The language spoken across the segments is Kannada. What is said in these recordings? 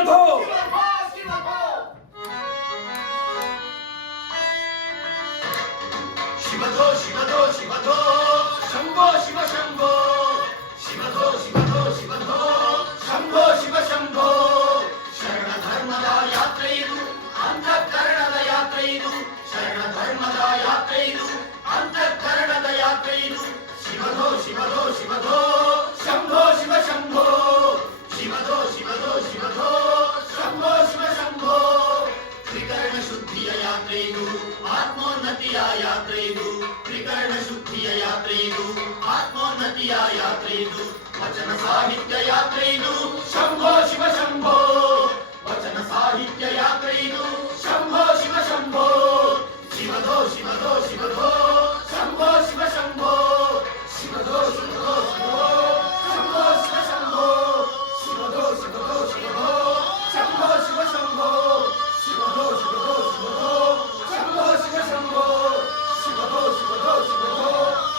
ಶಿವಧೋ ಶಿವಧೋ ಶಿವಧೋ ಶಿವಧೋ ಶಂಭೋ ಶಿವ ಶಂಭೋ ಶಿವಧೋ ಶಿವಧೋ ಶಿವಧೋ ಶಂಭೋ ಶಿವ ಶಂಭೋ ಶರಣ ಧರ್ಮದ ಯಾತ್ರೆ ಇದು ಅಂತಃಕರಣದ ಯಾತ್ರೆ ಇದು ಶರಣ ಧರ್ಮದ ಯಾತ್ರೆ ಇದು ಅಂತಃಕರಣದ ಯಾತ್ರೆ ಇದು ಶಿವಧೋ ಶಿವಧೋ ಶಿವಧೋ ಶಂಭೋ ಶಿವ ಶಂಭೋ ಶಿವಧೋ ಶಿವಧೋ ಶಿವಧೋ ಶಂಭೋ ಶಿವ ಶಂಭೋ ತ್ರಿಕರಣ ಶುದ್ಧಿಯ ಯಾತ್ರೆ ಇದು ಆತ್ಮೋನ್ನತಿಯ ಯಾತ್ರೆ ಇದು ತ್ರಿಕರಣ ಶುದ್ಧಿಯ ಯಾತ್ರೆ ಇದು ಆತ್ಮೋನ್ನತಿಯ ಯಾತ್ರೆ ಇದು ವಚನ ಸಾಹಿತ್ಯ ಯಾತ್ರೆ ಇದು ಶಂಭೋ ಶಿವ ಶಂಭೋ ವಚನ ಸಾಹಿತ್ಯ ಯಾತ್ರೆ ಇದು ಶಂಭೋ ಶಿವ ಶಂಭೋ ಶಿವಧೋ ಶಿವಧೋ ಶಿವಧೋ ಶಂಭೋ ಶಿವ ಶಂಭೋ ಶಿವಧೋ ಶಿವಧೋ ಶಿವಧೋ ಶಂಭೋ ಶಿವ ಶಂಭೋ ಶಿವಧೋ ಶಿವಧೋ ಶಿವಧೋ ಶಂಭೋ ಶಿವ ಶಂಭೋ ಶಿವಧೋ ಶಿವಧೋ ಶಿವಧೋ ಶಂಭೋ ಶಿವ ಶಂಭೋ ಶಿವಧೋ ಶಿವಧೋ ಶಿವಧೋ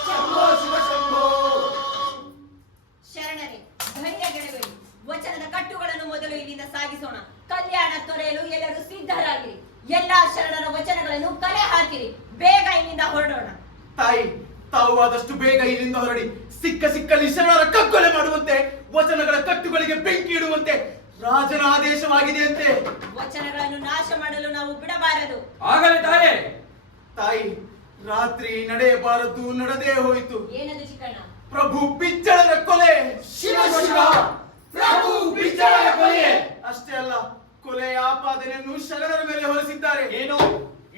ಶಂಭೋ ಶಿವ ಶಂಭೋ. ಶರಣರೇ, ಧೈರ್ಯಗೆಡಬೇಡಿ. ವಚನದ ಕಟ್ಟುಗಳನ್ನು ಮೊದಲು ಇಲ್ಲಿಂದ ಸಾಗಿಸೋಣ. ಕಲ್ಯಾಣ ತೊರೆಯಲು ಎಲ್ಲರೂ ಸಿದ್ಧರಾಗಿರಿ. ಎಲ್ಲಾ ಶರಣರ ವಚನಗಳನ್ನು ಕಲೆ ಹಾಕಿರಿ. ಬೇಗ ಇಲ್ಲಿಂದ ಹೊರಡೋಣ. ತಾಯಿ, ತಾವು ಆದಷ್ಟು ಬೇಗ ಇಲ್ಲಿಂದ ಹೊರಡಿ. ಸಿಕ್ಕಲ್ಲಿ ಶರಣರ ಕಗ್ಗೊಲೆ ಮಾಡುವಂತೆ, ವಚನಗಳ ಕಟ್ಟುಗಳಿಗೆ ಬೆಂಕಿ ಇಡುವಂತೆ ರಾಜನ ಆದೇಶವಾಗಿದೆಯಂತೆ. ವಚನಗಳನ್ನು ನಾಶ ಮಾಡಲು ನಾವು ಬಿಡಬಾರದು. ಆಗಲೇ ತಾರೆ. ತಾಯಿ, ರಾತ್ರಿ ನಡೆಯಬಾರದು, ನಡೆದೇ ಹೋಯಿತು. ಏನದು ಚಿಕ್ಕಣ್ಣ? ಪ್ರಭು ಬಿಜ್ಜಳರ ಕೊಲೆ. ಶಿವ ಶಿವ, ಪ್ರಭು ಬಿಜ್ಜಳರ ಕೊಲೆ. ಅಷ್ಟೇ ಅಲ್ಲ, ಕೊಲೆಯ ಆಪಾದನೆಯನ್ನು ಶರಣರ ಮೇಲೆ ಹೊರಿಸಿದ್ದಾರೆ. ಏನು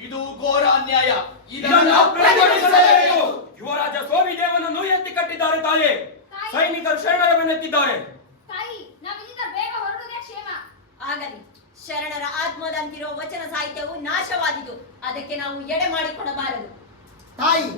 ಇದು ಘೋರ ಅನ್ಯಾಯ. ಇದನ್ನು ಪ್ರತಿಭಟಿಸಲೇಬೇಕು. ಯುವರಾಜ ಸೋಮಿದೇವನನ್ನು ಎತ್ತಿ ಕಟ್ಟಿದ್ದಾರೆ ತಾಯೇ. ಸೈನಿಕರು ಶರಣರ ಬೆನ್ನತ್ತಿದ್ದಾರೆ. ತಾಯಿ, ನಾವಿಲ್ಲಿಂದ ಬೇಗ ಹೊರಡುವುದೇ ಕ್ಷೇಮ. ಆಗಲಿ. ಶರಣರ ಆತ್ಮದಂತಿರೋ ವಚನ ಸಾಹಿತ್ಯವು ನಾಶವಾದಿತು. ಅದಕ್ಕೆ ನಾವು ಎಡೆ ಮಾಡಿಕೊಡಬಾರದು. ತಾಯಿ,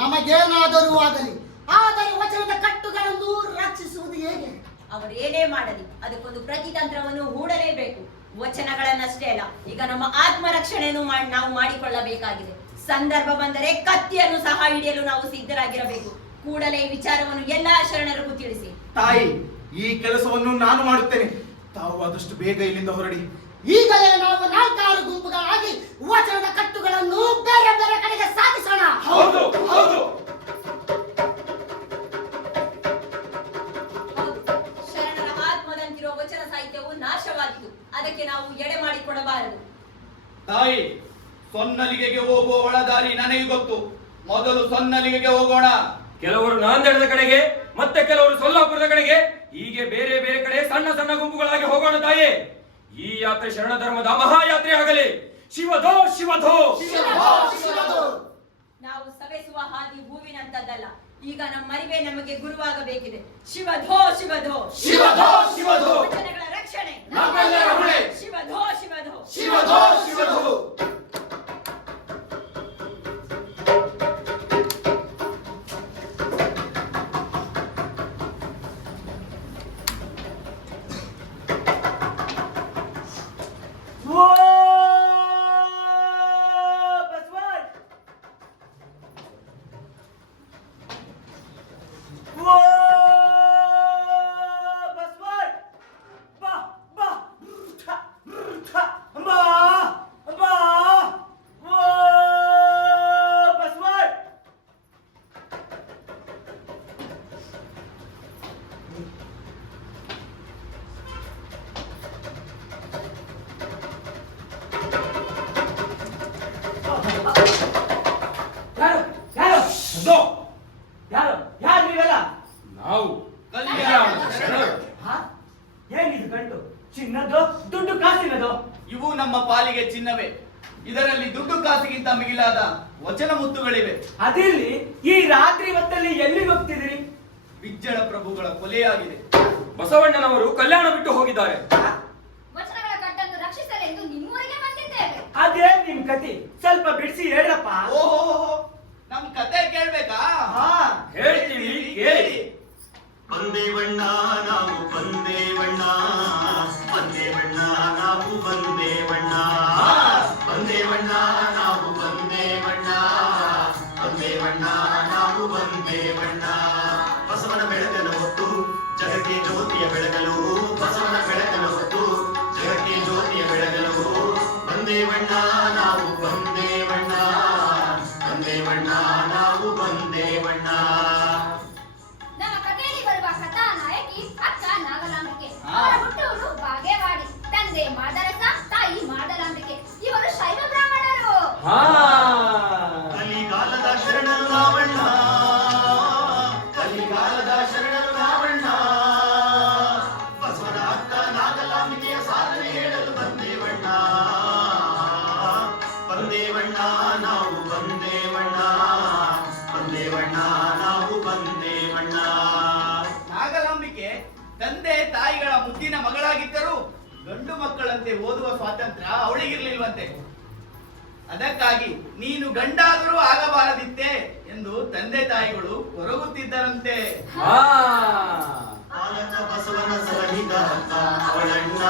ನಮಗೇನಾದರೂ ಆಗಲಿ, ಆದರೆ ವಚನದ ಕಟ್ಟುಗಳನ್ನು ರಕ್ಷಿಸುವುದು ಹೇಗೆ? ಅವರು ಏನೇ ಮಾಡಲಿ ಅದಕ್ಕೊಂದು ಪ್ರತಿತಂತ್ರವನ್ನು ಹೂಡಲೇಬೇಕು. ವಚನಗಳನ್ನಷ್ಟೇ ಅಲ್ಲ, ಈಗ ನಮ್ಮ ಆತ್ಮರಕ್ಷಣೆಯನ್ನು ನಾವು ಮಾಡಿಕೊಳ್ಳಬೇಕಾಗಿದೆ. ಸಂದರ್ಭ ಬಂದರೆ ಕತ್ತಿಯನ್ನು ಸಹ ಹಿಡಿಯಲು ನಾವು ಸಿದ್ಧರಾಗಿರಬೇಕು. ಕೂಡಲೇ ಈ ವಿಚಾರವನ್ನು ಎಲ್ಲಾ ಶರಣರಿಗೂ ತಿಳಿಸಿ. ತಾಯಿ, ಈ ಕೆಲಸವನ್ನು ನಾನು ಮಾಡುತ್ತೇನೆ. ತಾವು ಆದಷ್ಟು ಬೇಗ ಇಲ್ಲಿಂದ ಹೊರಡಿ. ಈಗಲೇ ನಾವು 4-6 ಗುಂಪುಗಳಾಗಿ ವಚನದ ಕಟ್ಟುಗಳನ್ನು ಬೇರೆ ಬೇರೆ ಕಡೆಗೆ ಸಾಗಿಸೋಣ. ಹೌದು ಹೌದು. ಹೌದು, ಶರಣರ ಆತ್ಮದಂತಿರೋ ವಚನ ಸಾಹಿತ್ಯವು ನಾಶವಾದಿತು. ಅದಕ್ಕೆ ನಾವು ಎಡೆ ಮಾಡಿಕೊಡಬಾರದು. ತಾಯಿ, ಸೊನ್ನಲಿಗೆಗೆ ಹೋಗುವ ಒಳದಾರಿ ನನಗೆ ಗೊತ್ತು. ಮೊದಲು ಸೊನ್ನಲಿಗೆಗೆ ಹೋಗೋಣ. ಕೆಲವರು ನಾಂದೇಡದ ಕಡೆಗೆ, ಮತ್ತೆ ಕೆಲವರು ಸೊಲ್ಲಾಪುರದ ಕಡೆಗೆ, ಹೀಗೆ ಬೇರೆ ಬೇರೆ ಕಡೆ ಸಣ್ಣ ಸಣ್ಣ ಗುಂಪುಗಳಾಗಿ ಹೋಗೋಣ ತಾಯೇ. ಈ ಯಾತ್ರೆ ಶರಣ ಧರ್ಮದ ಮಹಾಯಾತ್ರೆ ಆಗಲಿ. ಶಿವಧೋ ಶಿವಧೋ. ನಾವು ಸವೆಸುವ ಹಾದಿ ಹೂವಿನಂತದ್ದಲ್ಲ. ಈಗ ನಮ್ಮ ಮರಿವೆ ನಮಗೆ ಗುರುವಾಗಬೇಕಿದೆ. ಶಿವಧೋ ಶಿವಧೋ ಶಿವಧೋ ಶಿವಧೋ. ವಚನಗಳ ರಕ್ಷಣೆ ನಮ್ಮೆಲ್ಲರ ಹೊಣೆ. ಶಿವಧೋ ಶಿವಧೋ ಶಿವಧೋ ಶಿವಧೋ. ಯಾರು ನೀವೆಲ್ಲ? ನಾವು ಕಲ್ಯಾಣ ಶರಣರು. ಏನಿದು ಗಂಟು? ಚಿನ್ನದೋ ದುಡ್ಡು ಕಾಸಿನದೋ? ಇವು ನಮ್ಮ ಪಾಲಿಗೆ ಚಿನ್ನವೇ. ಇದರಲ್ಲಿ ದುಡ್ಡು ಕಾಸಿಗಿಂತ ಮಿಗಿಲಾದ ವಚನ ಮುತ್ತುಗಳಿವೆ. ಅದಿರ್ಲಿ, ಈ ರಾತ್ರಿ ಹೊತ್ತಲ್ಲಿ ಎಲ್ಲಿಗೆ ಹೋಗ್ತಿದ್ದೀರಿ? ಬಿಜ್ಜಳ ಪ್ರಭುಗಳ ಕೊಲೆಯಾಗಿದೆ. ಬಸವಣ್ಣನವರು ಕಲ್ಯಾಣ ಬಿಟ್ಟು ಹೋಗಿದ್ದಾರೆ. ವಚನಗಳ ಕಟ್ಟನ್ನು ರಕ್ಷಿಸಲೆಂದು ನಿಮ್ಮೂರಿಗೆ ಬಂದಿದ್ದೇವೆ. ಅದೇ ನಿಮ್ ಕತಿ, ಸ್ವಲ್ಪ ಬಿಡಿಸಿ ಹೇಳ್ರಪ್ಪ. ಓಹೋ, ನಮ್ ಕತೆ ಕೇಳ್ಬೇಕಾ? ಹೇಳ್ತೀವಿ, ಕೇಳಿ. ಬಂದೇವಣ್ಣ ನಾವು ಬಂದೇವಣ್ಣ, ಬಂದೇವಣ್ಣ ನಾವು ಬಂದೇವಣ್ಣ, ಬಂದೇವಣ್ಣ ನಾವು ಬಂದೇವಣ್ಣ, ಬಂದೇವಣ್ಣ ನಾವು ಬಂದೇವಣ್ಣ. ಬಸವನ ಬೆಳಕನ್ನು ಹೊತ್ತು ಜಗಕ್ಕೆ ಜ್ಯೋತಿಯ ಬೆಳಗಲು, ಬಸವನ ಬೆಳಕನ್ನು ಹೊತ್ತು ಹಾ ಕಲಿಗಾಲದ ಶರಣರು ರಾವಣ್ಣ, ಕಲಿಗಾಲದ ಶರಣರು ರಾವಣ್ಣ. ಬಸವನ ಅಕ್ಕ ನಾಗಲಾಂಬಿಕೆಯ ಸಾಧನೆ ಹೇಳಲು ಬಂದೇವಣ್ಣ, ಬಂದೇವಣ್ಣ ನಾವು ಬಂದೇವಣ್ಣ, ಬಂದೇವಣ್ಣ ನಾವು ಬಂದೇವಣ್ಣ. ನಾಗಲಾಂಬಿಕೆ ತಂದೆ ತಾಯಿಗಳ ಮುದ್ದಿನ ಮಗಳಾಗಿದ್ದರೂ ಗಂಡು ಮಕ್ಕಳಂತೆ ಓದುವ ಸ್ವಾತಂತ್ರ್ಯ ಅವಳಿಗಿರ್ಲಿಲ್ವಂತೆ. ಅದಕ್ಕಾಗಿ ನೀನು ಗಂಡಾದರೂ ಆಗಬಾರದಿತ್ತೆ ಎಂದು ತಂದೆ ತಾಯಿಗಳು ಕೊರಗುತ್ತಿದ್ದರಂತೆ. ಹಾ ಪಾಲಕ ಬಸವನ ಸಲಹಿದ ಅಕ್ಕ ಅವಳಣ್ಣ,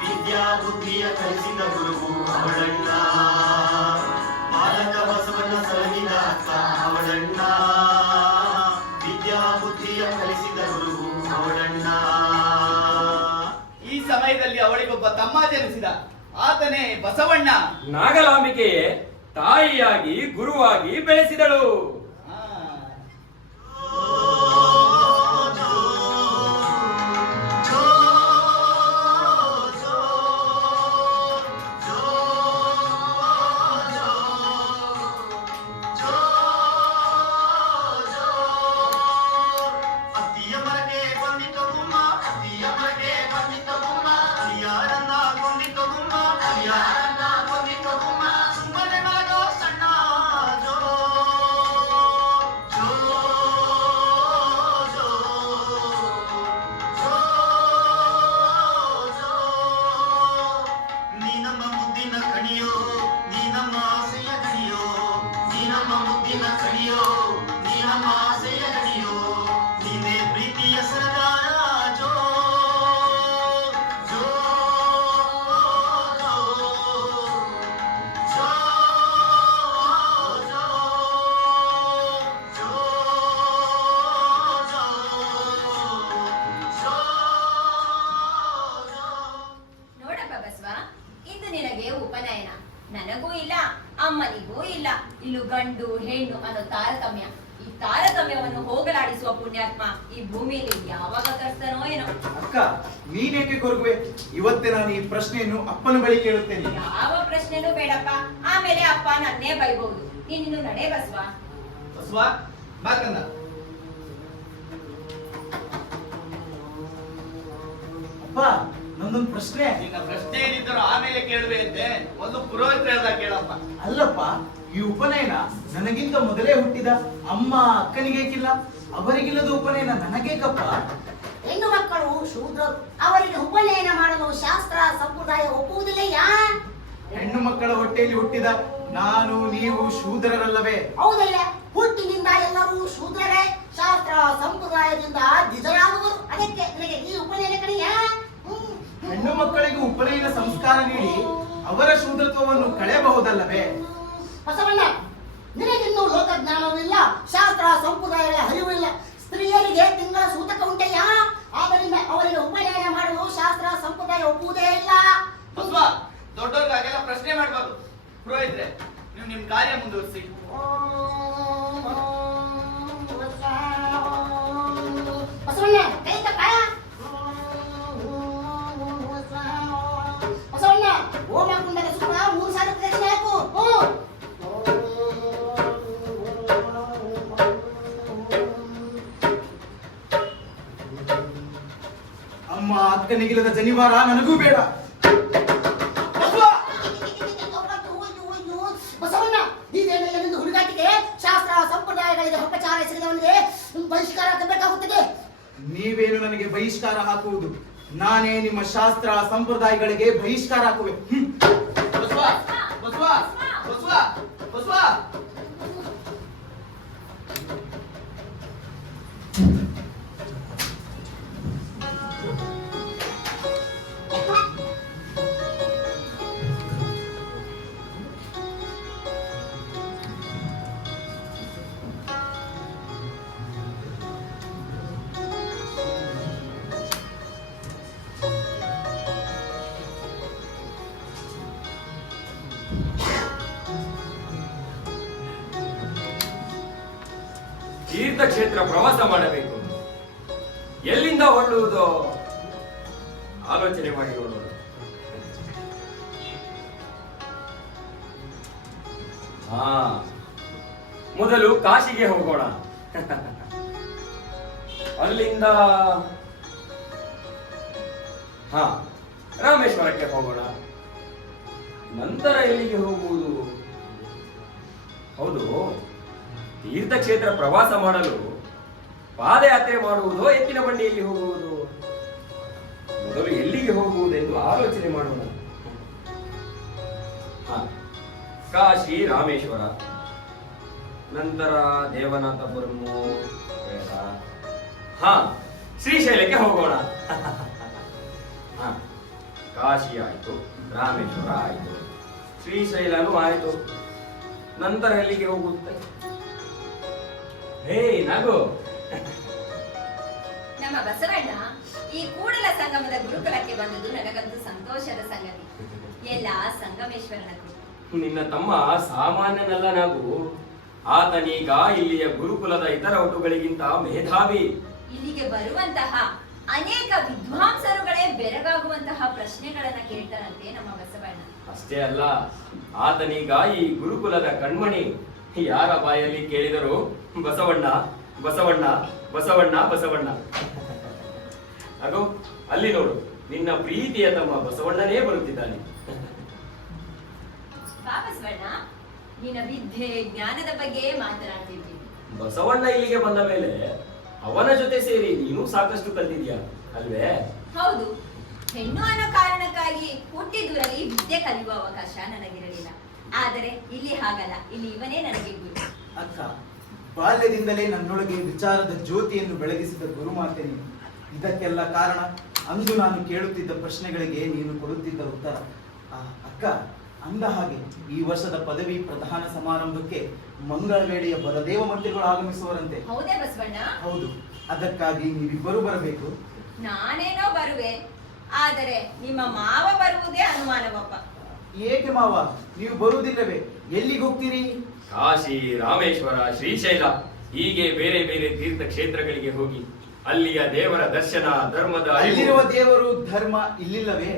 ವಿದ್ಯಾ ಬುದ್ಧಿಯ ಕಲಿಸಿದ ಗುರುವು ಅವಳಣ್ಣ. ಪಾಲಕ ಬಸವನ ಸಲಹಿದ ಅಕ್ಕ ಅವಳಣ್ಣ, ವಿದ್ಯಾ ಬುದ್ಧಿಯ ಕಲಿಸಿದ ಗುರುವು ಅವಳಣ್ಣ. ಈ ಸಮಯದಲ್ಲಿ ಅವಳಿಗೊಬ್ಬ ತಮ್ಮ ಜನಿಸಿದ, ಆತನೇ ಬಸವಣ್ಣ. ನಾಗಲಾಂಬಿಕೆಯೇ ತಾಯಿಯಾಗಿ ಗುರುವಾಗಿ ಬೆಳೆಸಿದಳು. ಆ, ಅತ್ತಿಯ ಮರಗೆ ಬಂದಿದ್ದ ಗುಮ್ಮ, ಅತ್ತಿಯ ಮರಗೆ ಬಂದಿದ್ದ ಗುಮ್ಮ, ಅಲಿಯಾರನ್ನ ಕೊಂದಿದ್ದ ಗುಮ್ಮ, ಅಲಿಯಾರನ್ನ ಕೊಂದಿದ್ದ ಗುಮ್ಮ. ಸುಮ್ಮನೆ ಮಲಗೋ ಸಣ್ಣ ಜೋ, ಜೋ, ಜೋ, ಜೋ, ಜೋ. ನೀ ನಮ್ಮ ಮುದ್ದಿನ ಕಣಿಯೋ, ನೀ ನಮ್ಮ ಆಸೆಯ ಗಣಿಯೋ, ನೀ ನಮ್ಮ ಮುದ್ದಿನ ಕಣಿಯೋ, ನೀ ನಮ್ಮ ಆಸೆಯ ಗಣಿಯೋ. ನೀನೇ ಪ್ರೀತಿಯ ಸರದಾರ ಜೋ, ಜೋ, ಜೋ, ಜೋ, ಜೋ, ಜೋ, ಜೋ, ಜೋ. ನೋಡಪ್ಪ ಬಸವ, ಇಂದು ನಿನಗೆ ಉಪನಯನ. ನನಗೂ ಇಲ್ಲ, ಅಮ್ಮನಿಗೂ ಇಲ್ಲ. ಇಲ್ಲೂ ಗಂಡು ಹೆಣ್ಣು ಅನ್ನೋ ತಾರತಮ್ಯ. ಈ ತಾರತಮ್ಯವನ್ನು ಹೋಗಲಾಡಿಸುವ ಪುಣ್ಯಾತ್ಮ ಈ ಭೂಮಿಯಲ್ಲಿ ಯಾವಾಗ ಕರ್ತಾನೋ ಏನೋ. ಅಕ್ಕ ನೀನೇಕೆ ಕೊರಗುವೆ? ಇವತ್ತೇ ನಾನು ಈ ಪ್ರಶ್ನೆಯನ್ನು ಅಪ್ಪನ ಬಳಿ ಕೇಳುತ್ತೇನೆ. ಯಾವ ಪ್ರಶ್ನೆನೂ ಬೇಡಪ್ಪ, ಆಮೇಲೆ ಅಪ್ಪ ನನ್ನೇ ಬೈಬಹುದು. ನೀನಿನ್ನು ನಡೆ ಬಸವ. ಬಸವ ಬಾಕಂದ. ಅಪ್ಪ ನಂದೊಂದು ಪ್ರಶ್ನೆ. ನಿನ್ನ ಪ್ರಶ್ನೆ ಏನಿದ್ದರೂ ಆಮೇಲೆ ಕೇಳುವೆ ಅಂತೆ, ಒಂದು ಪುರೋಹಿತರು ಹೇಳ್ದಾಗ ಕೇಳಪ್ಪ. ಅಲ್ಲಪ್ಪ, ಈ ಉಪನಯನ ನನಗಿಂತ ಮೊದಲೇ ಹುಟ್ಟಿದ ಅಮ್ಮ ಅಕ್ಕನಿಗೇಕಿಲ್ಲ, ಅವರಿಗಿಲ್ಲದ ಉಪನಯನ ನನಗೇಕಪ್ಪ? ಹೆಣ್ಣು ಮಕ್ಕಳು ಶೂದ್ರರು, ಅವರಿಗೆ ಉಪನಯನ ಮಾಡಲು ಶಾಸ್ತ್ರ ಸಂಪ್ರದಾಯ ಒಪ್ಪುವುದಿಲ್ಲ. ಹೆಣ್ಣು ಮಕ್ಕಳ ಹೊಟ್ಟೆಯಲ್ಲಿ ಹುಟ್ಟಿದ ನಾನು ನೀವು ಶೂದ್ರರಲ್ಲವೇ? ಹೌದಲ್ಲ, ಹುಟ್ಟಿನಿಂದ ಎಲ್ಲರೂ ಶೂದ್ರರೇ, ಶಾಸ್ತ್ರ ಸಂಪ್ರದಾಯದಿಂದ ದ್ವಿಜರಾಗುವರು. ಅದಕ್ಕೆ ನಿನಗೆ ಈ ಉಪನಯನ ಕಡೆಯ ಹೆಣ್ಣು ಮಕ್ಕಳಿಗೆ ಉಪನಯನ ಸಂಸ್ಕಾರ ನೀಡಿ ಅವರ ಶೂದ್ರತ್ವವನ್ನು ಕಳೆಯಬಹುದಲ್ಲವೇ? ಬಸವಣ್ಣ, ನಿನಗಿನ್ನೂ ಲೋಕಜ್ಞಾನವಿಲ್ಲ, ಶಾಸ್ತ್ರ ಸಂಪ್ರದಾಯಗಳ ಅರಿವಿಲ್ಲ. ಸ್ತ್ರೀಯರಿಗೆ ತಿಂಗಳ ಸೂತಕ ಉಂಟೆಯ, ಆದ್ದರಿಂದ ಅವರಿಗೆ ಉಪನಯನ ಮಾಡಲು ಶಾಸ್ತ್ರ ಸಂಪ್ರದಾಯ ಒಪ್ಪುವುದೇ ಇಲ್ಲ. ಬಸವ, ದೊಡ್ಡವ್ರಿಗಾಗೆಲ್ಲ ಪ್ರಶ್ನೆ ಮಾಡಬಾರ್ದು. ಪುರೋಹಿತ್ರೆ, ನೀವು ನಿಮ್ ಕಾರ್ಯ ಮುಂದುವರಿಸಿ. ಬಸವಣ್ಣ ಕೈ ತಪ್ಪ. ಬಸವಣ್ಣ ಓಮ ಕುಂಡದ ಸುತ್ತ 3 ಸಾರಿ ಪ್ರದಕ್ಷಿಣೆ ಹಾಕು. ಅಮ್ಮ ಅಕ್ಕನಿಗಿಲ್ಲದ ಜನಿವಾರ ನನಗೂ ಬೇಡ. ಬಸವಣ್ಣ, ಇದೇನೆಂದು ಹುಡುಗಾಟಿಗೆ ಶಾಸ್ತ್ರ ಸಂಪ್ರದಾಯಗಳಿಗೆ ಅಪಚಾರ ಎಸಗಿದವನಿಗೆ ಬಹಿಷ್ಕಾರ ಹಾಕಬೇಕಾಗುತ್ತದೆ. ನೀವೇನು ನನಗೆ ಬಹಿಷ್ಕಾರ ಹಾಕುವುದು? ನಾನೇ ನಿಮ್ಮ ಶಾಸ್ತ್ರ ಸಂಪ್ರದಾಯಗಳಿಗೆ ಬಹಿಷ್ಕಾರ ಹಾಕುವೆ. ಬಸವ, ಬಸವ, ಬಸವ, ಬಸವ. ತೀರ್ಥಕ್ಷೇತ್ರ ಪ್ರವಾಸ ಮಾಡಬೇಕು. ಎಲ್ಲಿಂದ ಹೊರಡುವುದು ಆಲೋಚನೆ ಮಾಡಿ ನೋಡೋಣ. ಹಾ, ಮೊದಲು ಕಾಶಿಗೆ ಹೋಗೋಣ. ಅಲ್ಲಿಂದ ಹಾ, ರಾಮೇಶ್ವರಕ್ಕೆ ಹೋಗೋಣ. ನಂತರ ಎಲ್ಲಿಗೆ ಹೋಗುವುದು? ಹೌದು, ತೀರ್ಥಕ್ಷೇತ್ರ ಪ್ರವಾಸ ಮಾಡಲು ಪಾದಯಾತ್ರೆ ಮಾಡುವುದೋ ಎತ್ತಿನ ಬಂಡಿಯಲ್ಲಿ ಹೋಗುವುದು? ಮೊದಲು ಎಲ್ಲಿಗೆ ಹೋಗುವುದೆಂದು ಆಲೋಚನೆ ಮಾಡೋಣ. ಹಾ, ಕಾಶಿ, ರಾಮೇಶ್ವರ, ನಂತರ ದೇವನಾಥಪುರಂ, ಹಾ, ಶ್ರೀಶೈಲಕ್ಕೆ ಹೋಗೋಣ. ಹಾ, ಕಾಶಿ ಆಯ್ತು, ರಾಮೇಶ್ವರ ಆಯ್ತು, ಶ್ರೀಶೈಲನೂ ಆಯ್ತು. ನಂತರ ಎಲ್ಲಿಗೆ ಹೋಗುತ್ತೆ? ಹೇ ನಗು. ನಮ್ಮ ಬಸವಣ್ಣ ಈ ಕೂಡಲ ಸಂಗಮದ ಗುರುಕುಲಕ್ಕೆ ಬಂದದ್ದು ನನಗಂತೂ ಸಂತೋಷದ ಸಂಗತಿ. ಎಲ್ಲ ಸಂಗಮೇಶ್ವರನ ಕೃಪೆ. ನಿನ್ನ ತಮ್ಮ ಸಾಮಾನ್ಯನಲ್ಲ ನಾವು. ಆತನೀಗ ಇಲ್ಲಿಯ ಗುರುಕುಲದ ಇತರ ಒಟುಗಳಿಗಿಂತ ಮೇಧಾವಿ. ಇಲ್ಲಿಗೆ ಬರುವಂತಹ ಅನೇಕ ವಿದ್ವಾಂಸರುಗಳೇ ಬೆರಗಾಗುವಂತಹ ಪ್ರಶ್ನೆಗಳನ್ನ ಕೇಳ್ತಾರಂತೆ ನಮ್ಮ ಬಸವಣ್ಣ. ಅಷ್ಟೇ ಅಲ್ಲ, ಆತನೀಗ ಈ ಗುರುಕುಲದ ಕಣ್ಮಣಿ. ಯಾರ ಬಾಯಲ್ಲಿ ಕೇಳಿದರೂ ಬಸವಣ್ಣ ಬಸವಣ್ಣ ಬಸವಣ್ಣ ಬಸವಣ್ಣ. ಅದು ಅಲ್ಲಿ ನೋಡು, ನಿನ್ನ ಪ್ರೀತಿಯ ತಮ್ಮ ಬಸವಣ್ಣನೇ ಬರುತ್ತಿದ್ದಾನೆ. ಬಾ ಬಸವಣ್ಣ, ನಿನ್ನ ವಿದ್ಯೆ ಜ್ಞಾನದ ಬಗ್ಗೆ ಮಾತನಾಡ್ತಿದ್ವಿ. ಬಸವಣ್ಣ ಇಲ್ಲಿಗೆ ಬಂದ ಮೇಲೆ ಅವನ ಜೊತೆ ಸೇರಿ ನೀನು ಸಾಕಷ್ಟು ಕಲ್ತಿದ್ಯಾ ಅಲ್ವೇ? ಹೌದು, ಹೆಣ್ಣು ಅನ್ನೋ ಕಾರಣಕ್ಕಾಗಿ ಹುಟ್ಟಿದೂರಲ್ಲಿ ವಿದ್ಯೆ ಕಲಿಯುವ ಅವಕಾಶ ನನಗಿರಲಿಲ್ಲ. ಆದರೆ ಇಲ್ಲಿ ಹಾಗಲ್ಲ, ಇಲ್ಲಿ ಇವನೇ ನನಗೆ ಗುರು. ಅಕ್ಕ, ಬಾಲ್ಯದಿಂದಲೇ ನನ್ನೊಳಗೆ ವಿಚಾರದ ಜ್ಯೋತಿಯನ್ನು ಬೆಳಗಿಸಿದ ಗುರುಮಾತೆ ನೀನು. ಇದಕ್ಕೆಲ್ಲ ಕಾರಣ ಅಂದು ನಾನು ಕೇಳುತ್ತಿದ್ದ ಪ್ರಶ್ನೆಗಳಿಗೆ ನೀನು ಕೊಡುತ್ತಿದ್ದ ಉತ್ತರ. ಅಕ್ಕ, ಅಂದ ಹಾಗೆ ಈ ವರ್ಷದ ಪದವಿ ಪ್ರದಾನ ಸಮಾರಂಭಕ್ಕೆ ಮಂಗಳ ವೇಳೆಯ ಬಲದೇವ ಮಂತ್ರಿಗಳು ಆಗಮಿಸುವರಂತೆ. ಹೌದೇ ಬಸವಣ್ಣ? ಹೌದು, ಅದಕ್ಕಾಗಿ ನೀವಿಬ್ಬರು ಬರಬೇಕು. ನಾನೇನೋ ಬರುವೆ, ಆದರೆ ನಿಮ್ಮ ಮಾವ ಬರುವುದೇ ಅನುಮಾನವಪ್ಪ. ಏಕೆ ಮಾವ, ನೀವು ಬರುವುದಿಲ್ಲವೇ? ಎಲ್ಲಿಗೆ ಹೋಗ್ತೀರಿ? ಕಾಶಿ, ರಾಮೇಶ್ವರ, ಶ್ರೀಶೈಲ ಹೀಗೆ ಬೇರೆ ಬೇರೆ ತೀರ್ಥ ಕ್ಷೇತ್ರಗಳಿಗೆ ಹೋಗಿ ಅಲ್ಲಿಯ ದೇವರ ದರ್ಶನ, ಧರ್ಮದ ಅಲ್ಲಿರುವ ದೇವರು ಧರ್ಮ ಇಲ್ಲಿಲ್ಲವೇ?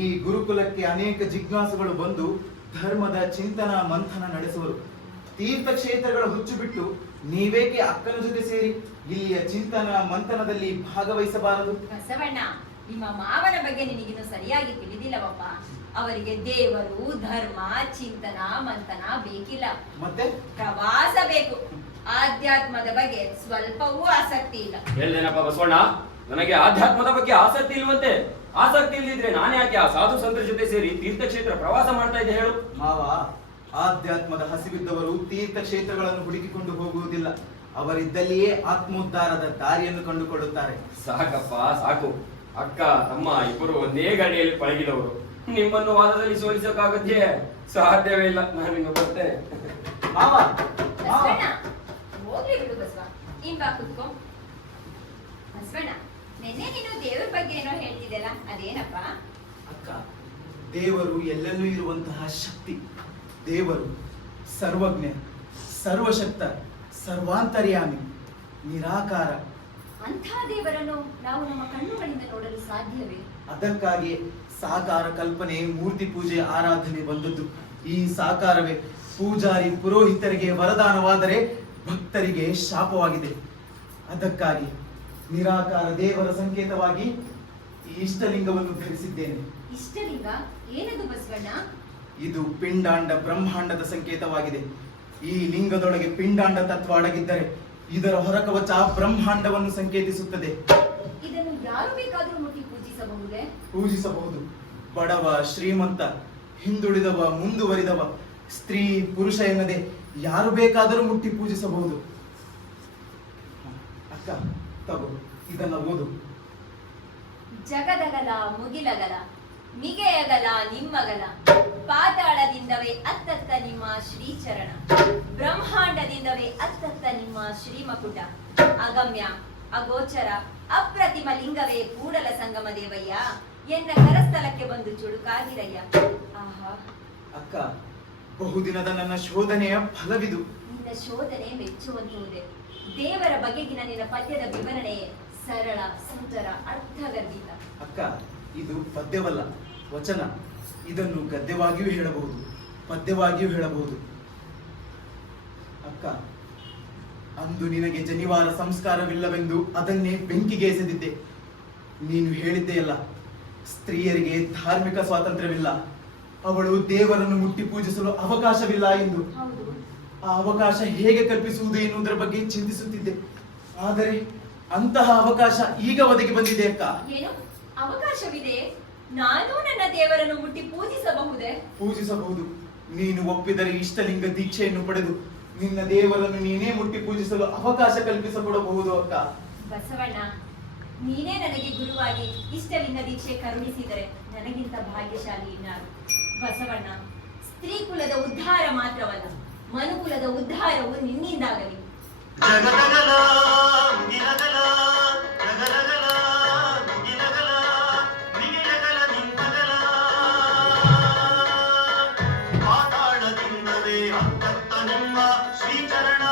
ಈ ಗುರುಕುಲಕ್ಕೆ ಅನೇಕ ಜಿಜ್ಞಾಸುಗಳು ಬಂದು ಧರ್ಮದ ಚಿಂತನ ಮಂಥನ ನಡೆಸುವರು. ತೀರ್ಥಕ್ಷೇತ್ರಗಳ ಹುಚ್ಚು ಬಿಟ್ಟು ನೀವೇಕೆ ಅಕ್ಕನ ಜೊತೆ ಸೇರಿ ಇಲ್ಲಿಯ ಚಿಂತನ ಮಂಥನದಲ್ಲಿ ಭಾಗವಹಿಸಬಾರದು? ಬಸವಣ್ಣ, ನಿಮ್ಮ ಮಾವನ ಬಗ್ಗೆ ನಿನಗಿನ್ನು ಸರಿಯಾಗಿ ತಿಳಿದಿಲ್ಲವಪ್ಪ. ಅವರಿಗೆ ದೇವರು, ಧರ್ಮ, ಚಿಂತನ, ಮಂಥನ ಬೇಕಿಲ್ಲ. ಮತ್ತೆ ಪ್ರವಾಸ ಬೇಕು. ಆಧ್ಯಾತ್ಮದ ಬಗ್ಗೆ ಸ್ವಲ್ಪವೂ ಆಸಕ್ತಿ ಇಲ್ಲ. ಹೇಳ್ದೇನಪ್ಪ ಬಸವಣ್ಣ, ನನಗೆ ಆಧ್ಯಾತ್ಮದ ಬಗ್ಗೆ ಆಸಕ್ತಿ ಇಲ್ವಂತೆ. ಆಸಕ್ತಿ ಇಲ್ಲದಿದ್ರೆ ನಾನು ಯಾಕೆ ಆ ಸಾಧು ಸಂತರ ಜೊತೆ ಸೇರಿ ತೀರ್ಥಕ್ಷೇತ್ರ ಪ್ರವಾಸ ಮಾಡ್ತಾ ಇದ್ದೆ ಹೇಳು? ಮಾವ, ಆಧ್ಯಾತ್ಮದ ಹಸಿವಿದ್ದವರು ತೀರ್ಥಕ್ಷೇತ್ರಗಳನ್ನು ಹುಡುಕಿಕೊಂಡು ಹೋಗುವುದಿಲ್ಲ. ಅವರಿದ್ದಲ್ಲಿಯೇ ಆತ್ಮೋದ್ಧಾರದ ದಾರಿಯನ್ನು ಕಂಡುಕೊಳ್ಳುತ್ತಾರೆ. ಸಾಕಪ್ಪ ಸಾಕು. ಅಕ್ಕ ತಮ್ಮ ಇಬ್ಬರು ಒಂದೇ ಗಾಡಿಯಲ್ಲಿ ಪಳಗಿದವರು. ನಿಮ್ಮನ್ನು ವಾದದಲ್ಲಿ ಸೋಲಿಸೋಕಾಗದ್ಯೆ? ಸಾಧ್ಯವೇ ಇಲ್ಲ. ನಾನು ಇನ್ನು ಬರ್ತೇನೆ. ಮಾವ, ಮಾವ. ಬಸವಣ್ಣ, ಹೋಗ್ಲಿ ಬಿಡು ಬಸವ. ಇನ್ ಬಾ ಕುತ್ಕೋ. ಬಸವಣ್ಣ, ನಿನ್ನೆ ನೀನು ದೇವ್ರ ಬಗ್ಗೆ ಏನೋ ಹೇಳ್ತಿದ್ದೆಲ್ಲ, ಅದೇನಪ್ಪ? ಅಕ್ಕ, ದೇವರು ಎಲ್ಲೆಲ್ಲೂ ಇರುವಂತಹ ಶಕ್ತಿ. ದೇವರು ಸರ್ವಜ್ಞ, ಸರ್ವಶಕ್ತ, ಸರ್ವಾಂತರ್ಯಾಮಿ, ನಿರಾಕಾರ. ಅಂಥ ದೇವರನ್ನು ನಾವು ನಮ್ಮ ಕಣ್ಣುಗಳಿಂದ ನೋಡಲು ಸಾಧ್ಯವೇ? ಅದಕ್ಕಾಗಿ ಸಾಕಾರ ಕಲ್ಪನೆ, ಮೂರ್ತಿ ಪೂಜೆ, ಆರಾಧನೆ ಬಂದದ್ದು. ಈ ಸಾಕಾರವೇ ಪೂಜಾರಿ ಪುರೋಹಿತರಿಗೆ ವರದಾನವಾದರೆ ಭಕ್ತರಿಗೆ ಶಾಪವಾಗಿದೆ. ಅದಕ್ಕಾಗಿ ನಿರಾಕಾರ ದೇವರ ಸಂಕೇತವಾಗಿ ಈ ಇಷ್ಟಲಿಂಗವನ್ನು ಧರಿಸಿದ್ದೇನೆ. ಇಷ್ಟಲಿಂಗ ಏನದು ಬಸವಣ್ಣ? ಇದು ಪಿಂಡಾಂಡ ಬ್ರಹ್ಮಾಂಡದ ಸಂಕೇತವಾಗಿದೆ. ಈ ಲಿಂಗದೊಳಗೆ ಪಿಂಡಾಂಡ ತತ್ವ ಅಡಗಿದ್ದರೆ ಇದರ ಹೊರಕವಚ ಬ್ರಹ್ಮಾಂಡವನ್ನು ಸಂಕೇತಿಸುತ್ತದೆ. ಇದನ್ನು ಯಾರು ಬೇಕಾದರೂ ಮುಟ್ಟಿ ಪೂಜಿಸಬಹುದೇ? ಪೂಜಿಸಬಹುದು. ಬಡವ, ಶ್ರೀಮಂತ, ಹಿಂದುಳಿದವ, ಮುಂದುವರಿದವ, ಸ್ತ್ರೀ, ಪುರುಷ ಎನ್ನದೆ ಯಾರು ಬೇಕಾದರೂ ಮುಟ್ಟಿ ಪೂಜಿಸಬಹುದು. ಅಕ್ಕ, ತಗೋ, ಇದನ್ನ ಓದು. ಜಗದಗಲ ಮುಗಿಲಗಲ ಮಿಗೆಯಗಲ ನಿಮ್ಮಗಲ, ಪಾತಾಳದಿಂದವೇ ಅತ್ತತ್ತ ನಿಮ್ಮ ಶ್ರೀಚರಣ, ಬ್ರಹ್ಮಾಂಡದಿಂದವೇ ಅತ್ತತ್ತ ನಿಮ್ಮ ಶ್ರೀಮಕುಟ, ಅಗಮ್ಯ ಅಗೋಚರ ಅಪ್ರತಿಮ ಲಿಂಗವೇ ಕೂಡಲ ಸಂಗಮ ದೇವಯ್ಯ, ಎನ್ನ ಕರಸ್ಥಲಕ್ಕೆ ಬಂದು ಚುಡುಕಾಗಿರಯ್ಯ. ಆಹಾ, ಅಕ್ಕ, ಬಹುದಿನದ ನನ್ನ ಶೋಧನೆಯ ಫಲವಿದು. ನಿನ್ನ ಶೋಧನೆ ಮೆಚ್ಚುವಂತಹುದೇ. ದೇವರ ಬಗೆಗಿನ ನಿನ್ನ ಪದ್ಯದ ವಿವರಣೆ ಸರಳ, ಸುಂದರ, ಅರ್ಥಗರ್ಭಿತ. ಅಕ್ಕ, ಇದು ಪದ್ಯವಲ್ಲ, ವಚನ. ಇದನ್ನು ಗದ್ಯವಾಗಿಯೂ ಹೇಳಬಹುದು, ಪದ್ಯವಾಗಿಯೂ ಹೇಳಬಹುದು. ಅಕ್ಕ, ಅಂದು ನಿನಗೆ ಜನಿವಾರ ಸಂಸ್ಕಾರವಿಲ್ಲವೆಂದು ಅದನ್ನೇ ಬೆಂಕಿಗೆ ಎಸೆದಿದ್ದೆ. ನೀನು ಹೇಳಿದ್ದೆಯಲ್ಲ, ಸ್ತ್ರೀಯರಿಗೆ ಧಾರ್ಮಿಕ ಸ್ವಾತಂತ್ರ್ಯವಿಲ್ಲ, ಅವಳು ದೇವರನ್ನು ಮುಟ್ಟಿ ಪೂಜಿಸಲು ಅವಕಾಶವಿಲ್ಲ ಎಂದು. ಆ ಅವಕಾಶ ಹೇಗೆ ಕಲ್ಪಿಸುವುದು ಎನ್ನುವುದರ ಬಗ್ಗೆ ಚಿಂತಿಸುತ್ತಿದ್ದೆ. ಆದರೆ ಅಂತಹ ಅವಕಾಶ ಈಗ ಒದಗಿ ಬಂದಿದೆ ಅಕ್ಕ. ಏನು ಅವಕಾಶವಿದೆ? ನಾನು ನನ್ನ ದೇವರನ್ನು ಮುಟ್ಟಿ ಪೂಜಿಸಬಹುದೇ? ಪೂಜಿಸಬಹುದು. ನೀನು ಒಪ್ಪಿದರೆ ಇಷ್ಟಲಿಂಗ ದೀಕ್ಷೆಯನ್ನು ಪಡೆದು ನಿನ್ನ ದೇವರನ್ನು ನೀನೇ ಮುಟ್ಟಿ ಪೂಜಿಸಲು ಅವಕಾಶ ಕಲ್ಪಿಸಿಕೊಡಬಹುದು ಅಕ್ಕ. ಬಸವಣ್ಣ, ನೀನೇ ನನಗೆ ಗುರುವಾಗಿ ಇಷ್ಟಲಿಂಗ ದೀಕ್ಷೆ ಕರುಣಿಸಿದರೆ ನನಗಿಂತ ಭಾಗ್ಯಶಾಲಿ ಇನ್ನಾರು. ಬಸವಣ್ಣ, ಸ್ತ್ರೀ ಕುಲದ ಉದ್ಧಾರ ಮಾತ್ರವಲ್ಲ, ಮನುಕುಲದ ಉದ್ಧಾರವು ನಿನ್ನಿಂದಾಗಲಿ. ಪಾತಾಳದಿಂದಲೇ ಹತ್ತತ್ತ ನಿಮ್ಮ ಶ್ರೀಚರಣ,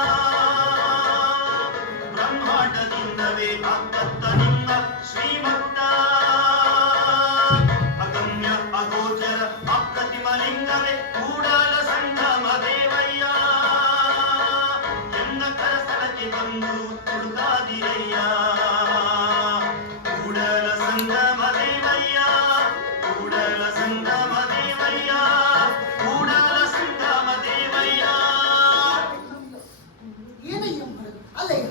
ಬ್ರಹ್ಮಾಂಡದಿಂದಲೇ ಹತ್ತತ್ತ ನಿಮ್ಮ ಶ್ರೀಮಂತ, ಅಗಮ್ಯ ಅಗೋಚರ ಅಪ್ರತಿಮ ಲಿಂಗವೇ ಕೂಡಲ ಸಂಗಮ ದೇವಯ್ಯ, ಎನ್ನ ಕರಸ್ಥಳಕ್ಕೆ ಬಂದು ತುಳುಕಾದಿರಯ್ಯ, ಕೂಡಲ ಸಂಗಮ ದೇವಯ್ಯ, ಕೂಡಲ ಸಂಗಮ ದೇವಯ್ಯ, ಕೂಡಲ ಸಂಗಮ ದೇವಯ್ಯ. ಏನಯ್ಯ ಮಾಡೋದು? ಅಲ್ಲಯ್ಯ,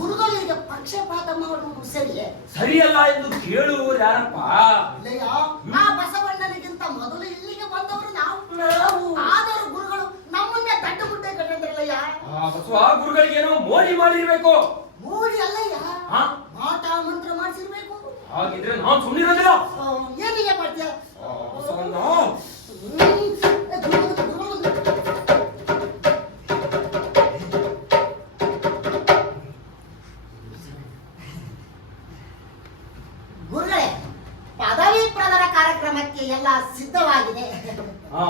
ಗುರುಗಳಿಗೆ ಪಕ್ಷಪಾತ ಮಾಡುವುದು ಸರಿಯೇ? ಸರಿಯಲ್ಲ ಎಂದು ಕೇಳುವವರು ಯಾರಪ್ಪ? ಅಲ್ಲಯ್ಯ, ಆ ಬಸವಣ್ಣನಿಗಿಂತ ಮೊದಲು ಇಲ್ಲಿಗೆ ಬಂದವರು ನಾವು. ಆದರೂ ಗುರುಗಳು ನಮ್ಮನ್ನೇ ತಟ್ಟು ಮುಟ್ಟೆ ಕಟ್ಟಿದ್ರಲ್ಲಯ್ಯ. ಆ ಬಸವ ಗುರುಗಳಿಗೇನೋ ಮೋಡಿ ಮಾಡಿರ್ಬೇಕು. ಮೂಡಿ ಅಲ್ಲಯ್ಯ, ಹಾ? ಮಾಟ ಮಂತ್ರ ಮಾಡಿಸಿರ್ಬೇಕು. ಹಾಗಿದ್ರೆ ನಾನು ಸುಮ್ಮನಿರೋದಿಲ್ಲ. ಏನಿಗೆ ಮಾಡ್ತೀಯ? ಬಸವಣ್ಣ, ಗುರುಗಳೇ, ಪದವಿ ಪ್ರದಾನ ಕಾರ್ಯಕ್ರಮಕ್ಕೆ ಎಲ್ಲ ಸಿದ್ಧವಾಗಿದೆ. ಹಾ,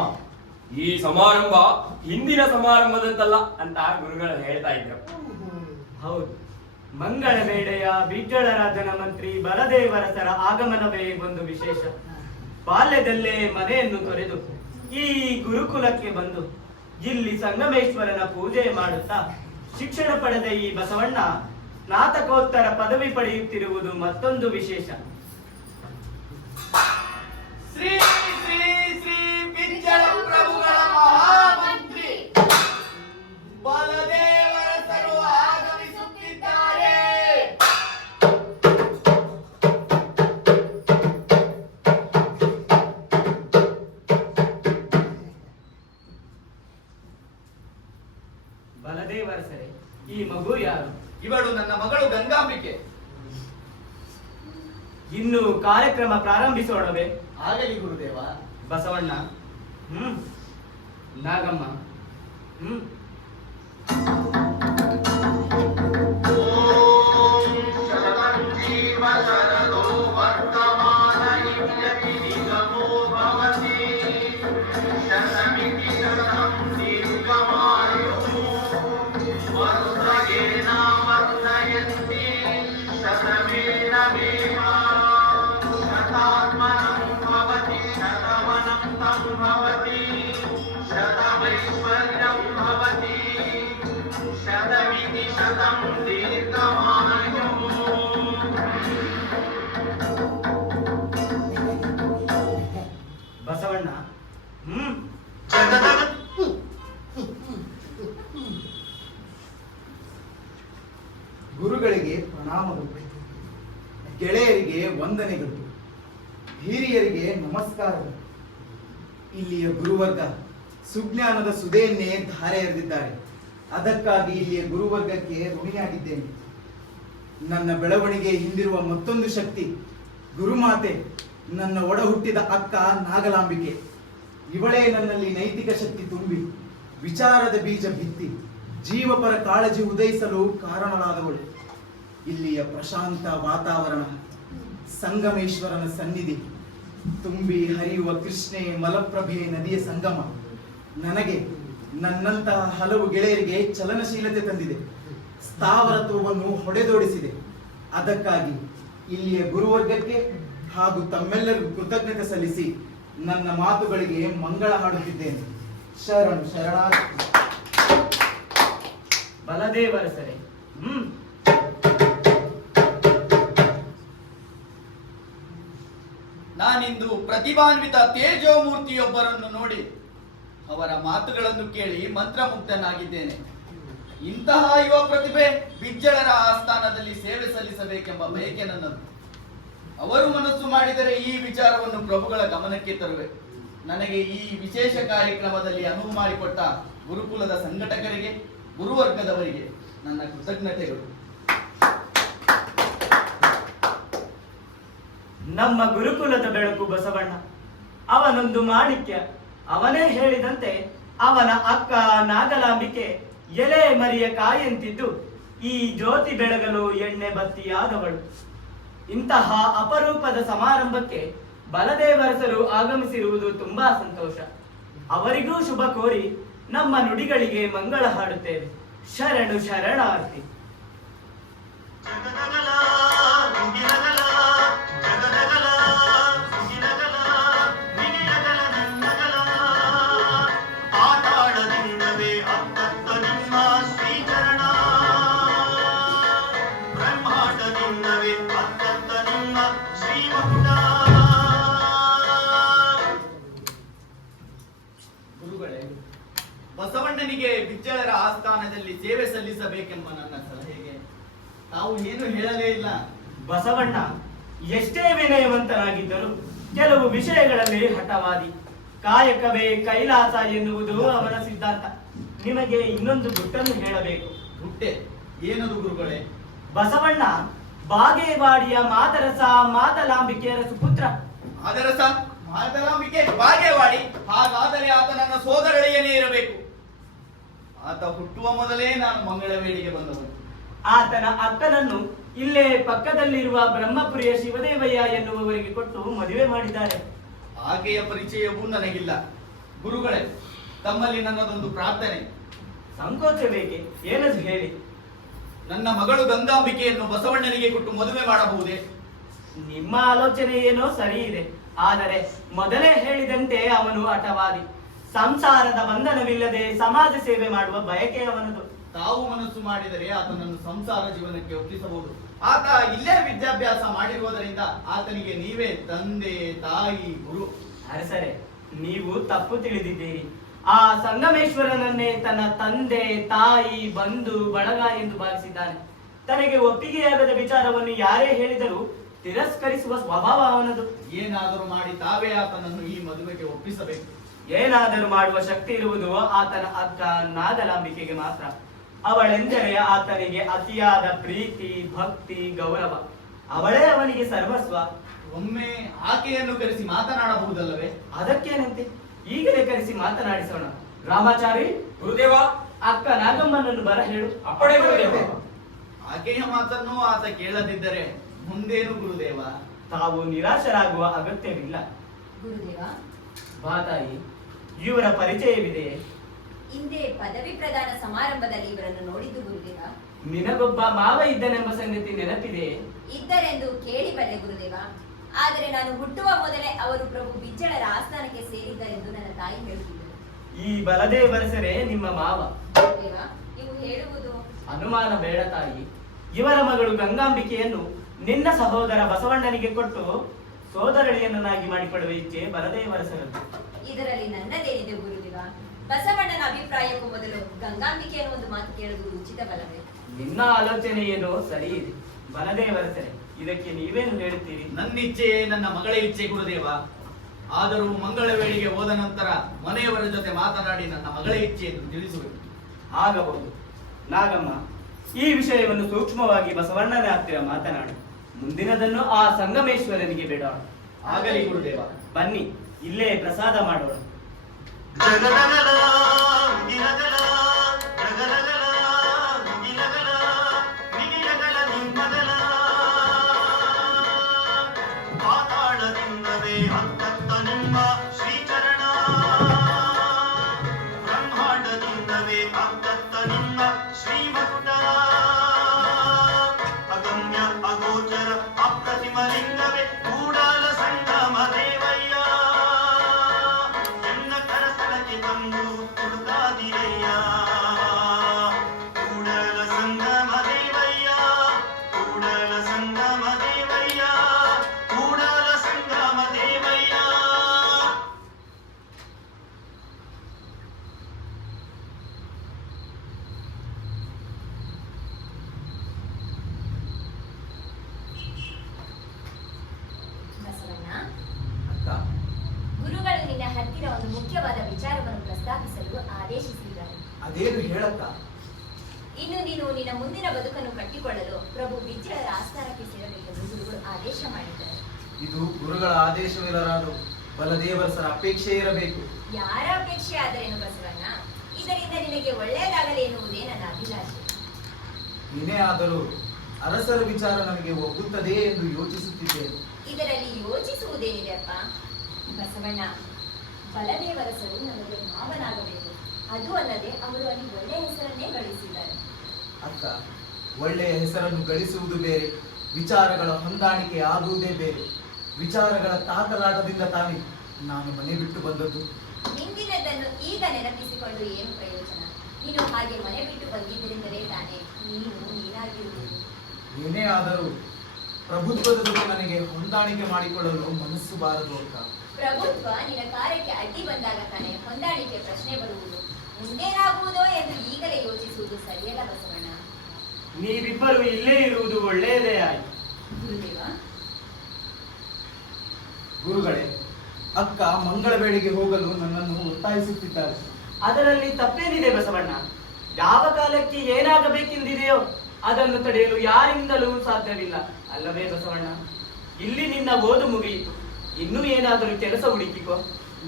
ಈ ಸಮಾರಂಭ ಹಿಂದಿನ ಸಮಾರಂಭದಂತಲ್ಲ ಅಂತ ಗುರುಗಳು ಹೇಳ್ತಾ ಇದ್ರು. ಹೌದು, ಮಂಗಳ ವೇಳೆಯ ಬಿಜ್ಜಳರಾಜನ ಮಂತ್ರಿ ಬಲದೇವರಸರ ಆಗಮನವೇ ಒಂದು ವಿಶೇಷ. ಬಾಲ್ಯದಲ್ಲೇ ಮನೆಯನ್ನು ತೊರೆದು ಈ ಗುರುಕುಲಕ್ಕೆ ಬಂದು ಇಲ್ಲಿ ಸಂಗಮೇಶ್ವರನ ಪೂಜೆ ಮಾಡುತ್ತಾ ಶಿಕ್ಷಣ ಪಡೆದ ಈ ಬಸವಣ್ಣ ಸ್ನಾತಕೋತ್ತರ ಪದವಿ ಪಡೆಯುತ್ತಿರುವುದು ಮತ್ತೊಂದು ವಿಶೇಷ. ಶ್ರೀ ಶ್ರೀ ಶ್ರೀ ಬಿಜ್ಜಳ ಪ್ರಭುಗಳ ಮಹಾಮಂತ್ರಿ ಬಲದೇವರಸರು ಆಗಮಿಸುತ್ತಿದ್ದಾರೆ. ಬಲದೇವರಸರೇ, ಈ ಮಗು ಯಾರು? ಇವಳು ನನ್ನ ಮಗಳು ಗಂಗಾಂಬಿಕೆ. ಇನ್ನು ಕಾರ್ಯಕ್ರಮ ಪ್ರಾರಂಭಿಸೋಣವೇ? ಆಗಲಿ ಗುರುದೇವ. ಬಸವಣ್ಣ, ನಾಗಮ್ಮ, शतमैश्वर्यं भवति शतमिति शतं दीर्घमायुः. ಬಸವಣ್ಣ, ಗುರುಗಳಿಗೆ ಪ್ರಣಾಮಗಳು, ಗೆಳೆಯರಿಗೆ ವಂದನೆಗಳು, ಹಿರಿಯರಿಗೆ ನಮಸ್ಕಾರಗಳು. ಇಲ್ಲಿಯ ಗುರುವರ್ಗ ಸುಜ್ಞಾನದ ಸುದೆಯನ್ನೇ ಧಾರೆ ಎರೆದಿದ್ದಾರೆ. ಅದಕ್ಕಾಗಿ ಇಲ್ಲಿಯ ಗುರುವರ್ಗಕ್ಕೆ ಋಣಿಯಾಗಿದ್ದೇನೆ. ನನ್ನ ಬೆಳವಣಿಗೆ ಹಿಂದಿರುವ ಮತ್ತೊಂದು ಶಕ್ತಿ ಗುರುಮಾತೆ, ನನ್ನ ಒಡ ಹುಟ್ಟಿದ ಅಕ್ಕ ನಾಗಲಾಂಬಿಕೆ. ಇವಳೇ ನನ್ನಲ್ಲಿ ನೈತಿಕ ಶಕ್ತಿ ತುಂಬಿ ವಿಚಾರದ ಬೀಜ ಬಿತ್ತಿ ಜೀವಪರ ಕಾಳಜಿ ಉದಯಿಸಲು ಕಾರಣರಾದವಳು. ಇಲ್ಲಿಯ ಪ್ರಶಾಂತ ವಾತಾವರಣ, ಸಂಗಮೇಶ್ವರನ ಸನ್ನಿಧಿ, ತುಂಬಿ ಹರಿಯುವ ಕೃಷ್ಣೆ ಮಲಪ್ರಭೆ ನದಿಯ ಸಂಗಮ ನನಗೆ ನನ್ನಂತಹ ಹಲವು ಗೆಳೆಯರಿಗೆ ಚಲನಶೀಲತೆ ತಂದಿದೆ, ಸ್ಥಾವರತ್ವವನ್ನು ಹೊಡೆದೋಡಿಸಿದೆ. ಅದಕ್ಕಾಗಿ ಇಲ್ಲಿಯ ಗುರುವರ್ಗಕ್ಕೆ ಹಾಗೂ ತಮ್ಮೆಲ್ಲರಿಗೂ ಕೃತಜ್ಞತೆ ಸಲ್ಲಿಸಿ ನನ್ನ ಮಾತುಗಳಿಗೆ ಮಂಗಳ ಹಾಡುತ್ತಿದ್ದೇನೆ. ಶರಣು ಶರಣಾರ್ಥಿ. ಬಲದೇವರಸರೇ. ನಾನಿಂದು ಪ್ರತಿಭಾನ್ವಿತ ತೇಜೋಮೂರ್ತಿಯೊಬ್ಬರನ್ನು ನೋಡಿ ಅವರ ಮಾತುಗಳನ್ನು ಕೇಳಿ ಮಂತ್ರಮುಗ್ಧನಾಗಿದ್ದೇನೆ. ಇಂತಹ ಯುವ ಪ್ರತಿಭೆ ಬಿಜ್ಜಳರ ಆಸ್ಥಾನದಲ್ಲಿ ಸೇವೆ ಸಲ್ಲಿಸಬೇಕೆಂಬ ಬಯಕೆ ನನ್ನದು. ಅವರು ಮನಸ್ಸು ಮಾಡಿದರೆ ಈ ವಿಚಾರವನ್ನು ಪ್ರಭುಗಳ ಗಮನಕ್ಕೆ ತರುವೆ. ನನಗೆ ಈ ವಿಶೇಷ ಕಾರ್ಯಕ್ರಮದಲ್ಲಿ ಅನುವು ಮಾಡಿಕೊಟ್ಟ ಗುರುಕುಲದ ಸಂಘಟಕರಿಗೆ, ಗುರುವರ್ಗದವರಿಗೆ ನನ್ನ ಕೃತಜ್ಞತೆಗಳು. ನಮ್ಮ ಗುರುಕುಲದ ಬೆಳಕು ಬಸವಣ್ಣ, ಅವನೊಂದು ಮಾಣಿಕ್ಯ. ಅವನೇ ಹೇಳಿದಂತೆ ಅವನ ಅಕ್ಕ ನಾಗಲಾಂಬಿಕೆ ಎಲೆ ಮರಿಯ ಕಾಯಂತಿದ್ದು ಈ ಜ್ಯೋತಿ ಬೆಳಗಲು ಎಣ್ಣೆ ಬತ್ತಿಯಾದವಳು. ಇಂತಹ ಅಪರೂಪದ ಸಮಾರಂಭಕ್ಕೆ ಬಲದೇವರಸರು ಆಗಮಿಸಿರುವುದು ತುಂಬಾ ಸಂತೋಷ. ಅವರಿಗೂ ಶುಭ ಕೋರಿ ನಮ್ಮ ನುಡಿಗಳಿಗೆ ಮಂಗಳ ಹಾಡುತ್ತೇವೆ. ಶರಣು ಶರಣಾರ್ಥಿ. ಬಸವಣ್ಣನಿಗೆ ಬಿಜ್ಜಳರ ಆಸ್ಥಾನದಲ್ಲಿ ಸೇವೆ ಸಲ್ಲಿಸಬೇಕೆಂಬ ನನ್ನ ಸಲಹೆಗೆ ತಾವು ಏನು ಹೇಳಲೇ ಇಲ್ಲ. ಬಸವಣ್ಣ ಎಷ್ಟೇ ವಿನಯವಂತನಾಗಿದ್ದರೂ ಕೆಲವು ವಿಷಯಗಳಲ್ಲಿ ಹಠವಾದಿ. ಕಾಯಕವೇ ಕೈಲಾಸ ಎನ್ನುವುದು ಅವನ ಸಿದ್ಧಾಂತ. ನಿಮಗೆ ಇನ್ನೊಂದು ಗುಟ್ಟನ್ನು ಹೇಳಬೇಕು. ಹುಟ್ಟೆ ಏನದು ಗುರುಗಳೇ? ಬಸವಣ್ಣ ಬಾಗೇವಾಡಿಯ ಮಾದರಸ ಮಾತಲಾಂಬಿಕೆಯರ ಸುಪುತ್ರ. ಮಾದರಸ ಮಾತಲಾಂಬಿಕೆ ಬಾಗೇವಾಡಿ? ಹಾಗಾದರೆ ಆತ ನನ್ನ ಸೋದರಳಿಯನೇ ಇರಬೇಕು. ಆತ ಹುಟ್ಟುವ ಮೊದಲೇ ನಾನು ಮಂಗಳವೇಡಿಗೆ ಬಂದವನು. ಆತನ ಅಕ್ಕನನ್ನು ಇಲ್ಲೇ ಪಕ್ಕದಲ್ಲಿರುವ ಬ್ರಹ್ಮಪುರಿಯ ಶಿವದೇವಯ್ಯ ಎನ್ನುವವರಿಗೆ ಕೊಟ್ಟು ಮದುವೆ ಮಾಡಿದ್ದಾರೆ. ಆಕೆಯ ಪರಿಚಯವೂ ನನಗಿಲ್ಲ. ಗುರುಗಳೇ, ತಮ್ಮಲ್ಲಿ ನನ್ನದೊಂದು ಪ್ರಾರ್ಥನೆ. ಸಂಕೋಚ ಬೇಕೆ? ಏನದು ಹೇಳಿ. ನನ್ನ ಮಗಳು ಗಂಗಾಂಬಿಕೆಯನ್ನು ಬಸವಣ್ಣನಿಗೆ ಕೊಟ್ಟು ಮದುವೆ ಮಾಡಬಹುದೇ? ನಿಮ್ಮ ಆಲೋಚನೆ ಏನೋ ಸರಿ ಇದೆ, ಆದರೆ ಮೊದಲೇ ಹೇಳಿದಂತೆ ಅವನು ಹಠವಾದಿ. ಸಂಸಾರದ ಬಂಧನವಿಲ್ಲದೆ ಸಮಾಜ ಸೇವೆ ಮಾಡುವ ಬಯಕೆ ಅವನದು. ತಾವು ಮನಸ್ಸು ಮಾಡಿದರೆ ಆತನನ್ನು ಸಂಸಾರ ಜೀವನಕ್ಕೆ ಒಪ್ಪಿಸಬಹುದು. ಆತ ಇಲ್ಲೇ ವಿದ್ಯಾಭ್ಯಾಸ ಮಾಡಿರುವುದರಿಂದ ಆತನಿಗೆ ನೀವೇ ತಂದೆ, ತಾಯಿ, ಗುರು. ಅರಸರೇ, ನೀವು ತಪ್ಪು ತಿಳಿದಿದ್ದೀರಿ. ಆ ಸಂಗಮೇಶ್ವರನನ್ನೇ ತನ್ನ ತಂದೆ, ತಾಯಿ, ಬಂಧು ಬಳಗ ಎಂದು ಭಾವಿಸಿದ್ದಾನೆ. ತನಗೆ ಒಪ್ಪಿಗೆಯಾಗದ ವಿಚಾರವನ್ನು ಯಾರೇ ಹೇಳಿದರೂ ತಿರಸ್ಕರಿಸುವ ಸ್ವಭಾವ ಅವನದು. ಏನಾದರೂ ಮಾಡಿ ತಾವೇ ಆತನನ್ನು ಈ ಮದುವೆಗೆ ಒಪ್ಪಿಸಬೇಕು. ಏನಾದರೂ ಮಾಡುವ ಶಕ್ತಿ ಇರುವುದು ಆತನ ಅಕ್ಕ ನಾಗಲಾಂಬಿಕೆಗೆ ಮಾತ್ರ. ಅವಳೆಂದರೆ ಆತನಿಗೆ ಅತಿಯಾದ ಪ್ರೀತಿ, ಭಕ್ತಿ, ಗೌರವ. ಅವಳೇ ಅವನಿಗೆ ಸರ್ವಸ್ವ. ಒಮ್ಮೆ ಆಕೆಯನ್ನು ಕರೆಸಿ ಮಾತನಾಡಬಹುದಲ್ಲವೇ? ಅದಕ್ಕೇನಂತೆ, ಈಗಲೇ ಕರೆಸಿ ಮಾತನಾಡಿಸೋಣ. ರಾಮಾಚಾರಿ, ಗುರುದೇವ. ಅಕ್ಕ ನಾಗಮ್ಮನನ್ನು ಬರ ಹೇಳು. ಅಪ್ಪಣೆ ಗುರುದೇವ. ಆಕೆಯ ಮಾತನ್ನು ಆತ ಕೇಳದಿದ್ದರೆ ಮುಂದೇನು ಗುರುದೇವ? ತಾವು ನಿರಾಶರಾಗುವ ಅಗತ್ಯವಿಲ್ಲ. ಗುರುದೇವ, ಬಾ ತಾಯಿ, ಇವರ ಪರಿಚಯವಿದೆಯೇ? ಹಿಂದೆ ಪದವಿ ಪ್ರದಾನ ಸಮಾರಂಭದಲ್ಲಿ ಇವರನ್ನು ನೋಡಿದ್ದು ಗುರುದೇವ. ನಿನಗೊಬ್ಬ ಮಾವ ಇದ್ದನೆಂಬ ಸಂಗತಿ ನೆನಪಿದೆಯೇ? ಇದ್ದರೆಂದು ಕೇಳಿಬಲ್ಲೆ ಗುರುದೇವ. ಆದರೆ ನಾನು ಹುಟ್ಟುವ ಮೊದಲೇ ಅವರು ಪ್ರಭು ಬಿಜ್ಜಳರ ಆಸ್ಥಾನಕ್ಕೆ ಸೇರಿದ್ದರೆಂದು ನನ್ನ ತಾಯಿ ಹೇಳುತ್ತಿದ್ದರು. ಈ ಬಲದೇವರಸರೇ ನಿಮ್ಮ ಮಾವ. ಗುರುದೇವ, ನೀವು ಹೇಳುವುದು ಅನುಮಾನ ಬೇಡ ತಾಯಿ. ಇವರ ಮಗಳು ಗಂಗಾಂಬಿಕೆಯನ್ನು ನಿನ್ನ ಸಹೋದರ ಬಸವಣ್ಣನಿಗೆ ಕೊಟ್ಟು ಸೋದರಳಿಯನ್ನಾಗಿ ಮಾಡಿಕೊಳ್ಳುವ ಇಚ್ಛೆ ಬಲದೇವರಸರದ್ದು. ಇದರಲ್ಲಿ ನನ್ನದೇನಿದೆ ಗುರುದೇವ? ಬಸವಣ್ಣನ ಅಭಿಪ್ರಾಯಕ್ಕೂ ಮೊದಲು ಗಂಗಾಂಬಿಕೆಯನ್ನು ಒಂದು ಮಾತು ಕೇಳುವುದು ಉಚಿತವಲ್ಲವೇ? ನಿನ್ನ ಆಲೋಚನೆ ಏನೋ ಸರಿ ಇದೆ ಬಲದೇವರಸರೇ. ಇದಕ್ಕೆ ನೀವೇನು ಹೇಳುತ್ತೀರಿ? ನನ್ನ ಇಚ್ಛೆಯೇ ನನ್ನ ಮಗಳ ಇಚ್ಛೆ ಗುರುದೇವ. ಆದರೂ ಮಂಗಳ ವೇಳೆಗೆ ಹೋದ ನಂತರ ಮನೆಯವರ ಜೊತೆ ಮಾತನಾಡಿ ನನ್ನ ಮಗಳ ಇಚ್ಛೆಯನ್ನು ತಿಳಿಸುವುದು. ಆಗಬಹುದು. ನಾಗಮ್ಮ, ಈ ವಿಷಯವನ್ನು ಸೂಕ್ಷ್ಮವಾಗಿ ಬಸವಣ್ಣನ ಹತ್ತಿರ ಮಾತನಾಡಿ ಮುಂದಿನದನ್ನು ಆ ಸಂಗಮೇಶ್ವರನಿಗೆ ಬಿಡೋಣ. ಆಗಲಿ ಗುರುದೇವ. ಬನ್ನಿ, ಇಲ್ಲೇ ಪ್ರಸಾದ ಮಾಡೋಣ. ಹತ್ತಿರ ಒಂದು ಮುಖ್ಯವಾದ ವಿಚಾರವನ್ನು ಪ್ರಸ್ತಾಪಿಸಲು ಆದೇಶಿಸಿದ್ದಾರೆ. ಅದೇನು ಹೇಳಕ್ಕ? ಇನ್ನು ನೀನು ನಿನ್ನ ಮುಂದಿನ ಬದುಕನ್ನು ಕಟ್ಟಿಕೊಳ್ಳಲು ಪ್ರಭು ಬಿಜ್ಜಳರ ಆಸ್ಥಾನಕ್ಕೆ ಸೇರಬೇಕೆಂದು ಗುರುಗಳು ಆದೇಶ ಮಾಡಿದ್ದಾರೆ. ಇದು ಗುರುಗಳ ಆದೇಶವಿರಲಾರದು, ಬಲದೇವರಸರ ಅಪೇಕ್ಷೆ ಇರಬೇಕು. ಯಾರ ಅಪೇಕ್ಷೆ ಆದರೇನು ಬಸವಣ್ಣ? ಇದರಿಂದ ನಿನಗೆ ಒಳ್ಳೆಯದಾಗಲಿ ಎನ್ನುವುದೇ ನನ್ನ ಅಭಿಲಾಷೆ. ಏನೇ ಆದರೂ ಅರಸರ ವಿಚಾರ ನನಗೆ ಒಗ್ಗುತ್ತದೆ ಎಂದು ಯೋಚಿಸುತ್ತಿದ್ದೇನೆ. ಇದರಲ್ಲಿ ಯೋಚಿಸುವುದೇನಿದೆ ಅಪ್ಪ? ಬಸವಣ್ಣ, ಬಲದೇವರಸರು ನನಗೆ ಮಾವನಾಗಬೇಕು. ಅದು ಅಲ್ಲದೆ ಅವರು ಅಲ್ಲಿ ಒಳ್ಳೆಯ ಹೆಸರನ್ನೇ ಗಳಿಸಿದ್ದಾರೆ. ಅಕ್ಕ, ಒಳ್ಳೆಯ ಹೆಸರನ್ನು ಗಳಿಸುವುದು ಬೇರೆ, ವಿಚಾರಗಳ ಹೊಂದಾಣಿಕೆ ಆಗುವುದೇ ಬೇರೆ. ವಿಚಾರಗಳ ತಾಕಲಾಟದಿಂದ ತಾನೇ ನಾನು ಮನೆ ಬಿಟ್ಟು ಬಂದದ್ದು. ಹಿಂದಿನದನ್ನು ಈಗ ನೆನಪಿಸಿಕೊಂಡು ಏನು ಪ್ರಯೋಜನ? ನೀನು ಹಾಗೆ ಮನೆ ಬಿಟ್ಟು ಬಂದಿದ್ದರಿಂದಲೇ ತಾನೇ ನೀನು ನೀನಾಗಿರುವುದು. ಏನೇ ಆದರೂ ಪ್ರಭುತ್ವದ ಜೊತೆ ನನಗೆ ಹೊಂದಾಣಿಕೆ ಮಾಡಿಕೊಳ್ಳಲು ಮನಸ್ಸು ಬಾರದು ಅಕ್ಕ. ಪ್ರಭುತ್ವ ನಿನ್ನ ಕಾರ್ಯಕ್ಕೆ ಅಡ್ಡಿ ಬಂದಾಗ ತಾನೇ ಹೊಂದಾಣಿಕೆ ಪ್ರಶ್ನೆ ಬರುವುದು. ಮುಂದೇನಾಗುವುದೋ ಎಂದು ಈಗಲೇ ಯೋಚಿಸುವುದು ಸರಿಯಲ್ಲ ಬಸವಣ್ಣ. ನೀವಿಬ್ಬರು ಇಲ್ಲೇ ಇರುವುದು ಒಳ್ಳೆಯದೇ ಆಯ್ತು. ಗುರುದೇವ, ಗುರುಗಳೇ, ಅಕ್ಕ ಮಂಗಳವೇಳೆಗೆ ಹೋಗಲು ನನ್ನನ್ನು ಒತ್ತಾಯಿಸುತ್ತಿದ್ದಾರೆ. ಅದರಲ್ಲಿ ತಪ್ಪೇನಿದೆ ಬಸವಣ್ಣ? ಯಾವ ಕಾಲಕ್ಕೆ ಏನಾಗಬೇಕೆಂದಿದೆಯೋ ಅದನ್ನು ತಡೆಯಲು ಯಾರಿಂದಲೂ ಸಾಧ್ಯವಿಲ್ಲ ಅಲ್ಲವೇ ಬಸವಣ್ಣ? ಇಲ್ಲಿ ನಿನ್ನ ಓದು ಮುಗಿಯಿತು, ಇನ್ನೂ ಏನಾದರೂ ಕೆಲಸ ಹುಡುಕಿಕೋ.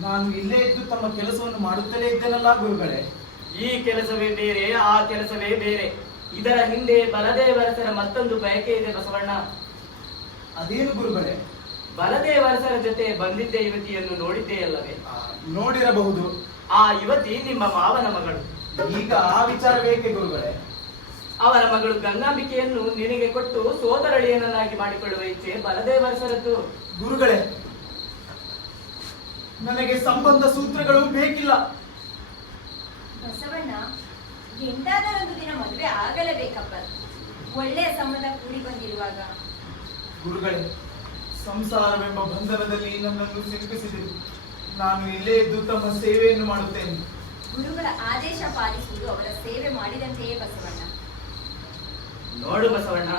ನಾನು ಇಲ್ಲೇ ಇದ್ದು ತಮ್ಮ ಕೆಲಸವನ್ನು ಮಾಡುತ್ತಲೇ ಇದ್ದೇನಲ್ಲ ಗುರುಗಳೇ. ಈ ಕೆಲಸವೇ ಬೇರೆ, ಆ ಕೆಲಸವೇ ಬೇರೆ. ಇದರ ಹಿಂದೆ ಬಲದೇವರಸರ ಮತ್ತೊಂದು ಬಯಕೆ ಇದೆ ಬಸವಣ್ಣ. ಅದೇನು ಗುರುಗಳೇ? ಬಲದೇವರಸರ ಜೊತೆ ಬಂದಿದ್ದ ಯುವತಿಯನ್ನು ನೋಡಿದ್ದೇ ಅಲ್ಲವೇ? ನೋಡಿರಬಹುದು. ಆ ಯುವತಿ ನಿಮ್ಮ ಮಾವನ ಮಗಳು. ಈಗ ಆ ವಿಚಾರ ಬೇಕೆ ಗುರುಗಳೇ? ಅವರ ಮಗಳು ಗಂಗಾಂಬಿಕೆಯನ್ನು ನಿನಗೆ ಕೊಟ್ಟು ಸೋದರಳಿಯನನ್ನಾಗಿ ಮಾಡಿಕೊಳ್ಳುವ ಇಚ್ಛೆ ಬಲದೇವರಸರದ್ದು. ಗುರುಗಳೇ, ನನಗೆ ಸಂಬಂಧ ಸೂತ್ರಗಳು ಬೇಕಿಲ್ಲ. ಬಸವಣ್ಣ, ಎಂದಾದರೊಂದು ದಿನ ಮದುವೆ ಆಗಲೇಬೇಕಪ್ಪ. ಒಳ್ಳೆಯ ಸಂಬಂಧ ಕೂಡಿ ಬಂದಿರುವಾಗ. ಗುರುಗಳೇ, ಸಂಸಾರವೆಂಬ ಬಂಧನದಲ್ಲಿ ನನ್ನನ್ನು ಸಿಲುಕಿಸಿದರು. ನಾನು ಇಲ್ಲೇ ಇದ್ದು ತಮ್ಮ ಸೇವೆಯನ್ನು ಮಾಡುತ್ತೇನೆ. ಗುರುಗಳ ಆದೇಶ ಪಾಲಿಸುವುದು ಅವರ ಸೇವೆ ಮಾಡಿದಂತೆಯೇ ಬಸವಣ್ಣ. ನೋಡು ಬಸವಣ್ಣ,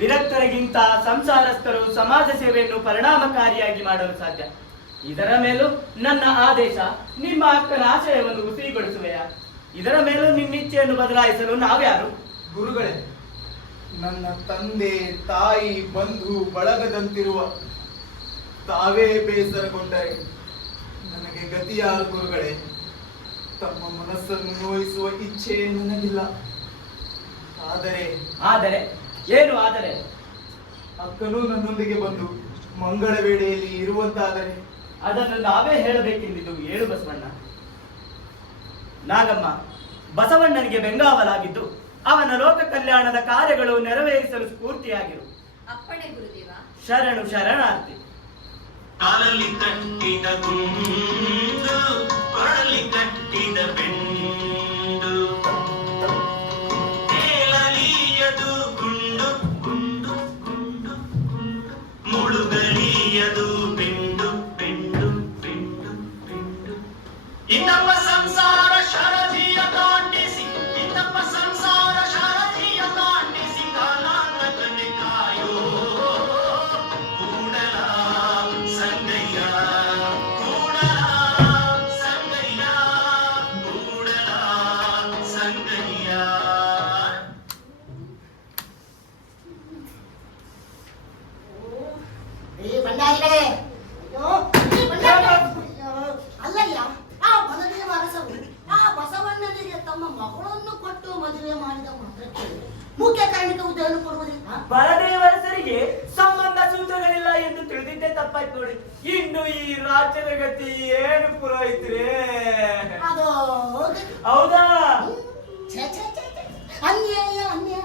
ವಿರಕ್ತರಿಗಿಂತ ಸಂಸಾರಸ್ಥರು ಸಮಾಜ ಸೇವೆಯನ್ನು ಪರಿಣಾಮಕಾರಿಯಾಗಿ ಮಾಡಲು ಸಾಧ್ಯ. ಇದರ ಮೇಲೂ ನನ್ನ ಆದೇಶ, ನಿಮ್ಮ ಅಕ್ಕನ ಆಶಯವನ್ನು ಹುಸಿಗೊಳಿಸುವೆಯಾ? ಇದರ ಮೇಲೂ ನಿನ್ನಿಚ್ಛೆಯನ್ನು ಬದಲಾಯಿಸಲು ನಾವ್ಯಾರು? ಗುರುಗಳೇ, ನನ್ನ ತಂದೆ ತಾಯಿ ಬಂಧು ಬಳಗದಂತಿರುವ ತಾವೇ ಬೇಸರಗೊಂಡರೆ ನನಗೆ ಗತಿಯಾರು ಗುರುಗಳೇ? ತಮ್ಮ ಮನಸ್ಸನ್ನು ನೋಯಿಸುವ ಇಚ್ಛೆ ನನಗಿಲ್ಲ. ಆದರೆ ಏನು ಆದರೆ? ಅಕ್ಕನೂ ನನ್ನೊಂದಿಗೆ ಬಂದು ಮಂಗಳ ವೇಳೆಯಲ್ಲಿ ಇರುವಂತಾದರೆ ಅದನ್ನು ನಾವೇ ಹೇಳಬೇಕೆಂದಿದ್ದು ಏನು ಬಸವಣ್ಣ? ನಾಗಮ್ಮ, ಬಸವಣ್ಣನಿಗೆ ಬೆಂಗಾವಲಾಗಿದ್ದು ಅವನ ಲೋಕ ಕಲ್ಯಾಣದ ಕಾರ್ಯಗಳು ನೆರವೇರಿಸಲು ಸ್ಫೂರ್ತಿಯಾಗಿರು. ಅಪ್ಪಣೆ ಗುರುದೇವ. ಶರಣು ಶರಣಾರ್ಥಿ. ಕಾಲಲ್ಲಿ ಕಟ್ಟಿದ ಗುಂಡು, ಕೊಡಲಿ ಕಟ್ಟಿದ ಬೆಂಡು, ತೇಲಲಿಯದು ಗುಂಡು ಗುಂಡು ಗುಂಡು ಗುಂಡು, ಮುಳುಗಲಿಯದು ಬೆಂಡು ಬೆಂಡು ಬೆಂಡು ಬೆಂಡು. ಇನ್ನಮ್ಮ ಸಂಸಾರ ಶರಧಿಯ ದಾಟಿಸಿ, ಇನ್ನಮ್ಮ ಸಂಸಾರ ಶರಧಿಯ ದಾಟಿಸಿ, ಕಾಲಾಂತಕನೆ ಕಾಯೋ ಕೂಡಲ ಸಂಗಯ್ಯ, ಕೂಡಲ ಸಂಗಯ್ಯ, ಕೂಡಲ ಸಂಗಯ್ಯ. ಏ ಭಂಡಾರಿಗಳೇ, ಅಯ್ಯೋ, ಈ ಭಂಡಾರಿಗಳೇ, ಅಯ್ಯೋ, ಅಲ್ಲಯ್ಯ, ಆ ಬಲದೇವ ಅರಸರು ಆ ಬಸವಣ್ಣನಿಗೆ ತಮ್ಮ ಮಗಳನ್ನು ಕೊಟ್ಟು ಮದುವೆ ಮಾಡಿದ ಮಾತ್ರಕ್ಕೆ ಮುಖ್ಯ ಕಾರಣಿಕ ಹುದ್ದೆಯನ್ನು ಕೊಡುವುದಿಲ್ಲ. ಬಲದೇವರಸರಿಗೆ ಸಂಬಂಧ ಸೂತ್ರಗಳಿಲ್ಲ ಎಂದು ತಿಳಿದಿದ್ದೇ ತಪ್ಪಾಯ್ತು ನೋಡಿ. ಇನ್ನು ಈ ರಾಜ್ಯದ ಗತಿ ಏನು ಪುರೋಹಿತರೇ? ಅದು ಹೌದಾ? ಛೆ, ಛೆ, ಛೆ, ಛೆ. ಅನ್ಯಾಯ ಅನ್ಯಾಯ.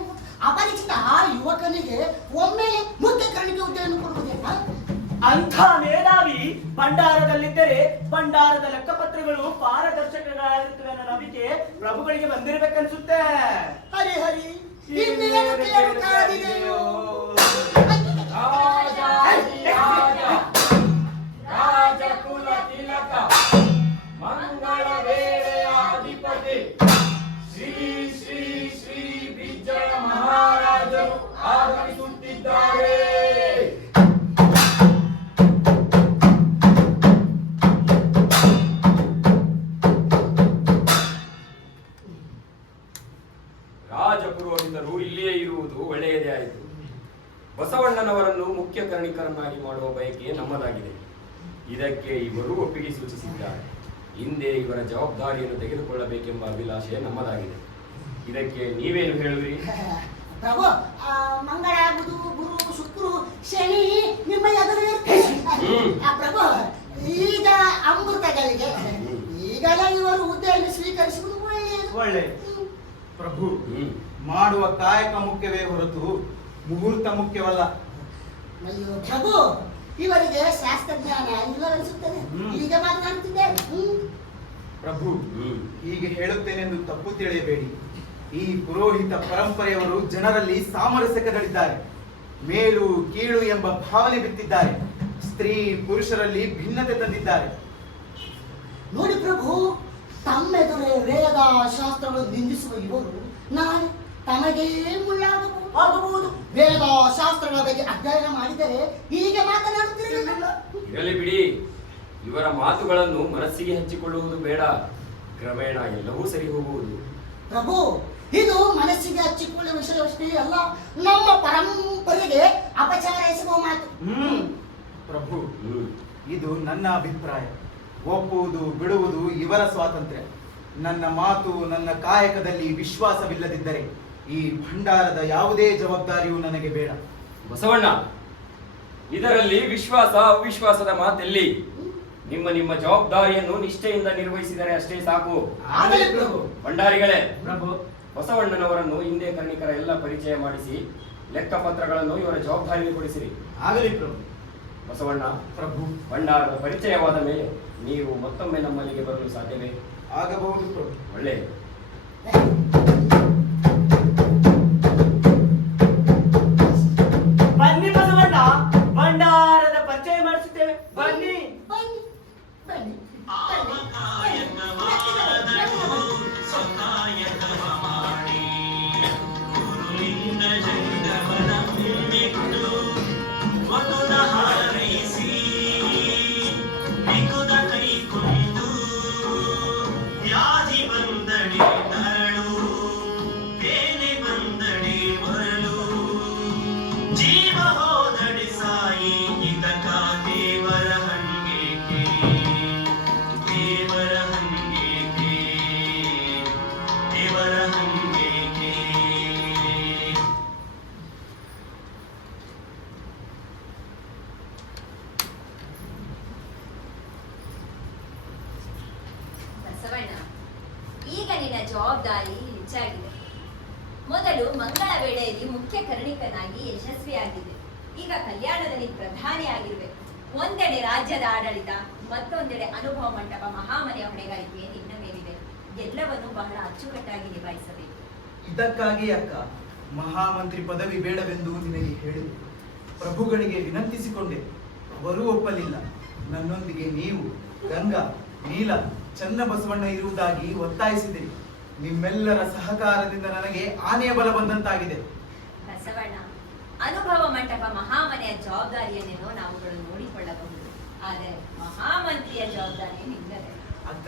ಅಪರಿಚಿತ ಆ ಯುವಕನಿಗೆ ಒಮ್ಮೆಲೆ ಮುಖ್ಯ ಕಾರಣಿಕ ಹುದ್ದೆಯನ್ನು ಕೊಡುವುದಿಲ್ಲ. ಅಂಥ ಮೇಧಾವಿ ಭಂಡಾರದಲ್ಲಿದ್ದರೆ ಭಂಡಾರದ ಲೆಕ್ಕಪತ್ರಗಳು ಪಾರದರ್ಶಕಗಳಾಗಿರುತ್ತವೆ ಅನ್ನೋ ನಂಬಿಕೆ ಪ್ರಭುಗಳಿಗೆ ಬಂದಿರಬೇಕನ್ಸುತ್ತೆ. ಹರಿ ಹರಿ, ಇನ್ನೇನು ಕೇಳಬೇಕಾಗಿದೆಯೋ? ರಾಜಕುಲ ತಿಲಕ ಮಂಗಳ ವೇಳೆಯ ಅಧಿಪತಿ ಶ್ರೀ ಶ್ರೀ ಶ್ರೀ ಬಿಜ್ಜಳ ಮಹಾರಾಜರು ಆಗಮಿಸುತ್ತಿದ್ದಾರೆ. ಸೇವಕರನ್ನಾಗಿ ಮಾಡುವ ಬಯಕೆ ನಮ್ಮದಾಗಿದೆ. ಇದಕ್ಕೆ ಇವರು ಒಪ್ಪಿಗೆ ಸೂಚಿಸಿದ್ದಾರೆ. ಹಿಂದೆ ಇವರ ಜವಾಬ್ದಾರಿಯನ್ನು ತೆಗೆದುಕೊಳ್ಳಬೇಕೆಂಬ ಅಭಿಲಾಷೆ ನಮ್ಮದಾಗಿದೆ. ಇದಕ್ಕೆ ನೀವೇನು ಹೇಳುವಿರಿ? ಪ್ರಭು, ಮಂಗಳ, ಬುಧ, ಗುರು, ಶುಕ್ರು, ಶನಿ ನಿಮ್ಮ ಎದುರು ಪ್ರಭು. ಈಗ ಅಮೃತಗಳಿಗೆ ಈಗಲೇ ಇವರು ಹುದ್ದೆಯನ್ನು ಸ್ವೀಕರಿಸುವುದು ಒಳ್ಳೆಯದು. ಒಳ್ಳೆಯದು. ಪ್ರಭು, ಮಾಡುವ ಕಾಯಕ ಮುಖ್ಯವೇ ಹೊರತು ಮುಹೂರ್ತ ಮುಖ್ಯವಲ್ಲ. ಅಯ್ಯೋ ಪ್ರಭು, ಇವರಿಗೆ ಶಾಸ್ತ್ರಜ್ಞಾನ ಇಲ್ಲವೆನಿಸುತ್ತದೆ. ಈಗ ಮಾತನಾಡುತ್ತಿದ್ದೇನೆ. ಪ್ರಭು, ಹೀಗೆ ಹೇಳುತ್ತೇನೆಂದು ತಪ್ಪು ತಿಳಿಯಬೇಡಿ. ಈ ಪುರೋಹಿತ ಪರಂಪರೆಯವರು ಜನರಲ್ಲಿ ಸಾಮರಸ್ಯಕದಳಿದ್ದಾರೆ. ಮೇಲು ಕೀಳು ಎಂಬ ಭಾವನೆ ಬಿತ್ತಿದ್ದಾರೆ. ಸ್ತ್ರೀ ಪುರುಷರಲ್ಲಿ ಭಿನ್ನತೆ ತಂದಿದ್ದಾರೆ. ನೋಡಿ ಪ್ರಭು, ತಮ್ಮೆದುರೇ ವೇದ ಶಾಸ್ತ್ರಗಳು ನಿಂದಿಸುವ ಇವರು ನಾಳೆ ತಮಗೇ ಮುಳ್ಳಾಗಬಹುದು. ವೇದ ಶಾಸ್ತ್ರಗಳ ಬಗ್ಗೆ ಅಧ್ಯಯನ ಮಾಡಿದರೆ ಹೀಗೆ ಮಾತನಾಡುತ್ತಿರಲಿಲ್ಲ. ಇರಲಿ ಬಿಡಿ, ಇವರ ಮಾತುಗಳನ್ನು ಮನಸ್ಸಿಗೆ ಹಚ್ಚಿಕೊಳ್ಳುವುದು ಬೇಡ. ಕ್ರಮೇಣ ಎಲ್ಲವೂ ಸರಿ ಹೋಗುವುದು. ಪ್ರಭು, ಇದು ಮನಸ್ಸಿಗೆ ಹಚ್ಚಿಕೊಳ್ಳುವ ವಿಷಯವಷ್ಟೇ ಅಲ್ಲ, ನಮ್ಮ ಪರಂಪರೆಗೆ ಅಪಚಾರ ಎಸಗುವ ಮಾತು. ಪ್ರಭು, ಇದು ನನ್ನ ಅಭಿಪ್ರಾಯ. ಒಪ್ಪುವುದು ಬಿಡುವುದು ಇವರ ಸ್ವಾತಂತ್ರ್ಯ. ನನ್ನ ಮಾತು, ನನ್ನ ಕಾಯಕದಲ್ಲಿ ವಿಶ್ವಾಸವಿಲ್ಲದಿದ್ದರೆ ಈ ಭಂಡಾರದ ಯಾವುದೇ ಜವಾಬ್ದಾರಿಯೂ ನನಗೆ ಬೇಡ. ಬಸವಣ್ಣ, ಇದರಲ್ಲಿ ವಿಶ್ವಾಸ ಅವಿಶ್ವಾಸದ ಮಾತೆಲ್ಲಿ? ನಿಮ್ಮ ನಿಮ್ಮ ಜವಾಬ್ದಾರಿಯನ್ನು ನಿಷ್ಠೆಯಿಂದ ನಿರ್ವಹಿಸಿದರೆ ಅಷ್ಟೇ ಸಾಕು. ಆಗಲಿ ಪ್ರಭು. ಭಂಡಾರಿಗಳೇ, ಪ್ರಭು, ಬಸವಣ್ಣನವರನ್ನು ಹಿಂದೆ ಕರ್ಣಿಕರ ಎಲ್ಲ ಪರಿಚಯ ಮಾಡಿಸಿ ಲೆಕ್ಕಪತ್ರಗಳನ್ನು ಇವರ ಜವಾಬ್ದಾರಿಗೆ ಕೊಡಿಸಿರಿ. ಆಗಲಿ ಪ್ರಭು. ಬಸವಣ್ಣ, ಪ್ರಭು, ಭಂಡಾರದ ಪರಿಚಯವಾದ ಮೇಲೆ ನೀವು ಮತ್ತೊಮ್ಮೆ ನಮ್ಮಲ್ಲಿಗೆ ಬರಲು ಸಾಧ್ಯವೇ? ಆಗಬಹುದು ಪ್ರಭು. ಒಳ್ಳೆಯದು. ಬನ್ನಿ ಬಸವಣ್ಣ, ಭಂಡಾರದ ಪರಿಚಯ ಮಾಡಿಸುತ್ತೇವೆ. ಬನ್ನಿ. ಬನ್ನಿ ಬನ್ನಿ ಬಸವಣ್ಣ, ಈಗ ನಿನ್ನ ಜವಾಬ್ದಾರಿ ಹೆಚ್ಚಾಗಿದೆ. ಮೊದಲು ಮಂಗಳ ವೇಳೆಯಲ್ಲಿ ಮುಖ್ಯ ಕರ್ಣಿಕನಾಗಿ ಯಶಸ್ವಿಯಾಗಿದೆ. ಈಗ ಕಲ್ಯಾಣದಲ್ಲಿ ಪ್ರಧಾನಿ ಆಗಿರ್ಬೇಕು. ಒಂದೆಡೆ ರಾಜ್ಯದ ಆಡಳಿತ, ಮತ್ತೊಂದೆಡೆ ಅನುಭವ ಮಂಟಪ ಮಹಾಮನೆಯ ಹೊಣೆಗಾರಿಕೆ ನಿನ್ನ ಮೇಲಿದೆ. ಎಲ್ಲವನ್ನು ಬಹಳ ಅಚ್ಚುಕಟ್ಟಾಗಿ ನಿಭಾಯಿಸಬೇಕು. ಇದಕ್ಕಾಗಿ ಅಕ್ಕ ಮಹಾಮಂತ್ರಿ ಪದವಿ ಬೇಡವೆಂದು ನಿನಗೆ ಹೇಳಿದೆ. ಪ್ರಭುಗಳಿಗೆ ವಿನಂತಿಸಿಕೊಂಡೆ, ಅವರೂ ಒಪ್ಪಲಿಲ್ಲ. ನನ್ನೊಂದಿಗೆ ನೀವು, ಗಂಗಾ, ನೀಲ, ಚನ್ನಬಸವಣ್ಣ ಇರುವುದಾಗಿ ಒತ್ತಾಯಿಸಿದೆ. ನಿಮ್ಮೆಲ್ಲರ ಸಹಕಾರದಿಂದ ನನಗೆ ಆನೆಯ ಬಲ ಬಂದಂತಾಗಿದೆ. ಬಸವಣ್ಣ, ಅನುಭವ ಮಂಟಪ ಮಹಾಮನೆಯ ಜವಾಬ್ದಾರಿಯನ್ನೇನೋ ನಾವುಗಳು ನೋಡಿಕೊಳ್ಳಬಹುದು. ಆದರೆ ಮಹಾಮಂತ್ರಿಯ ಜವಾಬ್ದಾರಿ ನಿಮ್ಮದೇ. ಅಕ್ಕ,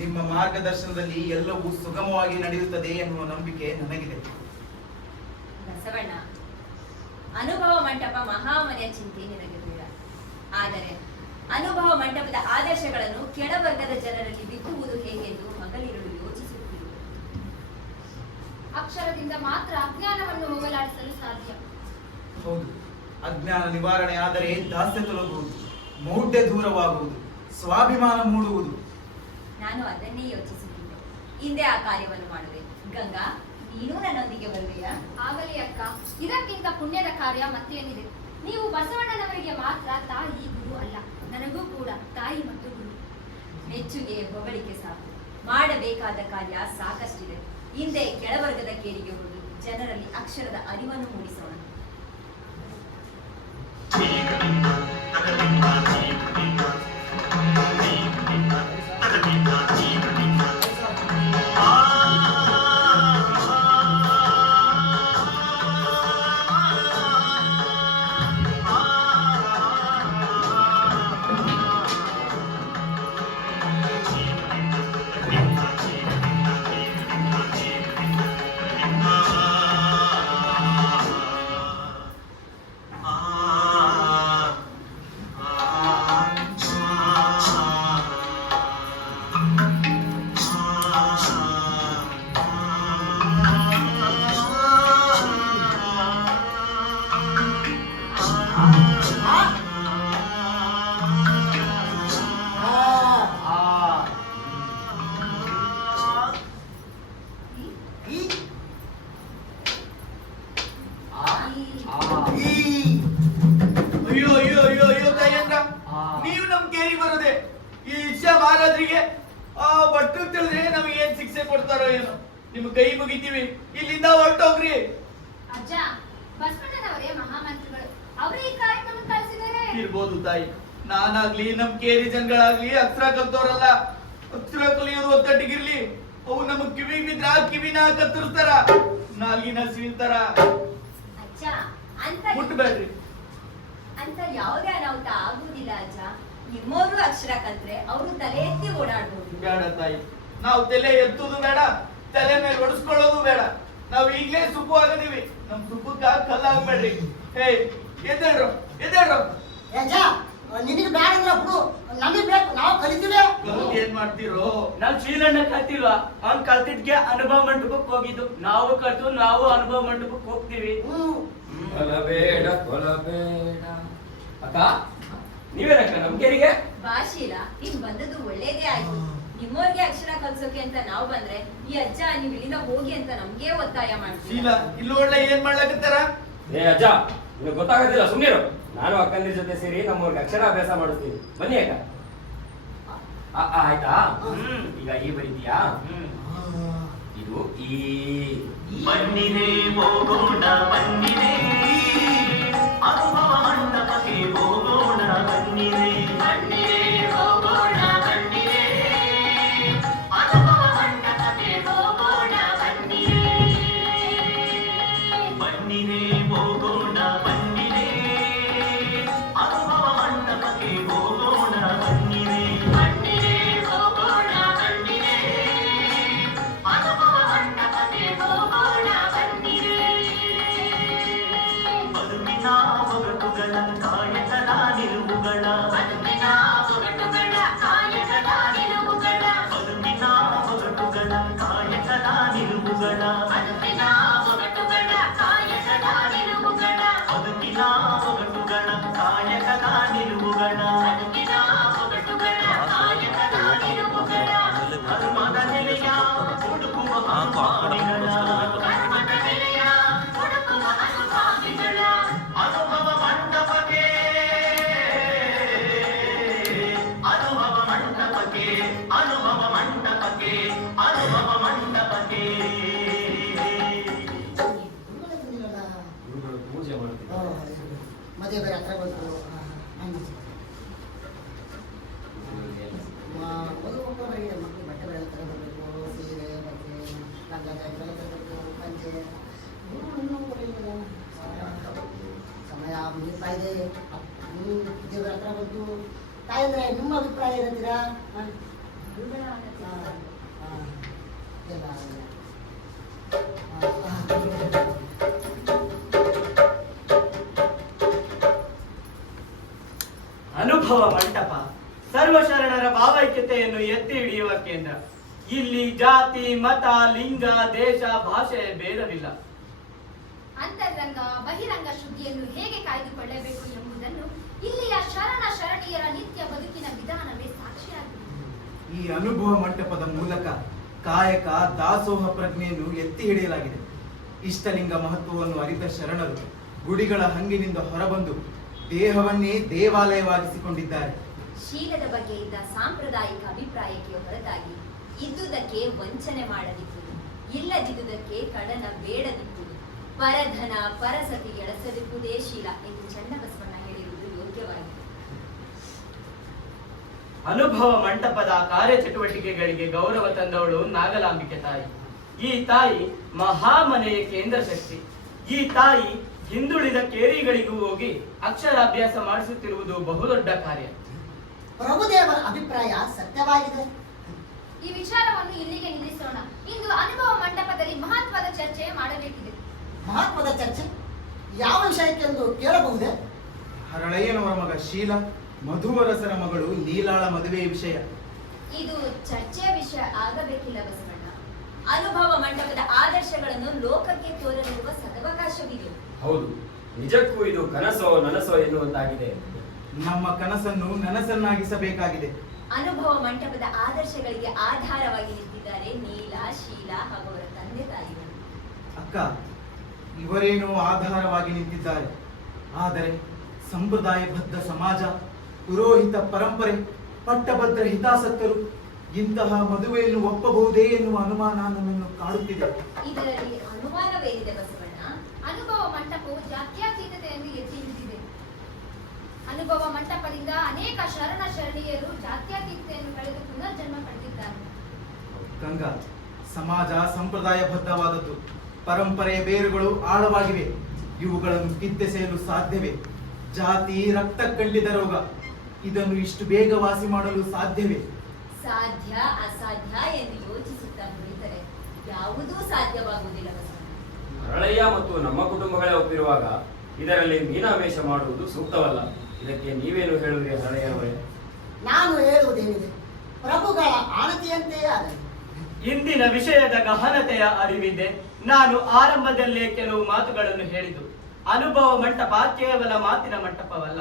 ನಿಮ್ಮ ಮಾರ್ಗದರ್ಶನದಲ್ಲಿ ಎಲ್ಲವೂ ಸುಗಮವಾಗಿ ನಡೆಯುತ್ತದೆ ಎನ್ನುವ ನಂಬಿಕೆ ನನಗಿದೆ. ಬಸವಣ್ಣ, ಅನುಭವ ಮಂಟಪ ಮಹಾಮನೆಯ ಚಿಂತೆ ನಿನಗೆ ಬೇಡ. ಆದರೆ ಅನುಭವ ಮಂಟಪದ ಆದರ್ಶಗಳನ್ನು ಕೆಳವರ್ಗದ ಜನರಲ್ಲಿ ಬಿತ್ತುವುದು ಹೇಗೆಂದು ಹಗಲಿರುಳು ಯೋಚಿಸುತ್ತಿರುವುದು. ಅಕ್ಷರದಿಂದ ಮಾತ್ರ ಅಜ್ಞಾನವನ್ನು ಹೋಗಲಾಡಿಸಲು ಸಾಧ್ಯ. ಹೌದು, ಅಜ್ಞಾನ ನಿವಾರಣೆ ಆದರೆ ದಾಸ್ಯ ತೊಲಗುವುದು, ಮೌಢ್ಯ ದೂರವಾಗುವುದು, ಸ್ವಾಭಿಮಾನ ಮೂಡುವುದು. ನಾನು ಅದನ್ನೇ ಯೋಚಿಸುತ್ತಿದ್ದೆ. ಹಿಂದೆ ಆ ಕಾರ್ಯವನ್ನು ಮಾಡುವೆ. ಗಂಗಾ, ನೀನು ನನ್ನೊಂದಿಗೆ ಬರುವೆಯಾ? ಆಗಲಿ ಅಕ್ಕ, ಇದಕ್ಕಿಂತ ಪುಣ್ಯದ ಕಾರ್ಯ ಮತ್ತೇನಿದೆ? ನೀವು ಬಸವಣ್ಣನವರಿಗೆ ಮಾತ್ರ ತಾಯಿ ಗುರು ಅಲ್ಲ, ನನಗೂ ಕೂಡ ತಾಯಿ ಮತ್ತು ಗುರು. ಮೆಚ್ಚುಗೆ ಹೊಗಳಿಕೆ ಸಾಕು. ಮಾಡಬೇಕಾದ ಕಾರ್ಯ ಸಾಕಷ್ಟಿದೆ. ಹಿಂದೆ ಕೆಳವರ್ಗದ ಕೇರಿಗೆ ಹೋಗಿ ಜನರಲ್ಲಿ ಅಕ್ಷರದ ಅರಿವನ್ನು ಮೂಡಿಸೋಣ. ನೀವು ನಮ್ ಕೇರಿ ಬರೋದೆ ಈ ಇಚ್ಛಾ ಮಹಾರಾಜರಿಗೆ ಆ ಬಟ್ಟು ತಿಳಿದ್ರೆ ನಮಗೆ ಏನ್ ಶಿಕ್ಷೆ ಕೊಡ್ತಾರೋ ಏನೋ. ನಿಮ್ ಕೈ ಮುಗಿತೀವಿ, ಇಲ್ಲಿಂದ ಹೊರಟೋಗ್ರಿ. ಅಜ್ಜ, ಬಸವಣ್ಣನವರೇ ಮಹಾಮಂತ್ರಿಗಳು, ಅವರೇ ಈ ಕಾರ್ಯಕ್ರಮ ಕಳಿಸಿದ್ದಾರೆ. ಇರ್ಬೋದು ತಾಯಿ, ನಾನಾಗ್ಲಿ ನಮ್ ಕೇರಿ ಜನಗಳಾಗ್ಲಿ ಅಕ್ಷರ ಕಲ್ತವ್ರಲ್ಲ. ಅಕ್ಷರ ಕಲಿಯೋದು ಒತ್ತಟ್ಟಿಗಿರ್ಲಿ, ಅವು ನಮಗ್ ಕಿವಿ ಬಿದ್ರ ಕಿವಿನ ಕತ್ತರಿಸ್ತಾರ, ನಾಲ್ಗಿನ ಸೀಳ್ತಾರ. ಅಜ್ಜ, ಅಂತ ಮುಟ್ಬೇಡ್ರಿ. ಅಂತ ಯಾವುದೇ ಅನಾಹುತ ಆಗುವುದಿಲ್ಲ ಅಜ್ಜ. ನಿಮ್ಮವರು ಅಕ್ಷರ ಕಲ್ತ್ರೆ ಅವರು ತಲೆ ಎತ್ತಿ ಓಡಾಡ್ಬೋದು. ಬೇಡ ತಾಯಿ, ನಾವು ತಲೆ ಎತ್ತುದು ಬೇಡ, ತಲೆ ಮೇಲೆ ಹೊಡಿಸ್ಕೊಳ್ಳೋದು ಬೇಡ. ನಾವು ಈಗ್ಲೇ ಸುಪ್ಪು ಆಗದೀವಿ, ನಮ್ ಸುಪ್ಪಕ್ಕ ಕಲ್ಲಾಗ್ಬೇಡ್ರಿ. ಹೇ ಎದ್ದೇಳ್ರು ಎದ್ದೇಳ್ರು. ಅಜ್ಜ, ನಿನಗೆ ಬೇಡ ಅಂದ್ರೆ ಬಿಡು, ನಮಗೆ ಬೇಕು, ನಾವು ಕಲಿತೀವಿ. ಕಲ್ತು ಏನ್ ಮಾಡ್ತೀರೋ? ನಾವ್ ಶೀಲಣ್ಣ ಕಲ್ತಿಲ್ವಾ? ಅವ್ನ್ ಕಲ್ತಿದ್ಗೆ ಅನುಭವ ಮಂಟಪಕ್ಕೆ ಹೋಗಿದ್ದು. ನಾವು ಕಲ್ತು ನಾವು ಅನುಭವ ಮಂಟಪಕ್ಕೆ ಹೋಗ್ತೀವಿ. ಕೊಲಬೇಡ ಕೊಲಬೇಡ. ಅಕ್ಕ, ನೀವೇನಕ್ಕ ನಮ್ ಕೇರಿಗೆ? ಭಾಷೀಲ, ನೀನ್ ಬಂದದ್ದು ಒಳ್ಳೇದೇ ಆಯ್ತು. ನಿಮ್ಮವ್ರಿಗೆ ಅಕ್ಷರ ಕಲ್ಸೋಕೆ ಅಂತ ನಾವು ಬಂದ್ರೆ ಈ ಅಜ್ಜ ನೀವ್ ಇಲ್ಲಿಂದ ಹೋಗಿ ಅಂತ ನಮ್ಗೆ ಒತ್ತಾಯ ಮಾಡ್ತೀವಿ. ಶೀಲ, ಇಲ್ಲಿ ಒಳ್ಳೆ ಏನ್ ಮಾಡ್ಲಕತ್ತಾರ? ಏ ಅಜ್ಜ, ನಿಮ್ಗೆ ಗೊತ್ತಾಗೋದಿಲ್ಲ, ಸುಮ್ಮನಿರು. ನಾನು ಅಕ್ಕಂದಿರ ಜೊತೆ ಸೇರಿ ನಮ್ಮವ್ರಿಗೆ ಅಕ್ಷರಾಭ್ಯಾಸ ಮಾಡಿಸ್ತೀನಿ. ಬನ್ನಿ ಅಕ್ಕ. ಆಯ್ತಾ? ಈಗ ಈ ಬರೀತೀಯಾ? ಇದು ಈ. ಬನ್ನಿರೆ ಹೋಗೋಣ ಬನ್ನಿರೆ, ಅನುಭವ ಮಂಟಪಕ್ಕೆ ಹೋಗೋಣ ಬನ್ನಿರೆ. ಬನ್ನಿರೆ ಹೋಗೋಣ ಬನ್ನಿರೆ, ಅನುಭವ ಮಂಟಪಕ್ಕೆ ಹೋಗೋಣ ಬನ್ನಿರೆ. ಬನ್ನಿರೆ ಹೋಗೋಣ ಬನ್ನಿರೆ, ಅನುಭವ ಮಂಟಪಕ್ಕೆ ಹೋಗೋಣ ಬನ್ನಿರೆ. ಬನ್ನಿರೆ ಹೋಗೋಣ ಬನ್ನಿರೆ, ಅನುಭವ ಮಂಟಪಕ್ಕೆ ಹೋಗೋಣ ಬನ್ನಿರೆ. ಬದುಕಿನ ಒಗಟುಗಳ ಕಾಯಕದ ನಿಲುವುಗಳ, ಬದುಕಿನ ಒಗಟುಗಳ ಕಾಯಕದ ನಿಲುವುಗಳ, ಬದುಕಿನ ಒಗಟುಗಳ ಕಾಯಕದ ನಿಲುವುಗಳ, ಬದುಕಿನ ಒಗಟುಗಳ ಕಾಯಕದ ನಿಲುವುಗಳ, ಬದುಕಿನ ಒಗಟುಗಳ ಕಾಯಕದ ನಿಲುವುಗಳ, ಬದುಕಿನ ಒಗಟುಗಳ ಕಾಯಕದ ನಿಲುವುಗಳ, ಧರ್ಮದ ನೆಲೆಯ ಹುಡುಕುವ ಅನುಭಾವಿಗಳ, ಧರ್ಮದ ನೆಲೆಯ ಹುಡುಕುವ ಅನುಭಾವಿಗಳ, ಅನುಭವ ಮಂಟಪಕ್ಕೆ, ಅನುಭವ ಮಂಟಪಕ್ಕೆ, ಅನುಭವ ಮಂಟಪಕ್ಕೆ, ಅನುಭವ ಮಂಟಪಕ್ಕೆ. ಗುರುಗಳು ಪೂಜೆ ಮಾಡ್ತೀನಿ. ಮದುವೆ ಬೇರೆ ಹತ್ರ ಬಂತು. ಮದುವೆ ಮಕ್ಕಳು ಬಟ್ಟೆ ಬೇರೆ ತರಬೇಕು, ಸೀರೆ ಬಟ್ಟೆ ಲಂಗ ಎಲ್ಲ ತರಬೇಕು, ಪಂಚೆ ಇನ್ನೂ ಬರಲಿಲ್ಲ. ಸಮಯ ಮುಗಿತಾ ಇದೆ. ದೇವರ ಹತ್ರ ಬಂತು. ತಾಯಂದ್ರೆ ನಿಮ್ಮ ಅಭಿಪ್ರಾಯ ಏನಂತೀರಾ? ಅನುಭವ ಮಂಟಪ ಸರ್ವಶರಣರ ಭಾವೈಕ್ಯತೆಯನ್ನು ಎತ್ತಿ ಹಿಡಿಯುವ ಕೇಂದ್ರ. ಇಲ್ಲಿ ಜಾತಿ, ಮತ, ಲಿಂಗ, ದೇಶ, ಭಾಷೆ ಭೇದವಿಲ್ಲ. ಅಂತರಂಗ ಬಹಿರಂಗ ಶುದ್ಧಿಯನ್ನು ಹೇಗೆ ಕಾಯ್ದುಕೊಳ್ಳಬೇಕು ಎಂಬುದನ್ನು ಇಲ್ಲಿಯ ಶರಣ ಶರಣೀಯರ ನಿತ್ಯ ಬದುಕಿನ ವಿಧಾನವೇ ಸಾಕ್ಷಿಯಾಗಿದೆ. ಈ ಅನುಭವ ಮಂಟಪದ ಮೂಲಕ ಕಾಯಕ ದಾಸೋಹ ಪ್ರಜ್ಞೆಯನ್ನು ಎತ್ತಿ ಹಿಡಿಯಲಾಗಿದೆ. ಇಷ್ಟಲಿಂಗ ಮಹತ್ವವನ್ನು ಅರಿತ ಶರಣರು ಗುಡಿಗಳ ಹಂಗಿನಿಂದ ಹೊರಬಂದು ದೇಹವನ್ನೇ ದೇವಾಲಯವಾಗಿಸಿಕೊಂಡಿದ್ದಾರೆ. ಶೀಲದ ಬಗ್ಗೆ ಇದ್ದ ಸಾಂಪ್ರದಾಯಿಕ ಅಭಿಪ್ರಾಯಕ್ಕೆ ಹೊರತಾಗಿ ಇದ್ದುದಕ್ಕೆ ವಂಚನೆ ಮಾಡದಿದ್ದುದು, ಇಲ್ಲದಿದ್ದುದಕ್ಕೆ ಕಡನ ಬೇಡದಿದ್ದುದು, ಪರಧನ ಪರಸತಿ ಎಳಸದಿದ್ದುದೇ ಶೀಲ ಎಂದು ಚನ್ನಬಸವಣ್ಣ ಹೇಳಿರುವುದು ಯೋಗ್ಯವಾಗಿದೆ. ಅನುಭವ ಮಂಟಪದ ಕಾರ್ಯಚಟುವಟಿಕೆಗಳಿಗೆ ಗೌರವ ತಂದವಳು ನಾಗಲಾಂಬಿಕೆ ತಾಯಿ. ಈ ತಾಯಿ ಮಹಾಮನೆಯ ಕೇಂದ್ರ ಶಕ್ತಿ. ಈ ತಾಯಿ ಹಿಂದುಳಿದ ಕೇರಿಗಳಿಗೂ ಹೋಗಿ ಅಕ್ಷರಾಭ್ಯಾಸ ಮಾಡಿಸುತ್ತಿರುವುದು ಬಹುದೊಡ್ಡ ಕಾರ್ಯ. ಪ್ರಭುದೇವರ ಅಭಿಪ್ರಾಯ ಸತ್ಯವಾಗಿದೆ. ಈ ವಿಚಾರವನ್ನು ಇಲ್ಲಿಗೆ ನಿಲ್ಲಿಸೋಣ. ಇಂದು ಅನುಭವ ಮಂಟಪದಲ್ಲಿ ಮಹತ್ವದ ಚರ್ಚೆ ಮಾಡಬೇಕಿದೆ. ಮಹತ್ವದ ಚರ್ಚೆ ಯಾವ ವಿಷಯಕ್ಕೆಂದು ಕೇಳಬಹುದೇ? ಹರಳಯ್ಯನವರ ಮಗ ಶೀಲ, ಮಧುವರಸರ ಮಗಳು ನೀಲಾಳ ಮದುವೆಯ ವಿಷಯ. ಇದು ಚರ್ಚೆಯ ವಿಷಯ ಆಗಬೇಕಿಲ್ಲ ಬಸವಣ್ಣ. ಅನುಭವ ಮಂಟಪದ ಆದರ್ಶಗಳನ್ನು ಲೋಕಕ್ಕೆ ತೋರಲಿರುವ ಸದವಕಾಶವಿದೆ. ಹೌದು, ನಿಜಕ್ಕೂ ಇದು ಕನಸೋ ನನಸೋ ಎನ್ನುವಂತಾಗಿದೆ. ನಮ್ಮ ಕನಸನ್ನು ನನಸನ್ನಾಗಿಸಬೇಕಾಗಿದೆ. ಅನುಭವ ಮಂಟಪದ ಆದರ್ಶಗಳಿಗೆ ಆಧಾರವಾಗಿ ನಿಂತಿದ್ದಾರೆ ನೀಲ, ಶೀಲ ಹಾಗೂ ಅವರ ತಂದೆ ತಾಯಿಗಳು. ಅಕ್ಕ, ಇವರೇನೋ ಆಧಾರವಾಗಿ ನಿಂತಿದ್ದಾರೆ, ಆದರೆ ಸಂಪ್ರದಾಯಬದ್ಧ ಸಮಾಜ ಪುರೋಹಿತ ಪರಂಪರೆ, ಪಟ್ಟಭದ್ರ ಹಿತಾಸಕ್ತರು ಇಂತಹ ಮದುವೆಯನ್ನು ಒಪ್ಪಬಹುದೇ ಎನ್ನುವ ಅನುಮಾನ ನನ್ನನ್ನು ಕಾಡುತ್ತಿದೆ. ಇದರಲ್ಲಿ ಅನುಮಾನವೇನಿದೆ ಬಸವಣ್ಣ? ಅನುಭವ ಮಂಟಪವು ಜಾತ್ಯತೀತತೆಯನ್ನು ಎತ್ತಿ ಹಿಡಿದಿದೆ. ಅನುಭವ ಮಂಟಪದಿಂದ ಅನೇಕ ಶರಣ ಶರಣೀಯರು ಜಾತ್ಯತೀತತೆಯನ್ನು ಕಳೆದು ಪುನರ್ಜನ್ಮ ಪಡೆದಿದ್ದಾರೆ. ಗಂಗಾ, ಸಮಾಜ ಸಂಪ್ರದಾಯಬದ್ಧವಾದದ್ದು. ಪರಂಪರೆಯ ಬೇರುಗಳು ಆಳವಾಗಿವೆ. ಇವುಗಳನ್ನು ಕಿತ್ತೆಸೆಯಲು ಸಾಧ್ಯವೇ? ಜಾತಿ ರಕ್ತ ಕಂಡಿದ ರೋಗ, ಇದನ್ನು ಇಷ್ಟು ಬೇಗ ವಾಸಿ ಮಾಡಲು ಸಾಧ್ಯವೇ? ಸಾಧ್ಯ ಅಸಾಧ್ಯ ಎಂದು ಯೋಚಿಸುತ್ತಾ ನುಡಿದರೆ ಯಾವುದೂ ಸಾಧ್ಯವಾಗುವುದಿಲ್ಲ ಬಸವಣ್ಣ. ಹರಳಯ್ಯ ಮತ್ತು ನಮ್ಮ ಕುಟುಂಬಗಳೇ ಒಪ್ಪಿರುವಾಗ ಇದರಲ್ಲಿ ಮೀನಾಮೇಷ ಮಾಡುವುದು ಸೂಕ್ತವಲ್ಲ. ಇದಕ್ಕೆ ನೀವೇನು ಹೇಳುವಿರಿ ಹರಳಯ್ಯ ಅವರೇ? ನಾನು ಹೇಳುವುದೇನಿದೆ, ಪ್ರಭುಗಳ ಆಣತಿಯಂತೆಯೇ ಆಗಲಿ. ಇಂದಿನ ವಿಷಯದ ಗಹನತೆಯ ಅರಿವಿದೆ. ನಾನು ಆರಂಭದಲ್ಲೇ ಕೆಲವು ಮಾತುಗಳನ್ನು ಹೇಳಿದ್ದು. ಅನುಭವ ಮಂಟಪ ಕೇವಲ ಮಾತಿನ ಮಂಟಪವಲ್ಲ.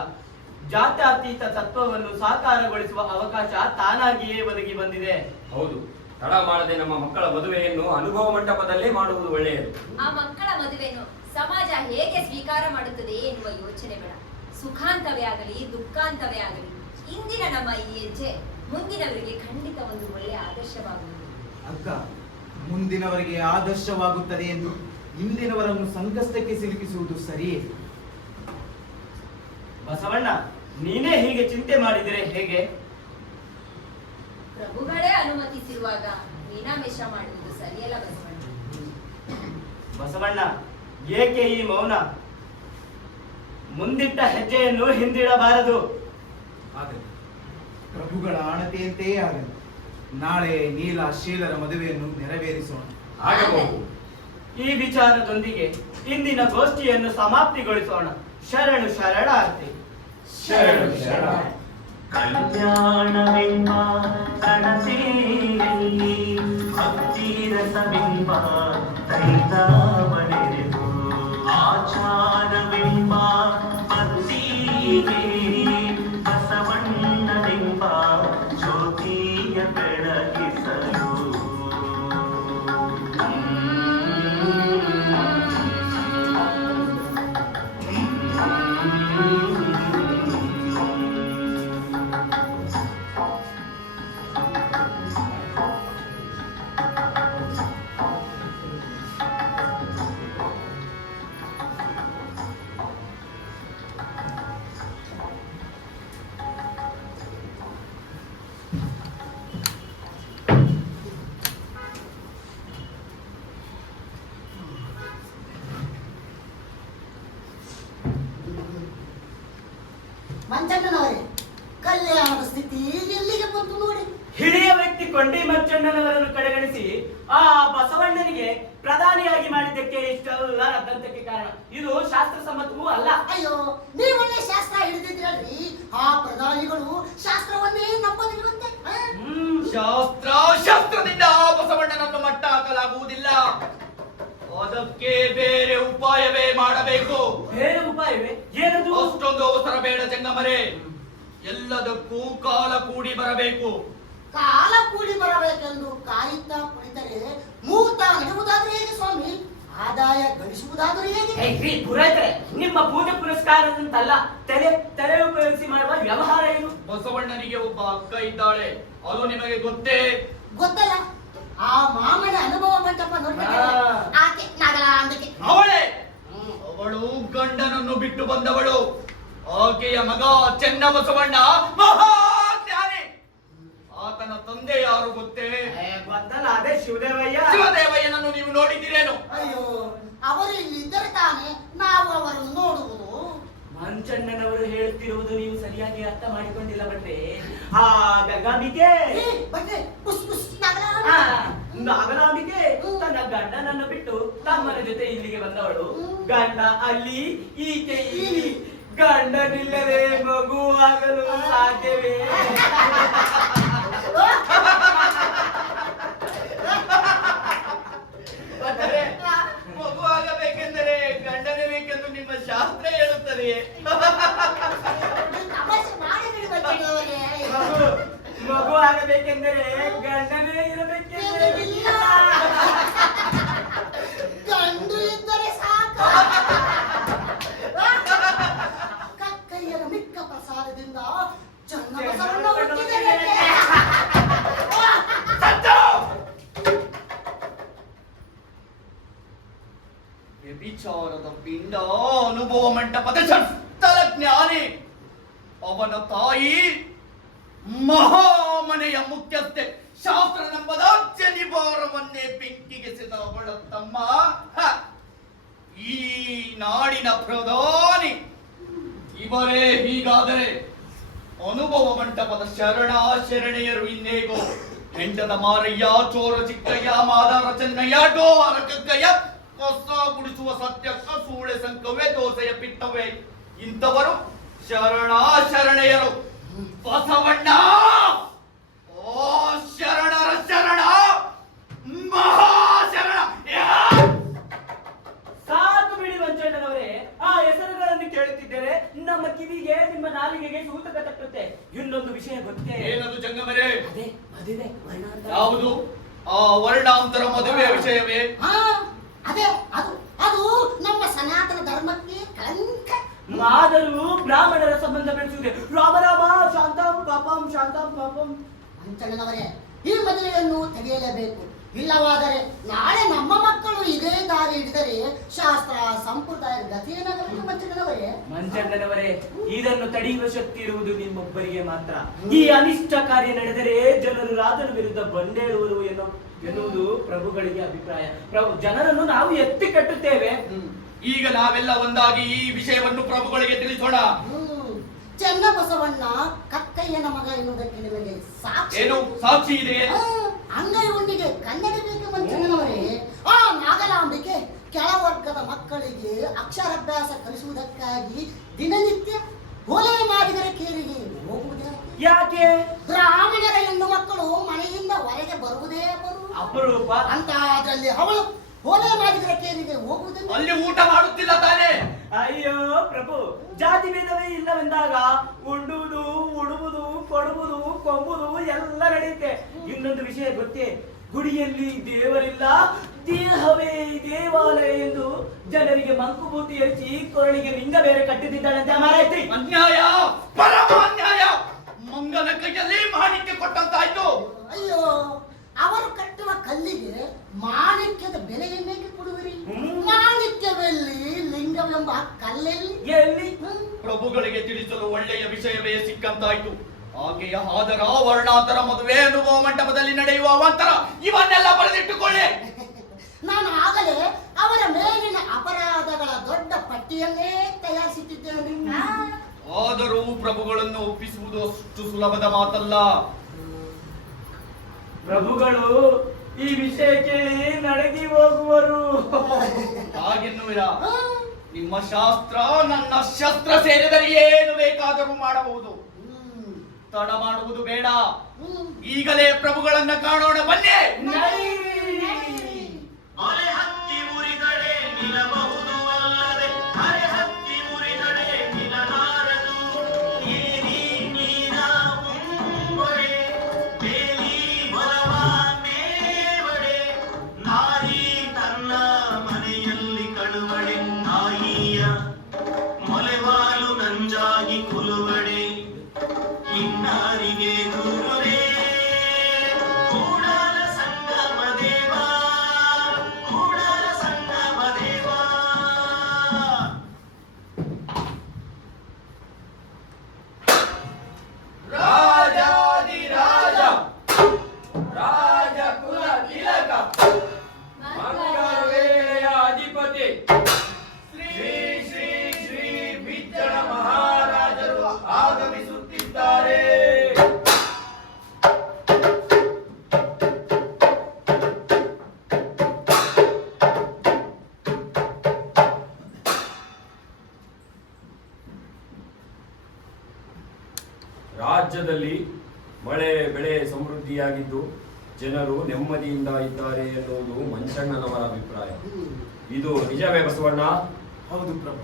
ಜಾತ್ಯತೀತ ತತ್ವವನ್ನು ಸಾಕಾರಗೊಳಿಸುವ ಅವಕಾಶ ತಾನಾಗಿಯೇ ಒದಗಿ ಬಂದಿದೆ. ಹೌದು, ತಡ ಮಾಡದೆ ನಮ್ಮ ಮಕ್ಕಳ ಮದುವೆಯನ್ನು ಅನುಭವ ಮಂಟಪದಲ್ಲೇ ಮಾಡುವುದು ಒಳ್ಳೆಯದು. ಆ ಮಕ್ಕಳ ಮದುವೆಯನ್ನು ಸಮಾಜ ಹೇಗೆ ಸ್ವೀಕಾರ ಮಾಡುತ್ತದೆ ಎನ್ನುವ ಯೋಚನೆ ಬೇಡ. ಸುಖಾಂತವೇ ಆಗಲಿ ದುಃಖಾಂತವೇ ಆಗಲಿ ಇಂದಿನ ನಮ್ಮ ಈ ಹೆಜ್ಜೆ ಮುಂದಿನವರಿಗೆ ಖಂಡಿತ ಒಂದು ಒಳ್ಳೆಯ ಆದರ್ಶವಾಗುವುದು. ಅಕ್ಕ, ಮುಂದಿನವರಿಗೆ ಆದರ್ಶವಾಗುತ್ತದೆ ಎಂದು ಇಂದಿನವರನ್ನು ಸಂಕಷ್ಟಕ್ಕೆ ಸಿಲುಕಿಸುವುದು ಸರಿಯೇ? ಬಸವಣ್ಣ, ನೀನೇ ಹೀಗೆ ಚಿಂತೆ ಮಾಡಿದರೆ ಹೇಗೆ? ಪ್ರಭುಗಳೇ ಅನುಮತಿಸಿರುವಾಗ ಮೀನಾಮೇಷ ಮಾಡುವುದು ಸರಿಯಲ್ಲ ಬಸವಣ್ಣ. ಬಸವಣ್ಣ, ಏಕೆ ಈ ಮೌನ? ಮುಂದಿಟ್ಟ ಹೆಜ್ಜೆಯನ್ನು ಹಿಂದಿಡಬಾರದು. ಆಗಲಿ. ಪ್ರಭುಗಳ ಆಣತೆಯಂತೆಯೇ ಆಗಲಿ. ನಾಳೆ ನೀಲ ಶೀಲರ ಮದುವೆಯನ್ನು ನೆರವೇರಿಸೋಣ. ಆಗಬಹುದು. ಈ ವಿಚಾರದೊಂದಿಗೆ ಇಂದಿನ ಗೋಷ್ಠಿಯನ್ನು ಸಮಾಪ್ತಿಗೊಳಿಸೋಣ. ಶರಣು ಶರಣಾರ್ಥಿ. ಶರಣು ಶರಣ. ಕಲ್ಯಾಣವೆಂಬ ಕನಸಿನಲ್ಲಿ ಭಕ್ತಿರಸವೆಂಬ ತೈಲಾವನೆರೆದು ಆಚಾರವೆಂಬ ಭಕ್ತಿಗೆ ಬಸವಣ್ಣನೆಂಬ ಜ್ಯೋತಿಯ ಬೆಳಗಿಸಲು ಮಂಜಣ್ಣನವರೇ, ಕಲ್ಯಾಣದ ಸ್ಥಿತಿ ಎಲ್ಲಿಗೆ ಬಂತು ನೋಡಿ. ಹಿರಿಯ ವ್ಯಕ್ತಿ ಕೊಂಡಿ ಮಂಚಣ್ಣನವರನ್ನು ಕಡೆಗಣಿಸಿ ಆ ಬಸವಣ್ಣನಿಗೆ ಪ್ರಧಾನಿಯಾಗಿ ಮಾಡಿದ್ದಕ್ಕೆ ಇಷ್ಟೆಲ್ಲ ರದ್ದಂತಕ್ಕೆ ಕಾರಣ. ಇದು ಶಾಸ್ತ್ರ ಸಮ್ಮತವೂ ಅಲ್ಲ. ಅಯ್ಯೋ, ನೀವೊಳ್ಳೆ ಶಾಸ್ತ್ರ ಹಿಡಿದಿದ್ರಲ್ರಿ. ಆ ಪ್ರಧಾನಿಗಳು ಶಾಸ್ತ್ರವನ್ನೇ ನಂಬೋದಿಲ್ವಂತೆ. ಶಾಸ್ತ್ರದಿಂದ ಆ ಬಸವಣ್ಣನನ್ನು ಮಟ್ಟ ಹಾಕಲಾಗುವುದಿಲ್ಲ. ಅದಕ್ಕೆ ಬೇರೆ ಉಪಾಯವೇ ಮಾಡಬೇಕು. ಬೇರೆ ಉಪಾಯವೇ? ಏನದು? ಅಷ್ಟೊಂದು ಅವಸರ ಬೇಡ ಜಂಗಮರೇ. ಎಲ್ಲದಕ್ಕೂ ಕಾಲ ಕೂಡಿ ಬರಬೇಕು. ಕಾಲ ಕೂಡಿ ಬರಬೇಕೆಂದು ಕಾಯುತ್ತಾ ಕುಳಿತರೆ ಮೂರ್ತ ಇಡುವುದಾದ್ರೆ ಹೇಗೆ ಸ್ವಾಮಿ? ಆದಾಯ ಗಳಿಸುವುದಾದ್ರೆ ಹೇಗೆ? ಪುರೋಹಿತರೆ, ನಿಮ್ಮ ಪೂಜೆ ಪುರಸ್ಕಾರದಂತಲ್ಲ, ತಲೆ ಉಪಯೋಗಿಸಿ ಮಾಡುವ ವ್ಯವಹಾರ ಏನು? ಬಸವಣ್ಣನಿಗೆ ಒಬ್ಬ ಅಕ್ಕ ಇದ್ದಾಳೆ, ಅದು ನಿಮಗೆ ಗೊತ್ತೇ? ಗೊತ್ತಲ್ಲ, ಆ ಮಾಮನ ಅನುಭವ ಮಂಟಪ ನೋಡ್ಬೇಕಲ್ಲ, ಆಕೆ ನಗಲಾಂಬಿಕೆ. ಅವಳು ಗಂಡನನ್ನು ಬಿಟ್ಟು ಬಂದವಳು. ಆಕೆಯ ಮಗ ಚೆನ್ನಬಸವಣ್ಣ ಮಹಾಜ್ಞಾನಿ. ಆತನ ತಂದೆ ಯಾರು ಗೊತ್ತೇ? ಗೊತ್ತಲ್ಲ, ಅದೇ ಶಿವದೇವಯ್ಯ. ಶಿವದೇವಯ್ಯನನ್ನು ನೀವು ನೋಡಿದ್ದೀರೇನು? ಅಯ್ಯೋ, ಅವರು ಇಲ್ಲಿ ಇದ್ದರೆ ತಾನೆ ನಾವು ಅವರನ್ನು ನೋಡುವುದು. ಮಂಚಣ್ಣನವರು ಹೇಳುತ್ತಿರುವುದು ನೀವು ಸರಿಯಾಗಿ ಅರ್ಥ ಮಾಡಿಕೊಂಡಿಲ್ಲ ಬಟ್ರೆ. ಆ ಗಂಗಾಂಬಿಕೆ ನಾಗಲಾಂಬಿಕೆ ತನ್ನ ಗಂಡನನ್ನು ಬಿಟ್ಟು ತಮ್ಮನ ಜೊತೆ ಇಲ್ಲಿಗೆ ಬಂದವಳು. ಗಂಡ ಅಲ್ಲಿ, ಈಕೆ ಇಲ್ಲಿ. ಗಂಡನಿಲ್ಲದೆ ಮಗು ಆಗಲು ಸಾಧ್ಯವೇ? ಮಗು ಆಗಬೇಕೆಂದರೆ ಗಂಡನೇ ಬೇಕೆಂದು ನಿಮ್ಮ ಶಾಸ್ತ್ರ ಹೇಳುತ್ತದೆಯೇ? ಮಗು ಆಗಬೇಕೆಂದರೆ ಗಂಡನೇ ಇರಬೇಕೆಂದರೆ ಗಂಡು ಇದ್ದರೆ ಸಾಕು. ಕಕ್ಕಯ್ಯನ ಮಿಕ್ಕ ಪ್ರಸಾದದಿಂದ ವಿಚಾರದ ಪಿಂಡ ಅನುಭವ ಮಂಟಪದ ಷಟ್ಸ್ಥಲ ಜ್ಞಾನಿ. ಅವನ ತಾಯಿ ಮಹಾಮನೆಯ ಮುಖ್ಯಸ್ಥೆ ಶಾಸ್ತ್ರನೆಂಬದ ಜನಿವಾರವನ್ನೇ ಬೆಂಕಿಗೆಸೆದ ಅವಳ ತಮ್ಮ ಈ ನಾಡಿನ ಪ್ರಧಾನಿ. ಇವರೇ ಹೀಗಾದರೆ ಅನುಭವ ಮಂಟಪದ ಶರಣೆಯರು ಇನ್ನೇಗೋ ಹೆಂಡದ ಮಾರಯ್ಯ, ಚೋರ ಚಿಕ್ಕಯ್ಯ, ಮಾದಾರ ಚೆನ್ನಯ್ಯ, ಡೋವಾರ ಕಗ್ಗಯ್ಯ, ಕಸ ಗುಡಿಸುವ ಸತ್ಯಕ್ಕ, ಸೂಳೆ ಸಂಕವೇ, ದೋಸೆಯ ಪಿಟ್ಟವೇ ಇಂಥವರು ಶರಣೆಯರು. ಬಸವಣ್ಣ ಓ ಶರಣರ ಶರಣ, ಮಹಾಶರಣ. ಸಾಕು ಬಿಡಿ ಮಂಜಣ್ಣನವರೇ, ಆ ಹೆಸರುಗಳನ್ನು ಕೇಳುತ್ತಿದ್ದರೆ ನಮ್ಮ ಕಿವಿಗೆ, ನಿಮ್ಮ ನಾಲಿಗೆಗೆ ಸೂತಕ ತಟ್ಟುತ್ತೆ. ಇನ್ನೊಂದು ವಿಷಯ ಗೊತ್ತೇ? ಏನದು ಜಂಗಮರೇ? ಅದೇ ಮದುವೆ ವರ್ಣಾಂತರ. ಯಾವುದು? ಆ ವರ್ಣಾಂತರ ಮದುವೆ ವಿಷಯವೇ? ಅದೇ ಅದು ಅದು ನಮ್ಮ ಸನಾತನ ಧರ್ಮಕ್ಕೆ ಕಳಂಕ. ಆದರೂ ಬ್ರಾಹ್ಮಣರ ಸಂಬಂಧ ಬೆಳೆಸುವುದೇ ರಾಮ ರಾಮ ಶಾಂತಂ ಪಾಪಂ ಶಾಂತಂ ಪಾಪಂ. ಮಂಚಣ್ಣನವರೇ, ಈ ಮದುವೆಯನ್ನು ತಡೆಯಲೇಬೇಕು. ಇಲ್ಲವಾದರೆ ನಾಳೆ ನಮ್ಮ ಮಕ್ಕಳು ಇದೇ ದಾರಿ ಹಿಡಿದರೆ ಶಾಸ್ತ್ರ ಸಂಪ್ರದಾಯ ಗತಿಯೇನಾಗಬೇಕು ಮಂಚಣ್ಣನವರೇ? ಮಂಜಣ್ಣನವರೇ, ಇದನ್ನು ತಡೆಯುವ ಶಕ್ತಿ ಇರುವುದು ನಿಮ್ಮೊಬ್ಬರಿಗೆ ಮಾತ್ರ. ಈ ಅನಿಷ್ಟ ಕಾರ್ಯ ನಡೆದರೆ ಜನರು ರಾಜನ ವಿರುದ್ಧ ಬಂಡೇಳುವರು ಎನ್ನುವುದು ಪ್ರಭುಗಳಿಗೆ ಅಭಿಪ್ರಾಯ. ಜನರನ್ನು ನಾವು ಎತ್ತಿ ಕಟ್ಟುತ್ತೇವೆ. ಈಗ ನಾವೆಲ್ಲ ಒಂದಾಗಿ ಈ ವಿಷಯವನ್ನು ಪ್ರಭುಗಳಿಗೆ ತಿಳಿಸೋಣ. ಚೆನ್ನಬಸವಣ್ಣ ಕಕ್ಕಯ್ಯನ ಮಗ ಎನ್ನುವುದಕ್ಕೆ ನಿಮಗೆ ಸಾಕ್ಷಿ ಏನು ಸಾಕ್ಷಿ ಇದೆ? ಅಂಗೈ ಉಂಡಿಗೆ ಕನ್ನಡ ಬೇಕು ಮಂಚಣ್ಣನವರೇ. ಆ ನಾಗಲಾಂಬಿಕೆ ಕೆಳವರ್ಗದ ಮಕ್ಕಳಿಗೆ ಅಕ್ಷರಾಭ್ಯಾಸ ಕಲಿಸುವುದಕ್ಕಾಗಿ ದಿನನಿತ್ಯ ಹೊಲೆ ಮಾಡಿದರೆ ಕೇರಿಗೆ ಹೋಗುವುದೇ ಯಾಕೆ? ಬ್ರಾಹ್ಮಣರ ಹೆಣ್ಣು ಮಕ್ಕಳು ಮನೆಯಿಂದ ಹೊರಗೆ ಬರುವುದೇ ಅಪರೂಪ. ಅಂತ ಅದರಲ್ಲಿ ಅವಳು ಹೊಲೆ ಮಾಡಿದರೆ ಕೇರಿಗೆ ಹೋಗುವುದಿಲ್ಲ. ಅಲ್ಲಿ ಊಟ ಮಾಡುತ್ತಿಲ್ಲ ತಾನೇ? ಅಯ್ಯೋ ಪ್ರಭು, ಜಾತಿ ಭೇದವೇ ಇಲ್ಲವೆಂದಾಗ ಉಂಡುವುದು, ಉಡುವುದು, ಕೊಡುವುದು, ಕೊಂಬುದು ಎಲ್ಲ ನಡೆಯುತ್ತೆ. ಇನ್ನೊಂದು ವಿಷಯ ಗೊತ್ತೇ? ಗುಡಿಯಲ್ಲಿ ದೇವರಿಲ್ಲ, ದೇಹವೇ ದೇವಾಲಯ ಎಂದು ಜನರಿಗೆ ಮಂಕುಬೂತಿ ಹಚ್ಚಿ ಕೊರಳಿಗೆ ಲಿಂಗ ಬೇರೆ ಕಟ್ಟಿದ್ದಾಳಂತೆ ಮಾರಾಯ್ತಿ. ಅನ್ಯಾಯ, ಪರಮ ಅನ್ಯಾಯ. ಮಂಗನ ಕೈಯಲ್ಲಿ ಮಾಣಿಕ್ಯ ಕೊಟ್ಟಂತಾಯ್ತು. ಅಯ್ಯೋ, ಅವರು ಕಟ್ಟುವ ಕಲ್ಲಿಗೆ ಮಾಣಿಕ್ಯದ ಬೆಲೆಯನ್ನೇಕೆ ಕೊಡುವಿರಿ? ಮಾಣಿಕ್ಯವೆಲ್ಲಿ, ಲಿಂಗವೆಂಬ ಕಲ್ಲೆಲ್ಲಿ? ಎಲ್ಲಿ? ಪ್ರಭುಗಳಿಗೆ ತಿಳಿಸಲು ಒಳ್ಳೆಯ ವಿಷಯವೇ ಸಿಕ್ಕಂತಾಯ್ತು. ಆಕೆಯ ಆದರ ವರ್ಣಾಂತರ ಮದುವೆ ಅನುಭವ ಮಂಟಪದಲ್ಲಿ ನಡೆಯುವ ಅವಾಂತರ ಇವನ್ನೆಲ್ಲ ಬರೆದಿಟ್ಟುಕೊಳ್ಳಿ. ನಾನು ಆಗಲೇ ಅವರ ಮೇಲಿನ ಅಪರಾಧಗಳ ದೊಡ್ಡ ಪಟ್ಟಿಯನ್ನೇ ತಯಾರಿಸುತ್ತಿದ್ದೇನೆ. ಆದರೂ ಪ್ರಭುಗಳನ್ನು ಒಪ್ಪಿಸುವುದು ಅಷ್ಟು ಸುಲಭದ ಮಾತಲ್ಲ. ಪ್ರಭುಗಳು ಈ ವಿಷಯ ಕೇಳಿ ನಡಗಿ ಹೋಗುವರು. ಹಾಗೆನ್ನುವಿರಾ? ನಿಮ್ಮ ಶಾಸ್ತ್ರ ನನ್ನ ಶಸ್ತ್ರ ಸೇರಿದರೆ ಏನು ಬೇಕಾದರೂ ಮಾಡಬಹುದು. ತಡ ಮಾಡುವುದು ಬೇಡ. ಈಗಲೇ ಪ್ರಭುಗಳನ್ನ ಕಾಣೋಣ, ಬನ್ನಿ. ಅರೆ ಹತ್ತಿ ಮುರಿದಡೆ ನಿಲ್ಲಬಹುದು ಅಲ್ಲದೆ ಅರೆ ಹತ್ತಿ ಮುರಿದಡೆ ನಿಲ್ಲಲಾರದು. ಏನಿ ನೀರ ಉಂಬಡೆ ಬೇಲಿ ಬಲವ ಮೇವಡೆ ನಾರಿ ತನ್ನ ಮನೆಯಲ್ಲಿ ಕಳುವಡೆ ತಾಯಿಯ ಮೊಲೆವಾಲು ನಂಜಾಗಿ ಕುಲುವಡೆ ಇನ್ನಾರಿಗೆ ಗುರುರೇ ಕೂಡಲ ಸಂಗಮ ದೇವ ಕೂಡಲ ಸಂಗಮ ದೇವ. ರಾಜಾದಿರಾಜ ರಾಜಕುಲ ತಿಲಕ ಮಂಗಳವೇಳೆಯ ಅಧಿಪತಿ ಶ್ರೀ ಶ್ರೀ ಶ್ರೀ ಬಿಜ್ಜಳ ಮಹಾರಾಜರು ಆಗಮಿಸುತ್ತಿದ್ದಾರೆ. ರಾಜ್ಯದಲ್ಲಿ ಮಳೆ ಬೆಳೆ ಸಮೃದ್ಧಿಯಾಗಿದ್ದು ಜನರು ನೆಮ್ಮದಿಯಿಂದ ಇದ್ದಾರೆ ಎನ್ನುವುದು ಮಂಚಣ್ಣನವರ ಅಭಿಪ್ರಾಯ. ಇದು ನಿಜವೇ ಬಸವಣ್ಣ? ಹೌದು ಪ್ರಭು,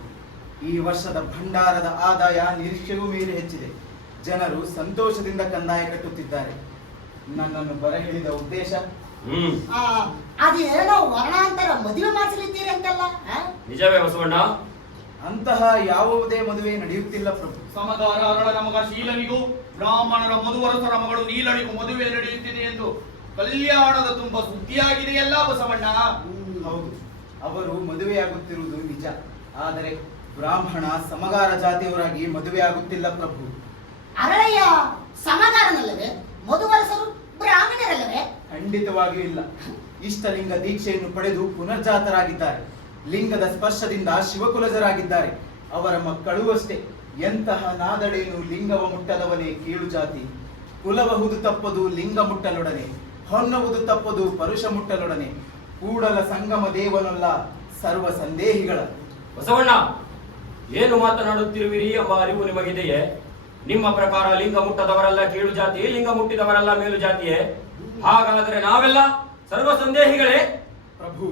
ಈ ವರ್ಷದ ಭಂಡಾರದ ಆದಾಯ ನಿರೀಕ್ಷೆಗೂ ಮೀರಿ ಹೆಚ್ಚಿದೆ. ಜನರು ಸಂತೋಷದಿಂದ ಕಂದಾಯ ಕಟ್ಟುತ್ತಿದ್ದಾರೆ. ನನ್ನನ್ನು ಬರಹಿಡಿದ ಉದ್ದೇಶ ಅದೇನೋ ವರ್ಣಾಂತರ ಮದುವೆ ಮಾಡಿಸಲಿದ್ದೀರಿ ಅಂತಲ್ಲ? ನಿಜವೇ ಬಸವಣ್ಣ? ಅಂತಹ ಯಾವುದೇ ಮದುವೆ ನಡೆಯುತ್ತಿಲ್ಲ ಪ್ರಭು. ಸಮಗಾರ ಅರಳನ ಮಗ ಶೀಲನಿಗೂ ಬ್ರಾಹ್ಮಣರ ಮಧುವರಸರ ಮಗಳು ನೀಲನಿಗೂ ಮದುವೆ ನಡೆಯುತ್ತಿದೆ ಎಂದು ಕಲ್ಯಾಣದ ತುಂಬ ಸುದ್ದಿಯಾಗಿದೆಯಲ್ಲ ಬಸವಣ್ಣ? ಹೌದು, ಅವರು ಮದುವೆಯಾಗುತ್ತಿರುವುದು ನಿಜ. ಆದರೆ ಬ್ರಾಹ್ಮಣ ಸಮಗಾರ ಜಾತಿಯವರಾಗಿ ಮದುವೆಯಾಗುತ್ತಿಲ್ಲ ಪ್ರಭು. ಅರಳಯ್ಯ ಸಮಗಾರನಲ್ಲವೇ? ಮಧುವರಸರು ಬ್ರಾಹ್ಮಣರಲ್ಲವೇ? ಖಂಡಿತವಾಗಿಯೂ ಇಲ್ಲ. ಇಷ್ಟಲಿಂಗ ದೀಕ್ಷೆಯನ್ನು ಪಡೆದು ಪುನರ್ಜಾತರಾಗಿದ್ದಾರೆ. ಲಿಂಗದ ಸ್ಪರ್ಶದಿಂದ ಶಿವಕುಲಜರಾಗಿದ್ದಾರೆ. ಅವರ ಮಕ್ಕಳೂ ಅಷ್ಟೇ. ಎಂತಹ ನಾದಡೇನು ಲಿಂಗವ ಮುಟ್ಟದವನೇ ಕೀಳು ಜಾತಿ. ಕುಲಬಹುದು ತಪ್ಪದು ಲಿಂಗ ಮುಟ್ಟಲೊಡನೆ, ಹೊನ್ನವುದು ತಪ್ಪದು ಪರುಷ ಮುಟ್ಟಲೊಡನೆ. ಕೂಡಲ ಸಂಗಮ ದೇವನಲ್ಲ ಸರ್ವ ಸಂದೇಹಿಗಳ. ಬಸವಣ್ಣ, ಏನು ಮಾತನಾಡುತ್ತಿರುವಿರಿ ಎಂಬ ಅರಿವು ನಿಮಗಿದೆಯೇ? ನಿಮ್ಮ ಪ್ರಕಾರ ಲಿಂಗ ಮುಟ್ಟದವರೆಲ್ಲ ಕೀಳು ಜಾತಿ, ಲಿಂಗ ಮುಟ್ಟಿದವರೆಲ್ಲ ಮೇಲು ಜಾತಿಯೇ? ಹಾಗಾದರೆ ನಾವೆಲ್ಲ ಸರ್ವ ಸಂದೇಹಿಗಳೇ? ಪ್ರಭು,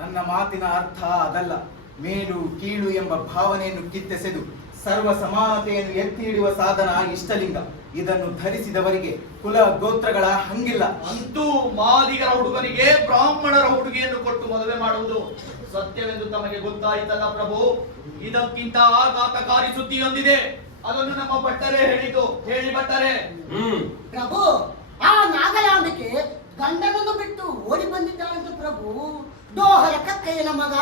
ನನ್ನ ಮಾತಿನ ಅರ್ಥ ಅದಲ್ಲ. ಮೇಲು ಕೀಳು ಎಂಬ ಭಾವನೆಯನ್ನು ಕಿತ್ತೆಸೆದು ಸರ್ವ ಸಮಾನತೆಯನ್ನು ಎತ್ತಿ ಹಿಡಿಯುವ ಸಾಧನ ಇಷ್ಟಲಿಂಗ. ಇದನ್ನು ಧರಿಸಿದವರಿಗೆ ಕುಲ ಗೋತ್ರಗಳ ಹಂಗಿಲ್ಲ. ಅಂತೂ ಮಾದಿಗರ ಹುಡುಗನಿಗೆ ಬ್ರಾಹ್ಮಣರ ಹುಡುಗಿಯನ್ನು ಕೊಟ್ಟು ಮದುವೆ ಮಾಡುವುದು ಸತ್ಯವೆಂದು ತಮಗೆ ಗೊತ್ತಾಯಿತಲ್ಲ ಪ್ರಭು. ಇದಕ್ಕಿಂತ ಆಘಾತಕಾರಿ ಸುದ್ದಿಯೊಂದಿದೆ. ಅದನ್ನು ನಮ್ಮ ಭಟ್ಟರೇ ಹೇಳಿ ಭಟ್ಟರೇ. ಪ್ರಭು, ಆ ನಾಗಲಾಂಬಿಕೆ ಗಂಡನನ್ನು ಬಿಟ್ಟು ಓಡಿ ಬಂದಿದ್ದಾಳಂತೆ ಪ್ರಭು. ಡೋಹರ ಕಕ್ಕಯ್ಯನ ಮಗ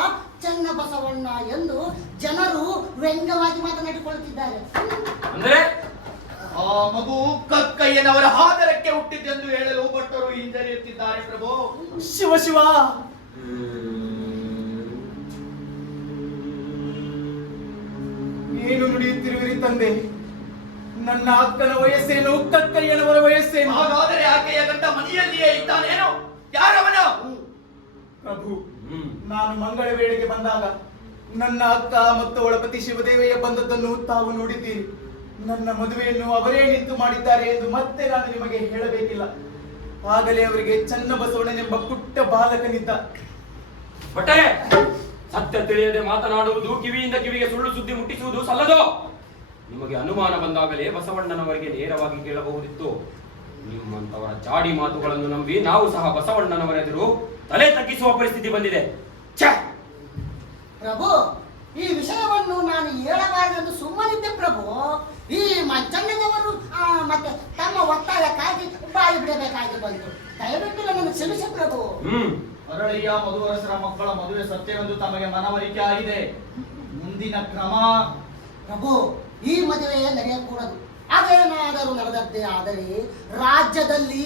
ಚನ್ನ ಬಸವಣ್ಣ ಎಂದು ಜನರು ವ್ಯಂಗ್ಯವಾಗಿ ಮಾತನಾಡಿಕೊಳ್ಳುತ್ತಿದ್ದಾರೆ. ಅಂದ್ರೆ ಆ ಮಗು ಕಕ್ಕಯ್ಯನವರ ಆದರಕ್ಕೆ ಹುಟ್ಟಿದ್ದೆಂದು ಹೇಳಲು ಭಟ್ಟರು ಹಿಂಜರಿಯುತ್ತಿದ್ದಾರೆ ಪ್ರಭು. ಶಿವ ಶಿವ, ಏನು ನುಡಿಯುತ್ತಿರುವಿರಿ ತಂದೆ? ನನ್ನ ಅಕ್ಕನ ವಯಸ್ಸೇನು, ಕಕ್ಕಯ್ಯನವರ ವಯಸ್ಸೇನು? ಹಾಗಾದರೆ ಆಕೆಯ ಗಂಡ ಮನೆಯಲ್ಲಿಯೇ ಇದ್ದಾನೇನು? ಯಾರವನ? ಪ್ರಭು, ನಾನು ಮಂಗಳ ವೇಳೆಗೆ ಬಂದಾಗ ನನ್ನ ಅಕ್ಕ ಮತ್ತು ಅವಳ ಪತಿ ಶಿವದೇವಯ್ಯ ಬಂದದ್ದನ್ನು ತಾವು ನೋಡಿದ್ದೀರಿ. ನನ್ನ ಮದುವೆಯನ್ನು ಅವರೇ ನಿಂತು ಮಾಡಿದ್ದಾರೆ ಎಂದು ಮತ್ತೆ ನಾನು ನಿಮಗೆ ಹೇಳಬೇಕಿಲ್ಲ. ಆಗಲೇ ಅವರಿಗೆ ಚನ್ನಬಸವಣ್ಣನೆಂಬ ಪುಟ್ಟ ಬಾಲಕನಿದ್ದ. ಭಟ್ಟರೇ, ಸತ್ಯ ತಿಳಿಯದೆ ಮಾತನಾಡುವುದು, ಕಿವಿಯಿಂದ ಕಿವಿಗೆ ಸುಳ್ಳು ಸುದ್ದಿ ಮುಟ್ಟಿಸುವುದು ಸಲ್ಲದು. ನಿಮಗೆ ಅನುಮಾನ ಬಂದಾಗಲೇ ಬಸವಣ್ಣನವರಿಗೆ ನೇರವಾಗಿ ಕೇಳಬಹುದಿತ್ತು. ನಿಮ್ಮಂತವರ ಚಾಡಿ ಮಾತುಗಳನ್ನು ನಂಬಿ ನಾವು ಸಹ ಬಸವಣ್ಣನವರೆದುರು ತಲೆ ತಗ್ಗಿಸುವ ಪರಿಸ್ಥಿತಿ ಬಂದಿದೆ. ಪ್ರಭು, ಈ ವಿಷಯವನ್ನು ನಾನು ಹೇಳಬಾರದೆಂದು ಸುಮ್ಮನಿದ್ದೆ ಪ್ರಭು. ಈ ಮಂಚಣ್ಣನವರು ಮತ್ತೆ ತಮ್ಮ ಒತ್ತಾಯಕ್ಕಾಗಿ ಬಾಯಿ ಬಿಡಬೇಕಾಗಿ ಬಂತು. ದಯವಿಟ್ಟು ನನ್ನನ್ನು ಕ್ಷಮಿಸಿ ಪ್ರಭು. ಅರಳಯ್ಯ ಮಧುವರಸರ ಮಕ್ಕಳ ಮದುವೆ ಸತ್ಯವೆಂದು ತಮಗೆ ಮನವರಿಕೆ ಆಗಿದೆ. ಮುಂದಿನ ಕ್ರಮ? ಪ್ರಭು, ಈ ಮದುವೆ ನಡೆಯಕೂಡದು. ಅದೇನಾದರೂ ನಡೆದದ್ದೇ ಆದರೆ ರಾಜ್ಯದಲ್ಲಿ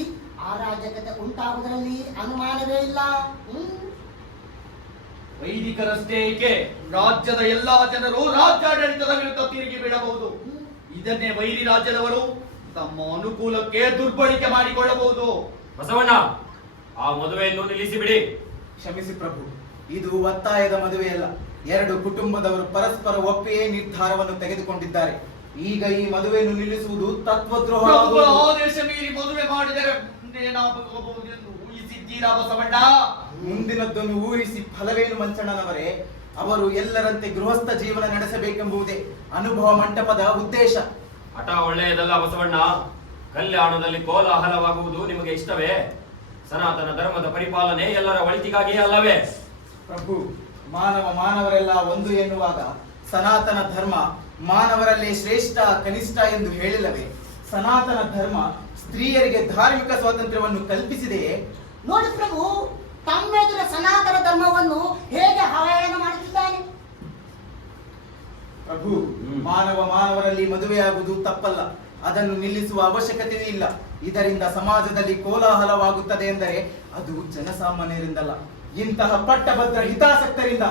ಅರಾಜಕತೆ ಉಂಟಾಗುವುದರಲ್ಲಿ ಅನುಮಾನವೇ ಇಲ್ಲ. ವೈದಿಕರಷ್ಟೇ ಏಕೆ, ರಾಜ್ಯದ ಎಲ್ಲಾ ಜನರು ರಾಜ್ಯಾಡಳಿತದ ವಿರುದ್ಧ ತಿರುಗಿ ಬೀಳಬಹುದು. ಇದನ್ನೇ ವೈರಿ ರಾಜ್ಯದವರು ತಮ್ಮ ಅನುಕೂಲಕ್ಕೆ ದುರ್ಬಳಕೆ ಮಾಡಿಕೊಳ್ಳಬಹುದು. ಬಸವಣ್ಣ, ಆ ಮದುವೆಯನ್ನು ನಿಲ್ಲಿಸಿ ಬಿಡಿ. ಕ್ಷಮಿಸಿ ಪ್ರಭು, ಇದು ಒತ್ತಾಯದ ಮದುವೆಯಲ್ಲ. ಎರಡು ಕುಟುಂಬದವರು ಪರಸ್ಪರ ಒಪ್ಪಿಯೇ ನಿರ್ಧಾರವನ್ನು ತೆಗೆದುಕೊಂಡಿದ್ದಾರೆ. ಈಗ ಈ ಮದುವೆಯನ್ನು ನಿಲ್ಲಿಸುವುದು ತತ್ವದ್ರೋಹ. ಆದೇಶ ಮೀರಿ ಮದುವೆ ಮಾಡಿದರೆ ಏನಾಗಬಹುದೆಂದು ಊಹಿಸಿದ್ದೀರಾ ಬಸವಣ್ಣ? ಮುಂದಿನದ್ದನ್ನು ಊಹಿಸಿ ಫಲವೇನು ಮಂಚಣ್ಣನವರೇ? ಅವರು ಎಲ್ಲರಂತೆ ಗೃಹಸ್ಥ ಜೀವನ ನಡೆಸಬೇಕೆಂಬುದೇ ಅನುಭವ ಮಂಟಪದ ಉದ್ದೇಶ. ಹಠ ಒಳ್ಳೆಯದಲ್ಲ ಬಸವಣ್ಣ. ಕಲ್ಯಾಣದಲ್ಲಿ ಕೋಲಾಹಲವಾಗುವುದು ನಿಮಗೆ ಇಷ್ಟವೇ? ಸನಾತನ ಧರ್ಮದ ಪರಿಪಾಲನೆ ಎಲ್ಲರ ಒಳಿತಿಗಾಗಿಯೇ ಅಲ್ಲವೇ? ಪ್ರಭು, ಮಾನವರೆಲ್ಲ ಒಂದು ಎನ್ನುವಾಗ ಸನಾತನ ಧರ್ಮ ಮಾನವರಲ್ಲೇ ಶ್ರೇಷ್ಠ ಕನಿಷ್ಠ ಎಂದು ಹೇಳಿಲ್ಲವೇ? ಸನಾತನ ಧರ್ಮ ಸ್ತ್ರೀಯರಿಗೆ ಧಾರ್ಮಿಕ ಸ್ವಾತಂತ್ರ್ಯವನ್ನು ಕಲ್ಪಿಸಿದೆಯೇ? ನೋಡಿ ಪ್ರಭು, ತಮ್ಮೆದುರ ಸನಾತನ ಧರ್ಮವನ್ನು ಹೇಗೆ ಅವಹೇಳನ ಮಾಡುತ್ತಿದ್ದಾನೆ. ಪ್ರಭು, ಮಾನವರಲ್ಲಿ ಮದುವೆಯಾಗುವುದು ತಪ್ಪಲ್ಲ. ಅದನ್ನು ನಿಲ್ಲಿಸುವ ಅವಶ್ಯಕತೆಯೂ ಇಲ್ಲ. ಇದರಿಂದ ಸಮಾಜದಲ್ಲಿ ಕೋಲಾಹಲವಾಗುತ್ತದೆ ಎಂದರೆ ಅದು ಜನಸಾಮಾನ್ಯರಿಂದಲ್ಲ, ಇಂತಹ ಪಟ್ಟಭದ್ರ ಹಿತಾಸಕ್ತರಿಂದ.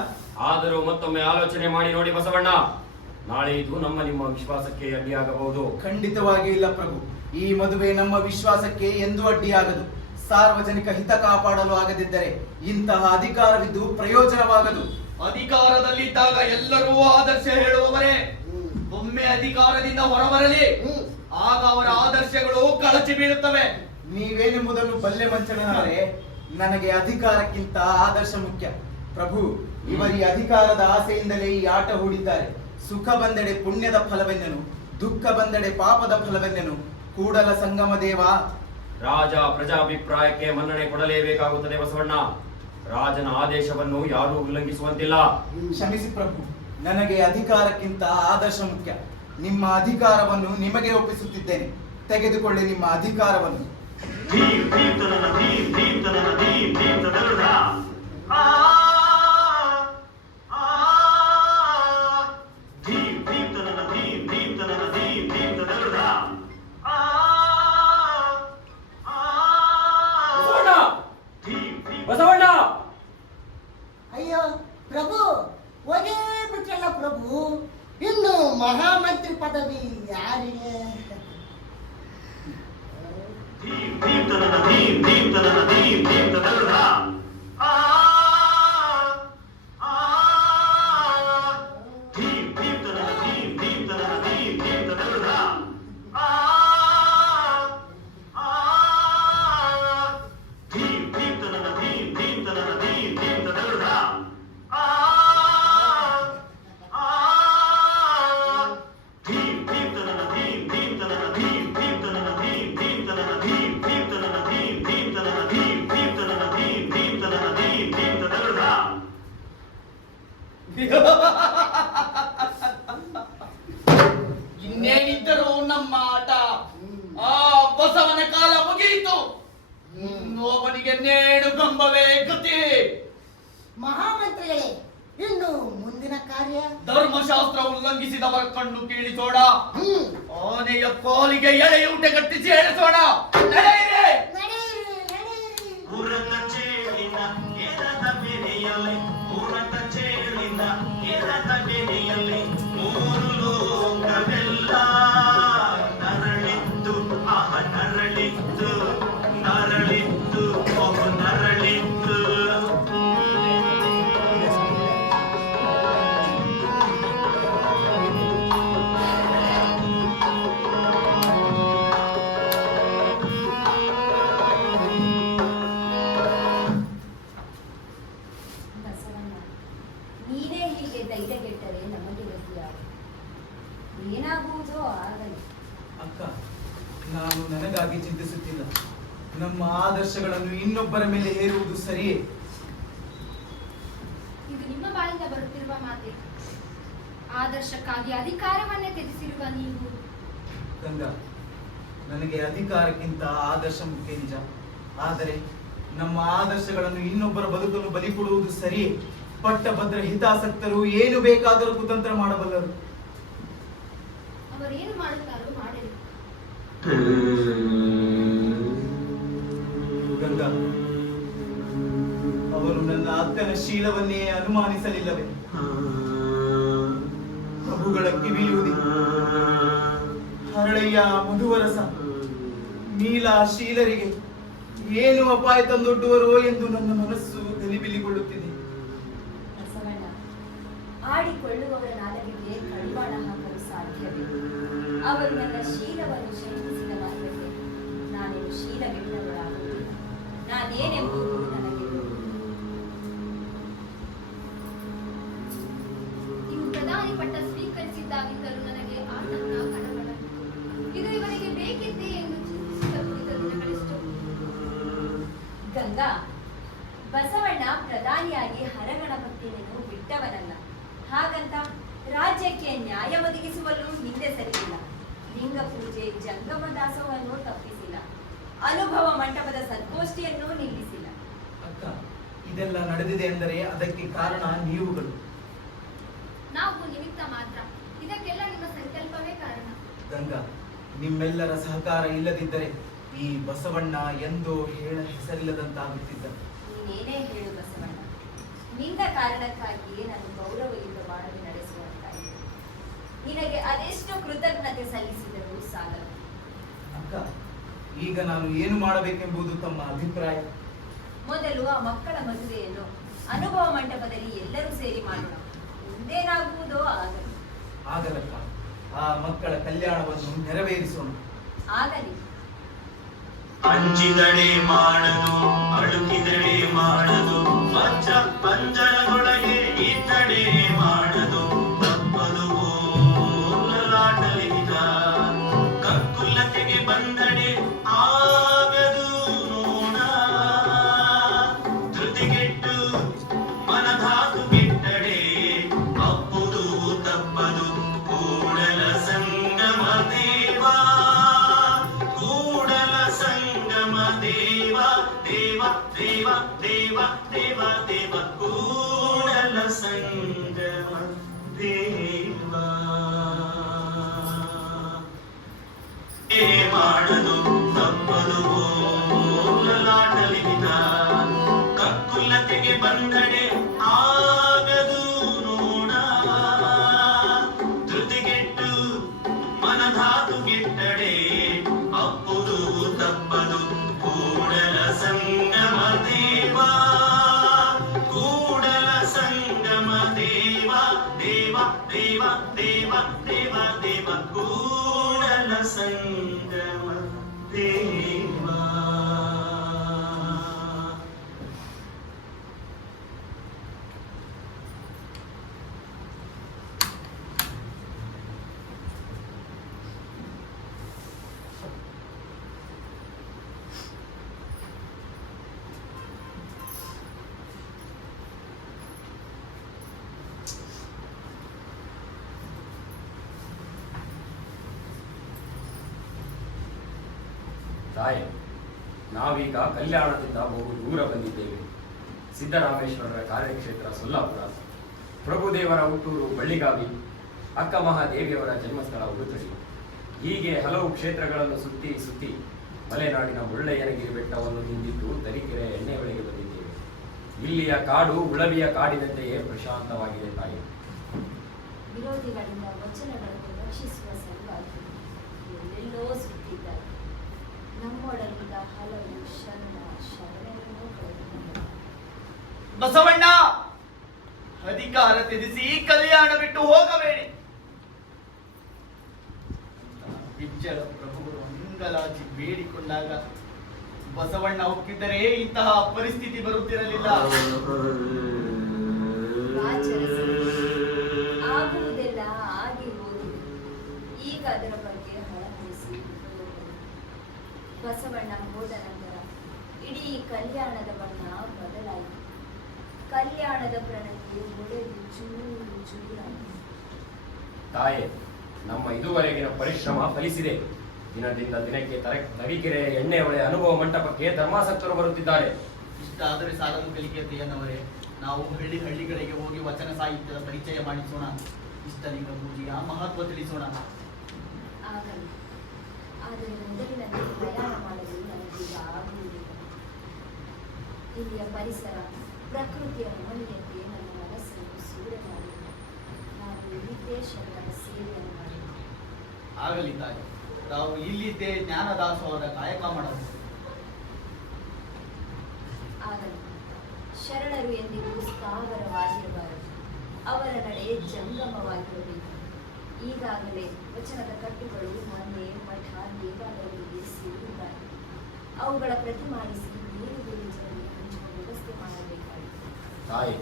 ಆದರೂ ಮತ್ತೊಮ್ಮೆ ಆಲೋಚನೆ ಮಾಡಿ ನೋಡಿ ಬಸವಣ್ಣ. ನಾಳೆ ಇದು ನಿಮ್ಮ ವಿಶ್ವಾಸಕ್ಕೆ ಅಡ್ಡಿಯಾಗಬಹುದು. ಖಂಡಿತವಾಗಿ ಇಲ್ಲ ಪ್ರಭು. ಈ ಮದುವೆ ನಮ್ಮ ವಿಶ್ವಾಸಕ್ಕೆ ಎಂದೂ ಅಡ್ಡಿಯಾಗದು. ಸಾರ್ವಜನಿಕ ಹಿತ ಕಾಪಾಡಲು ಆಗದಿದ್ದರೆ ಇಂತಹ ಅಧಿಕಾರವಿದ್ದು ಪ್ರಯೋಜನವಾಗದು. ಅಧಿಕಾರದಲ್ಲಿದ್ದಾಗ ಎಲ್ಲರೂ ಆದರ್ಶ ಹೇಳುವವರೇ. ಒಮ್ಮೆ ಅಧಿಕಾರದಿಂದ ಹೊರಬರಲಿ, ಆಗ ಅವರ ಆದರ್ಶಗಳು ಕಳಚಿ ಬೀಳುತ್ತವೆ. ನೀವೇನೆಂಬುದನ್ನು ಬಲ್ಲೆ ಮಂಚಣ್ಣನವರೇ. ನನಗೆ ಅಧಿಕಾರಕ್ಕಿಂತ ಆದರ್ಶ ಮುಖ್ಯ. ಪ್ರಭು, ಇವರಿ ಅಧಿಕಾರದ ಆಸೆಯಿಂದಲೇ ಈ ಆಟ ಹೂಡಿದ್ದಾರೆ. ಸುಖ ಬಂದೆಡೆ ಪುಣ್ಯದ ಫಲವೆನ್ನೆನು, ದುಃಖ ಬಂದೆಡೆ ಪಾಪದ ಫಲವೆನ್ನೆನು. ಕೂಡಲ ಸಂಗಮ ದೇವ. ರಾಜ ಪ್ರಜಾಭಿಪ್ರಾಯಕ್ಕೆ ಮನ್ನಣೆ ಕೊಡಲೇಬೇಕಾಗುತ್ತದೆ ಬಸವಣ್ಣ. ರಾಜನ ಆದೇಶವನ್ನು ಯಾರೂ ಉಲ್ಲಂಘಿಸುವಂತಿಲ್ಲ. ಕ್ಷಮಿಸಿ ಪ್ರಭು, ನನಗೆ ಅಧಿಕಾರಕ್ಕಿಂತ ಆದರ್ಶ ಮುಖ್ಯ. ನಿಮ್ಮ ಅಧಿಕಾರವನ್ನು ನಿಮಗೆ ಒಪ್ಪಿಸುತ್ತಿದ್ದೇನೆ. ತೆಗೆದುಕೊಳ್ಳಿ ನಿಮ್ಮ ಅಧಿಕಾರವನ್ನು. ದೀಪ್ ದೀಪ್ತನ ದೀಪ್ ದೀಪ್ತನ ದೀಪ್ ದೀಪ್ತದ ತನನ ಧೀಂ ಧೀಂ ತದರುಧ ಆ ಆ ಧೀಂ ಧೀಂ ತನನ ಧೀಂ ಧೀಂ ತನನ ಧೀಂ ಧೀಂ ತದರುಧ ಆ ಆ ಧೀಂ ಧೀಂ ತನನ ಧೀಂ ಧೀಂ ತನನ ಧೀಂ ಧೀಂ ತದರುಧ ಆ ಆ ಧೀಂ ಧೀಂ ತನನ ಧೀಂ ಧೀಂ ತನನ ಧೀಂ ಧೀಂ ತನನ ಧೀಂ ಧೀಂ ತನನ ಧೀಂ ಧೀಂ ತನನ ಧೀಂ ಧೀಂ ತನನ ಧೀಂ ಧೀಂ ತನನ ಧೀಂ ಧೀಂ ತನನ ಧೀಂ ಧೀಂ ತದರುಧ ಇನ್ನೇನಿದ್ದರೂ ನಮ್ಮ ಆಟ ಆ ಬಸವನ ಕಾಲ ಮುಗಿಯಿತು. ಒಬ್ಬನಿಗೆ ನೇಣು ಗಂಬವೇ ಗತಿ. ಮಹಾಮಂತ್ರಿಗಳೇ, ಇನ್ನು ಮುಂದಿನ ಕಾರ್ಯ ಧರ್ಮಶಾಸ್ತ್ರ ಉಲ್ಲಂಘಿಸಿದವರ ಕಣ್ಣು ಕೀಳಿಸೋಣ. ಹ್ಮ್ ಆನೆಯ ಕೋಲಿಗೆ ಎಳೆಯೂಟೆ ಕಟ್ಟಿಸಿ ಎಳೆಸೋಣ. ನಡೆಯಿರಿ. ನಡೆಯಿರಿ ನಡೆಯಿರಿ. ಊರನ್ನ ಚೇಳಿನ ಏರದ ಬೆನೆಯಲ್ಲಿ ಊರನ್ನ ಚೇಳಿನ ಏರದ ಬೆನೆಯಲ್ಲಿ ಮೂರು ಲೋಕವೆಲ್ಲ ನರಳಿತ್ತು ಆಹ ನರಳಿತ್ತು ನರಳಿತ್ತು ಓಹ್ ನರಳಿತ್ತು ಬಸವಣ್ಣ, ನೀನೇ ಹೀಗೆ ಧೈರ್ಯಗೆಟ್ಟರೆ ನಮಗೆ ಗತಿಯಾಗ ಏನಾಗುವುದೋ ಆಗಲಿ. ಅಕ್ಕ, ನಾನು ನನಗಾಗಿ ಚಿಂತಿಸುತ್ತಿಲ್ಲ. ನಮ್ಮ ಆದರ್ಶಗಳನ್ನು ಇನ್ನೊಬ್ಬರ ಮೇಲೆ ಹೇರುವುದು ಸರಿಯೇ? ಇದು ನಿಮ್ಮ ಬಾಯಿಂದ ಬರುತ್ತಿರುವ ಮಾತೆ. ಆದರ್ಶಕ್ಕಾಗಿ ಅಧಿಕಾರವನ್ನೇ ತ್ಯಜಿಸಿರುವ ನೀವು. ಗಂಗಾ, ನನಗೆ ಅಧಿಕಾರಕ್ಕಿಂತ ಆದರ್ಶ ಮುಖ್ಯ ನಿಜ. ಆದರೆ ನಮ್ಮ ಆದರ್ಶಗಳನ್ನು ಇನ್ನೊಬ್ಬರ ಬದುಕನ್ನು ಬಲಿ ಕೊಡುವುದು ಸರಿಯೇ? ಪಟ್ಟಭದ್ರ ಹಿತಾಸಕ್ತರು ಏನು ಬೇಕಾದರೂ ಕುತಂತ್ರ ಮಾಡಬಲ್ಲರು. ಅವರೇನು ಮಾಡುತ್ತಾರೋ ಮಾಡಲಿ. ಗಂಗಾ, ಅವರು ನನ್ನ ಅಕ್ಕನ ಶೀಲವನ್ನೇ ಅನುಮಾನಿಸಲಿಲ್ಲವೇ? ಪ್ರಭುಗಳ ಕಿವಿಯುವುದಿ ಹರಳಯ್ಯ ಮಧುವರಸ ನೀಲಾಶೀಲರಿಗೆ ಏನು ಅಪಾಯ ತಂದೊಡ್ಡುವರೋ ಎಂದು ನನ್ನ ಮನಸ್ಸು ಗಲಿಬಿಲಿಗೊಳ್ಳುತ್ತಿದೆ. ಬಸವಣ್ಣ, ಆಡಿಕೊಳ್ಳುವವರ ನಾಲಗೆಗೆ ಕಡಿವಾಣ ಹಾಕಲು ಸಾಧ್ಯವೇ? ಅವರು ನನ್ನ ಶೀಲವನ್ನು ಶಂಕಿಸಿದ ಮಾತ್ರಕ್ಕೆ ನಾನೇನು ಶೀಲಗೆಟ್ಟವಳಾಗುವುದಿಲ್ಲ. ನಾನೇನೆಂಬುದು ನನಗೆ ಗೊತ್ತು. ನೀವು ಪ್ರಧಾನಿ ಪಟ್ಟ ಸ್ವೀಕರಿಸಿದ್ದಾಗಿದ್ದರೂ ನನಗೆ ಆತಂಕ ಕಳವಳವಿತ್ತು. ಇದು ಇವರಿಗೆ ಬೇಕಿದ್ದೇ ಎಂದು ಚಿಂತಿಸಿದ ಕುಳಿತ ದಿನಗಳೆಷ್ಟು. ಗಂಗಾ, ಬಸವಣ್ಣ ಪ್ರಧಾನಿಯಾಗಿ ಹರಗಣಪತಿಯನ್ನು ಬಿಟ್ಟವನಲ್ಲ. ಹಾಗಂತ ರಾಜ್ಯಕ್ಕೆ ನ್ಯಾಯ ಒದಗಿಸುವಲ್ಲೂ ಹಿಂದೆ ಸರಿಯಿಲ್ಲ. ಲಿಂಗ ಪೂಜೆ, ಜಂಗಮ ದಾಸೋಹವನ್ನು ತಪ್ಪಿಸಿಲ್ಲ. ಅನುಭವ ಮಂಟಪದ ಸದ್ಗೋಷ್ಠಿಯನ್ನು ನಿಲ್ಲಿಸಿಲ್ಲ. ಅಕ್ಕ, ಇದೆಲ್ಲ ನಡೆದಿದೆ ಎಂದರೆ ಅದಕ್ಕೆ ಕಾರಣ ನೀವುಗಳು. ನಾವು ನಿಮಿತ್ತ ಮಾತ್ರ. ಇದಕ್ಕೆಲ್ಲ ನಿಮ್ಮ ಸಂಕಲ್ಪವೇ ಕಾರಣ. ಗಂಗಾ, ನಿಮ್ಮೆಲ್ಲರ ಸಹಕಾರ ಇಲ್ಲದಿದ್ದರೆ ಈ ಬಸವಣ್ಣ ಎಂದೋ ಹೇಳ ಹೆಸರಿಲ್ಲದಂತಾಗುತ್ತಿದ್ದ. ನೀನೇನೇ ಹೇಳು ಬಸವಣ್ಣ, ನಿನ್ನ ಕಾರಣಕ್ಕಾಗಿಯೇ ನಾನು ಗೌರವದಿಂದ ಬಾಳಲು ನಡೆಸುವಂತಾಗಿದೆ. ನಿನಗೆ ಅದೆಷ್ಟು ಕೃತಜ್ಞತೆ ಸಲ್ಲಿಸಿದರೂ ಸಾಲದು. ಅಕ್ಕ, ಈಗ ನಾನು ಏನು ಮಾಡಬೇಕೆಂಬುದು ತಮ್ಮ ಅಭಿಪ್ರಾಯ? ಮೊದಲು ಆ ಮಕ್ಕಳ ಮದುವೆಯನ್ನು ಅನುಭವ ಮಂಟಪದಲ್ಲಿ ಎಲ್ಲರೂ ಸೇರಿ ಮಾಡೋಣ. ಮುಂದೇನಾಗುವುದೋ ಆಗಲಿ. ಆಗಲಕ್ಕ, ಆ ಮಕ್ಕಳ ಕಲ್ಯಾಣವನ್ನು ನೆರವೇರಿಸೋಣ. ಆಗಲಿ. ಅಂಜಿದಡೆ ಮಾಡದು ಅಳುಕಿದಡೆ ಮಾಡದು ಪಂಜರದೊಳಗೆ ಇದ್ದಡೆ ಮಾಡದು ತಪ್ಪದು ಓಲಾಟಲಿದ ಕಕ್ಕುಲ್ಲತೆಗೆ ಬಂದಡೆ ಆಗದು ನೋಡ ಧೃತಿಗೆಟ್ಟು ಮನಧಾತು ಕೆಟ್ಟಡೆ ಅಪ್ಪುದು ತಪ್ಪದು ಕೂಡಲ ಸಂಗಮ ದೇವ ಕೂಡಲ ಸಂಗಮ ದೇವ ದೇವ ದೇವ ದೇವ ದೇವ ದೇವ ಕೂಡಲ ಸಂಗಮ ದೇವ ಮಾಡದು ತಪ್ಪದು ಓಲಾಟಲಿದ ಕಕ್ಕುಲ್ಲತೆಗೆ ಬಂದಡೆ ಆಗದು ನೋಡ ಧೃತಿಗೆಟ್ಟು ಮನಧಾತು ಗೆಟ್ಟಡೆ ಅಪ್ಪುದು ತಪ್ಪದು ಕೂಡಲ ಸಂಗ ತಾಯಿ, ನಾವೀಗ ಕಲ್ಯಾಣದಿಂದ ಬಹು ದೂರ ಬಂದಿದ್ದೇವೆ. ಸಿದ್ದರಾಮೇಶ್ವರರ ಕಾರ್ಯಕ್ಷೇತ್ರ ಸೊಲ್ಲಾಪುರ, ಪ್ರಭುದೇವರ ಹುಟ್ಟೂರು ಬಳ್ಳಿಗಾವಿ, ಅಕ್ಕ ಮಹಾದೇವಿಯವರ ಜನ್ಮಸ್ಥಳ ಉಡುತಡಿ, ಹೀಗೆ ಹಲವು ಕ್ಷೇತ್ರಗಳನ್ನು ಸುತ್ತಿ ಸುತ್ತಿ ಮಲೆನಾಡಿನ ಮುಳ್ಳಯ್ಯನಗಿರಿ ಬೆಟ್ಟವನ್ನು ಹಿಂದಿದ್ದು ತರೀಕೆರೆ ಎಣ್ಣೆ ಹೊಳೆಗೆ ಬಂದಿದ್ದೇವೆ. ಇಲ್ಲಿಯ ಕಾಡು ಉಳವಿಯ ಕಾಡಿನಂತೆಯೇ ಪ್ರಶಾಂತವಾಗಿದೆ ತಾಯಿ. ವಿರೋಧಿಗಳಿಂದ ವಚನಗಳನ್ನು ರಕ್ಷಿಸುವ ಸಲುವಾಗಿ ಎಲ್ಲೆಲ್ಲೋ ಸುತ್ತಿದ್ದಾರೆ. ನಮ್ಮೊಡಲಿದ್ದ ಹಲವು ಶರಣರನ್ನು ಕಳೆದುಕೊಂಡರು. ಬಸವಣ್ಣ, ಅಧಿಕಾರ ತ್ಯಜಿಸಿ ಕಲ್ಯಾಣ ಬಿಟ್ಟು ಹೋಗಬೇಡಿ. ಬಿಚ್ಚಳ ಪ್ರಭುಗಳು ಅಂಗಲಾಚಿ ಬೇಡಿಕೊಂಡಾಗ ಬಸವಣ್ಣ ಒಪ್ಪಿದ್ದರೆ ಇಂತಹ ಪರಿಸ್ಥಿತಿ ಬರುತ್ತಿರಲಿಲ್ಲ. ಆಗುವುದೆಲ್ಲ ಆಗಿ ಹೋಗಿದೆ. ಈಗ ಅದರ ಬಗ್ಗೆ ಹಳಹಳಿಸಿ ಬಸವಣ್ಣ ಹೋದ ನಂತರ ಇಡೀ ಕಲ್ಯಾಣದ ಬಣ್ಣ ಬದಲಾಯಿತು. ಕಲ್ಯಾಣದ ಪ್ರಣಕ್ಕೆ ಹೊಡೆದು ಚೂರು ಚೂರಾಯಿತು. ತಾಯೇ, ನಮ್ಮ ಇದುವರೆಗಿನ ಪರಿಶ್ರಮ ಫಲಿಸಿದೆ. ದಿನದಿಂದ ದಿನಕ್ಕೆ ತರೀಕೆರೆ ಎಣ್ಣೆ ಹೊಳೆ ಅನುಭವ ಮಂಟಪಕ್ಕೆ ಧರ್ಮಾಸಕ್ತರು ಬರುತ್ತಿದ್ದಾರೆ. ಇಷ್ಟಾದರೆ ಸಾಲದು ಕಲಿಕೆಯನ್ನವರೇ, ನಾವು ಹಳ್ಳಿಗಳಿಗೆ ಹೋಗಿ ವಚನ ಸಾಹಿತ್ಯದ ಪರಿಚಯ ಮಾಡಿಸೋಣ. ಇಷ್ಟಲಿಂಗ ಪೂಜೆಯ ಮಹತ್ವ ತಿಳಿಸೋಣ. ಆಗಲಿ, ಆದರೆ ಮೊದಲಿನಲ್ಲಿ ಪ್ರಯಾಣ ಮಾಡಲು ನನಗೀಗ ಆಗುವುದಿಲ್ಲ. ಇಲ್ಲಿಯ ಪರಿಸರ, ಪ್ರಕೃತಿಯ ರಮಣೀಯತೆ ನನ್ನ ಮನಸ್ಸನ್ನು ಸೂರೆ ಮಾಡಿಲ್ಲ. ನಾನು ಇಲ್ಲಿದ್ದೇ ಶರಣರ ಸೇವೆಯನ್ನು ಮಾಡಿಲ್ಲ. ಆಗಲಿ ತಾಯಿ, ನಾವು ಇಲ್ಲಿದ್ದೇ ಜ್ಞಾನದಾಸೋಹದ ಕಾಯಕ ಮಾಡಬಹುದು. ಆಗಲಿ, ಶರಣರು ಎಂದಿಗೂ ಸ್ಥಾವರವಾಗಿರಬಾರದು. ಅವರ ನಡೆ ಜಂಗಮವಾಗಿರಬೇಕು. ಈಗಾಗಲೇ ವಚನದ ಕಟ್ಟುಗಳು ಮನೆ, ಮಠ, ದೇವಾಲಯಗಳಿಗೆ ಸೇರಿದ್ದಾರೆ. ಅವುಗಳ ಪ್ರತಿ ಮಾಡಿಸಿ ಬೇರೆ ಬೇರೆ ಜನರಿಗೆ ಹಂಚುವ ವ್ಯವಸ್ಥೆ ಮಾಡಬೇಕಾಗಿದೆ. ತಾಯಿ,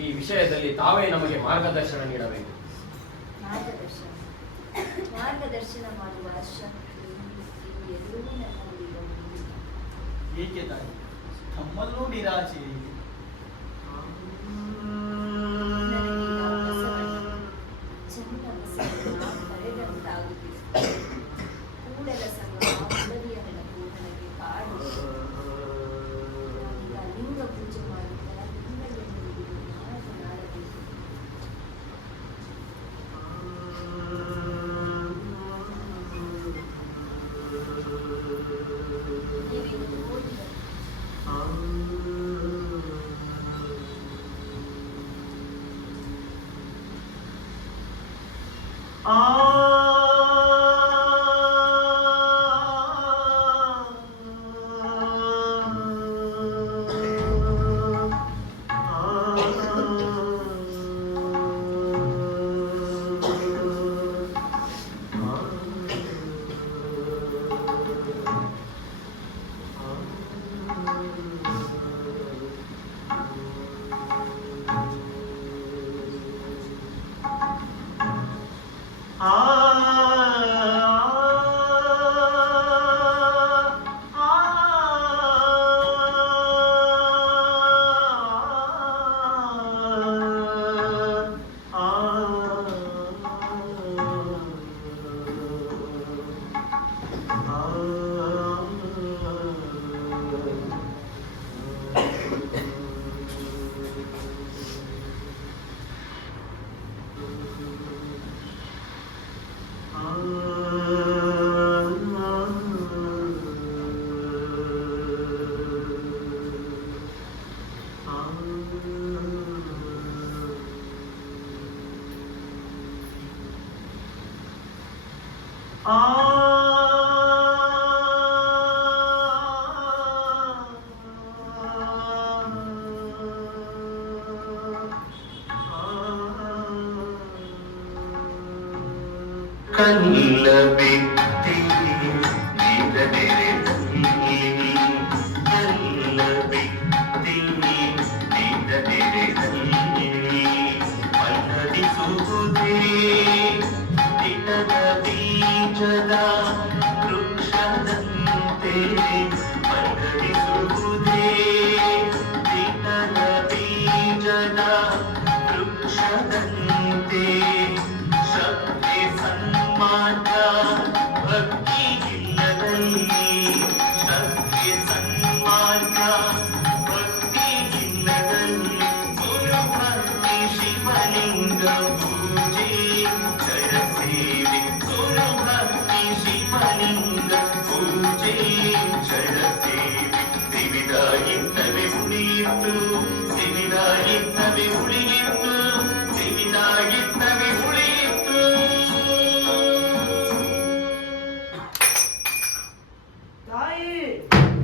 ಈ ವಿಷಯದಲ್ಲಿ ತಾವೇ ನಮಗೆ ಮಾರ್ಗದರ್ಶನ ನೀಡಬೇಕು. ಮಾರ್ಗದರ್ಶನ ಮಾಡುವ ಶಕ್ತಿ ಎಲ್ಲರೂ ನನ್ನಲ್ಲಿ ಬಂದಿಲ್ಲ. ಏಕೆ ತಾಯಿ, ತಮ್ಮಲ್ಲೂ ನಿರಾಶೆ ಇದೆ. ನನಗೀಗ ಬಸವಣ್ಣ ಚನ್ನ ಬಸವಣ್ಣ ಕರೆದಂತಾಗುತ್ತಿದೆ. ಕೂಡಲ ಸಂಗಮ ಉಳವಿಯ ನೆನಪು ನನಗೆ ಕಾಡುತ್ತಿದೆ. ನಾನೀಗ ಲಿಂಗ ಪೂಜೆ ಮಾಡುತ್ತಾ ಲಿಂಗದಲ್ಲಿ ನಾಡಬೇಕು. ನೀವಿನ್ನು ಹೋಗಿಲ್ಲ. ಕಲ್ಲ ಬಿತ್ತಿ ನೀಡನೆರೆದಲ್ಲಿ ಕಲ್ಲ ಬಿತ್ತಿ ನೀಡನೆರೆದಲ್ಲಿ ಮನ್ನಡಿಸುವುದೇ ದಿನದ ಬೀಜದ ವೃಕ್ಷದಂತೆ ಮನ್ನಡಿಸುವುದೇ ದಿನದ ಬೀಜದ ವೃಕ್ಷದಂತೆ ಶಕ್ತಿ ಸನ್ಮಾನ ಭಕ್ತಿ ಇಲ್ಲದಲ್ಲಿ ತಾಯಿ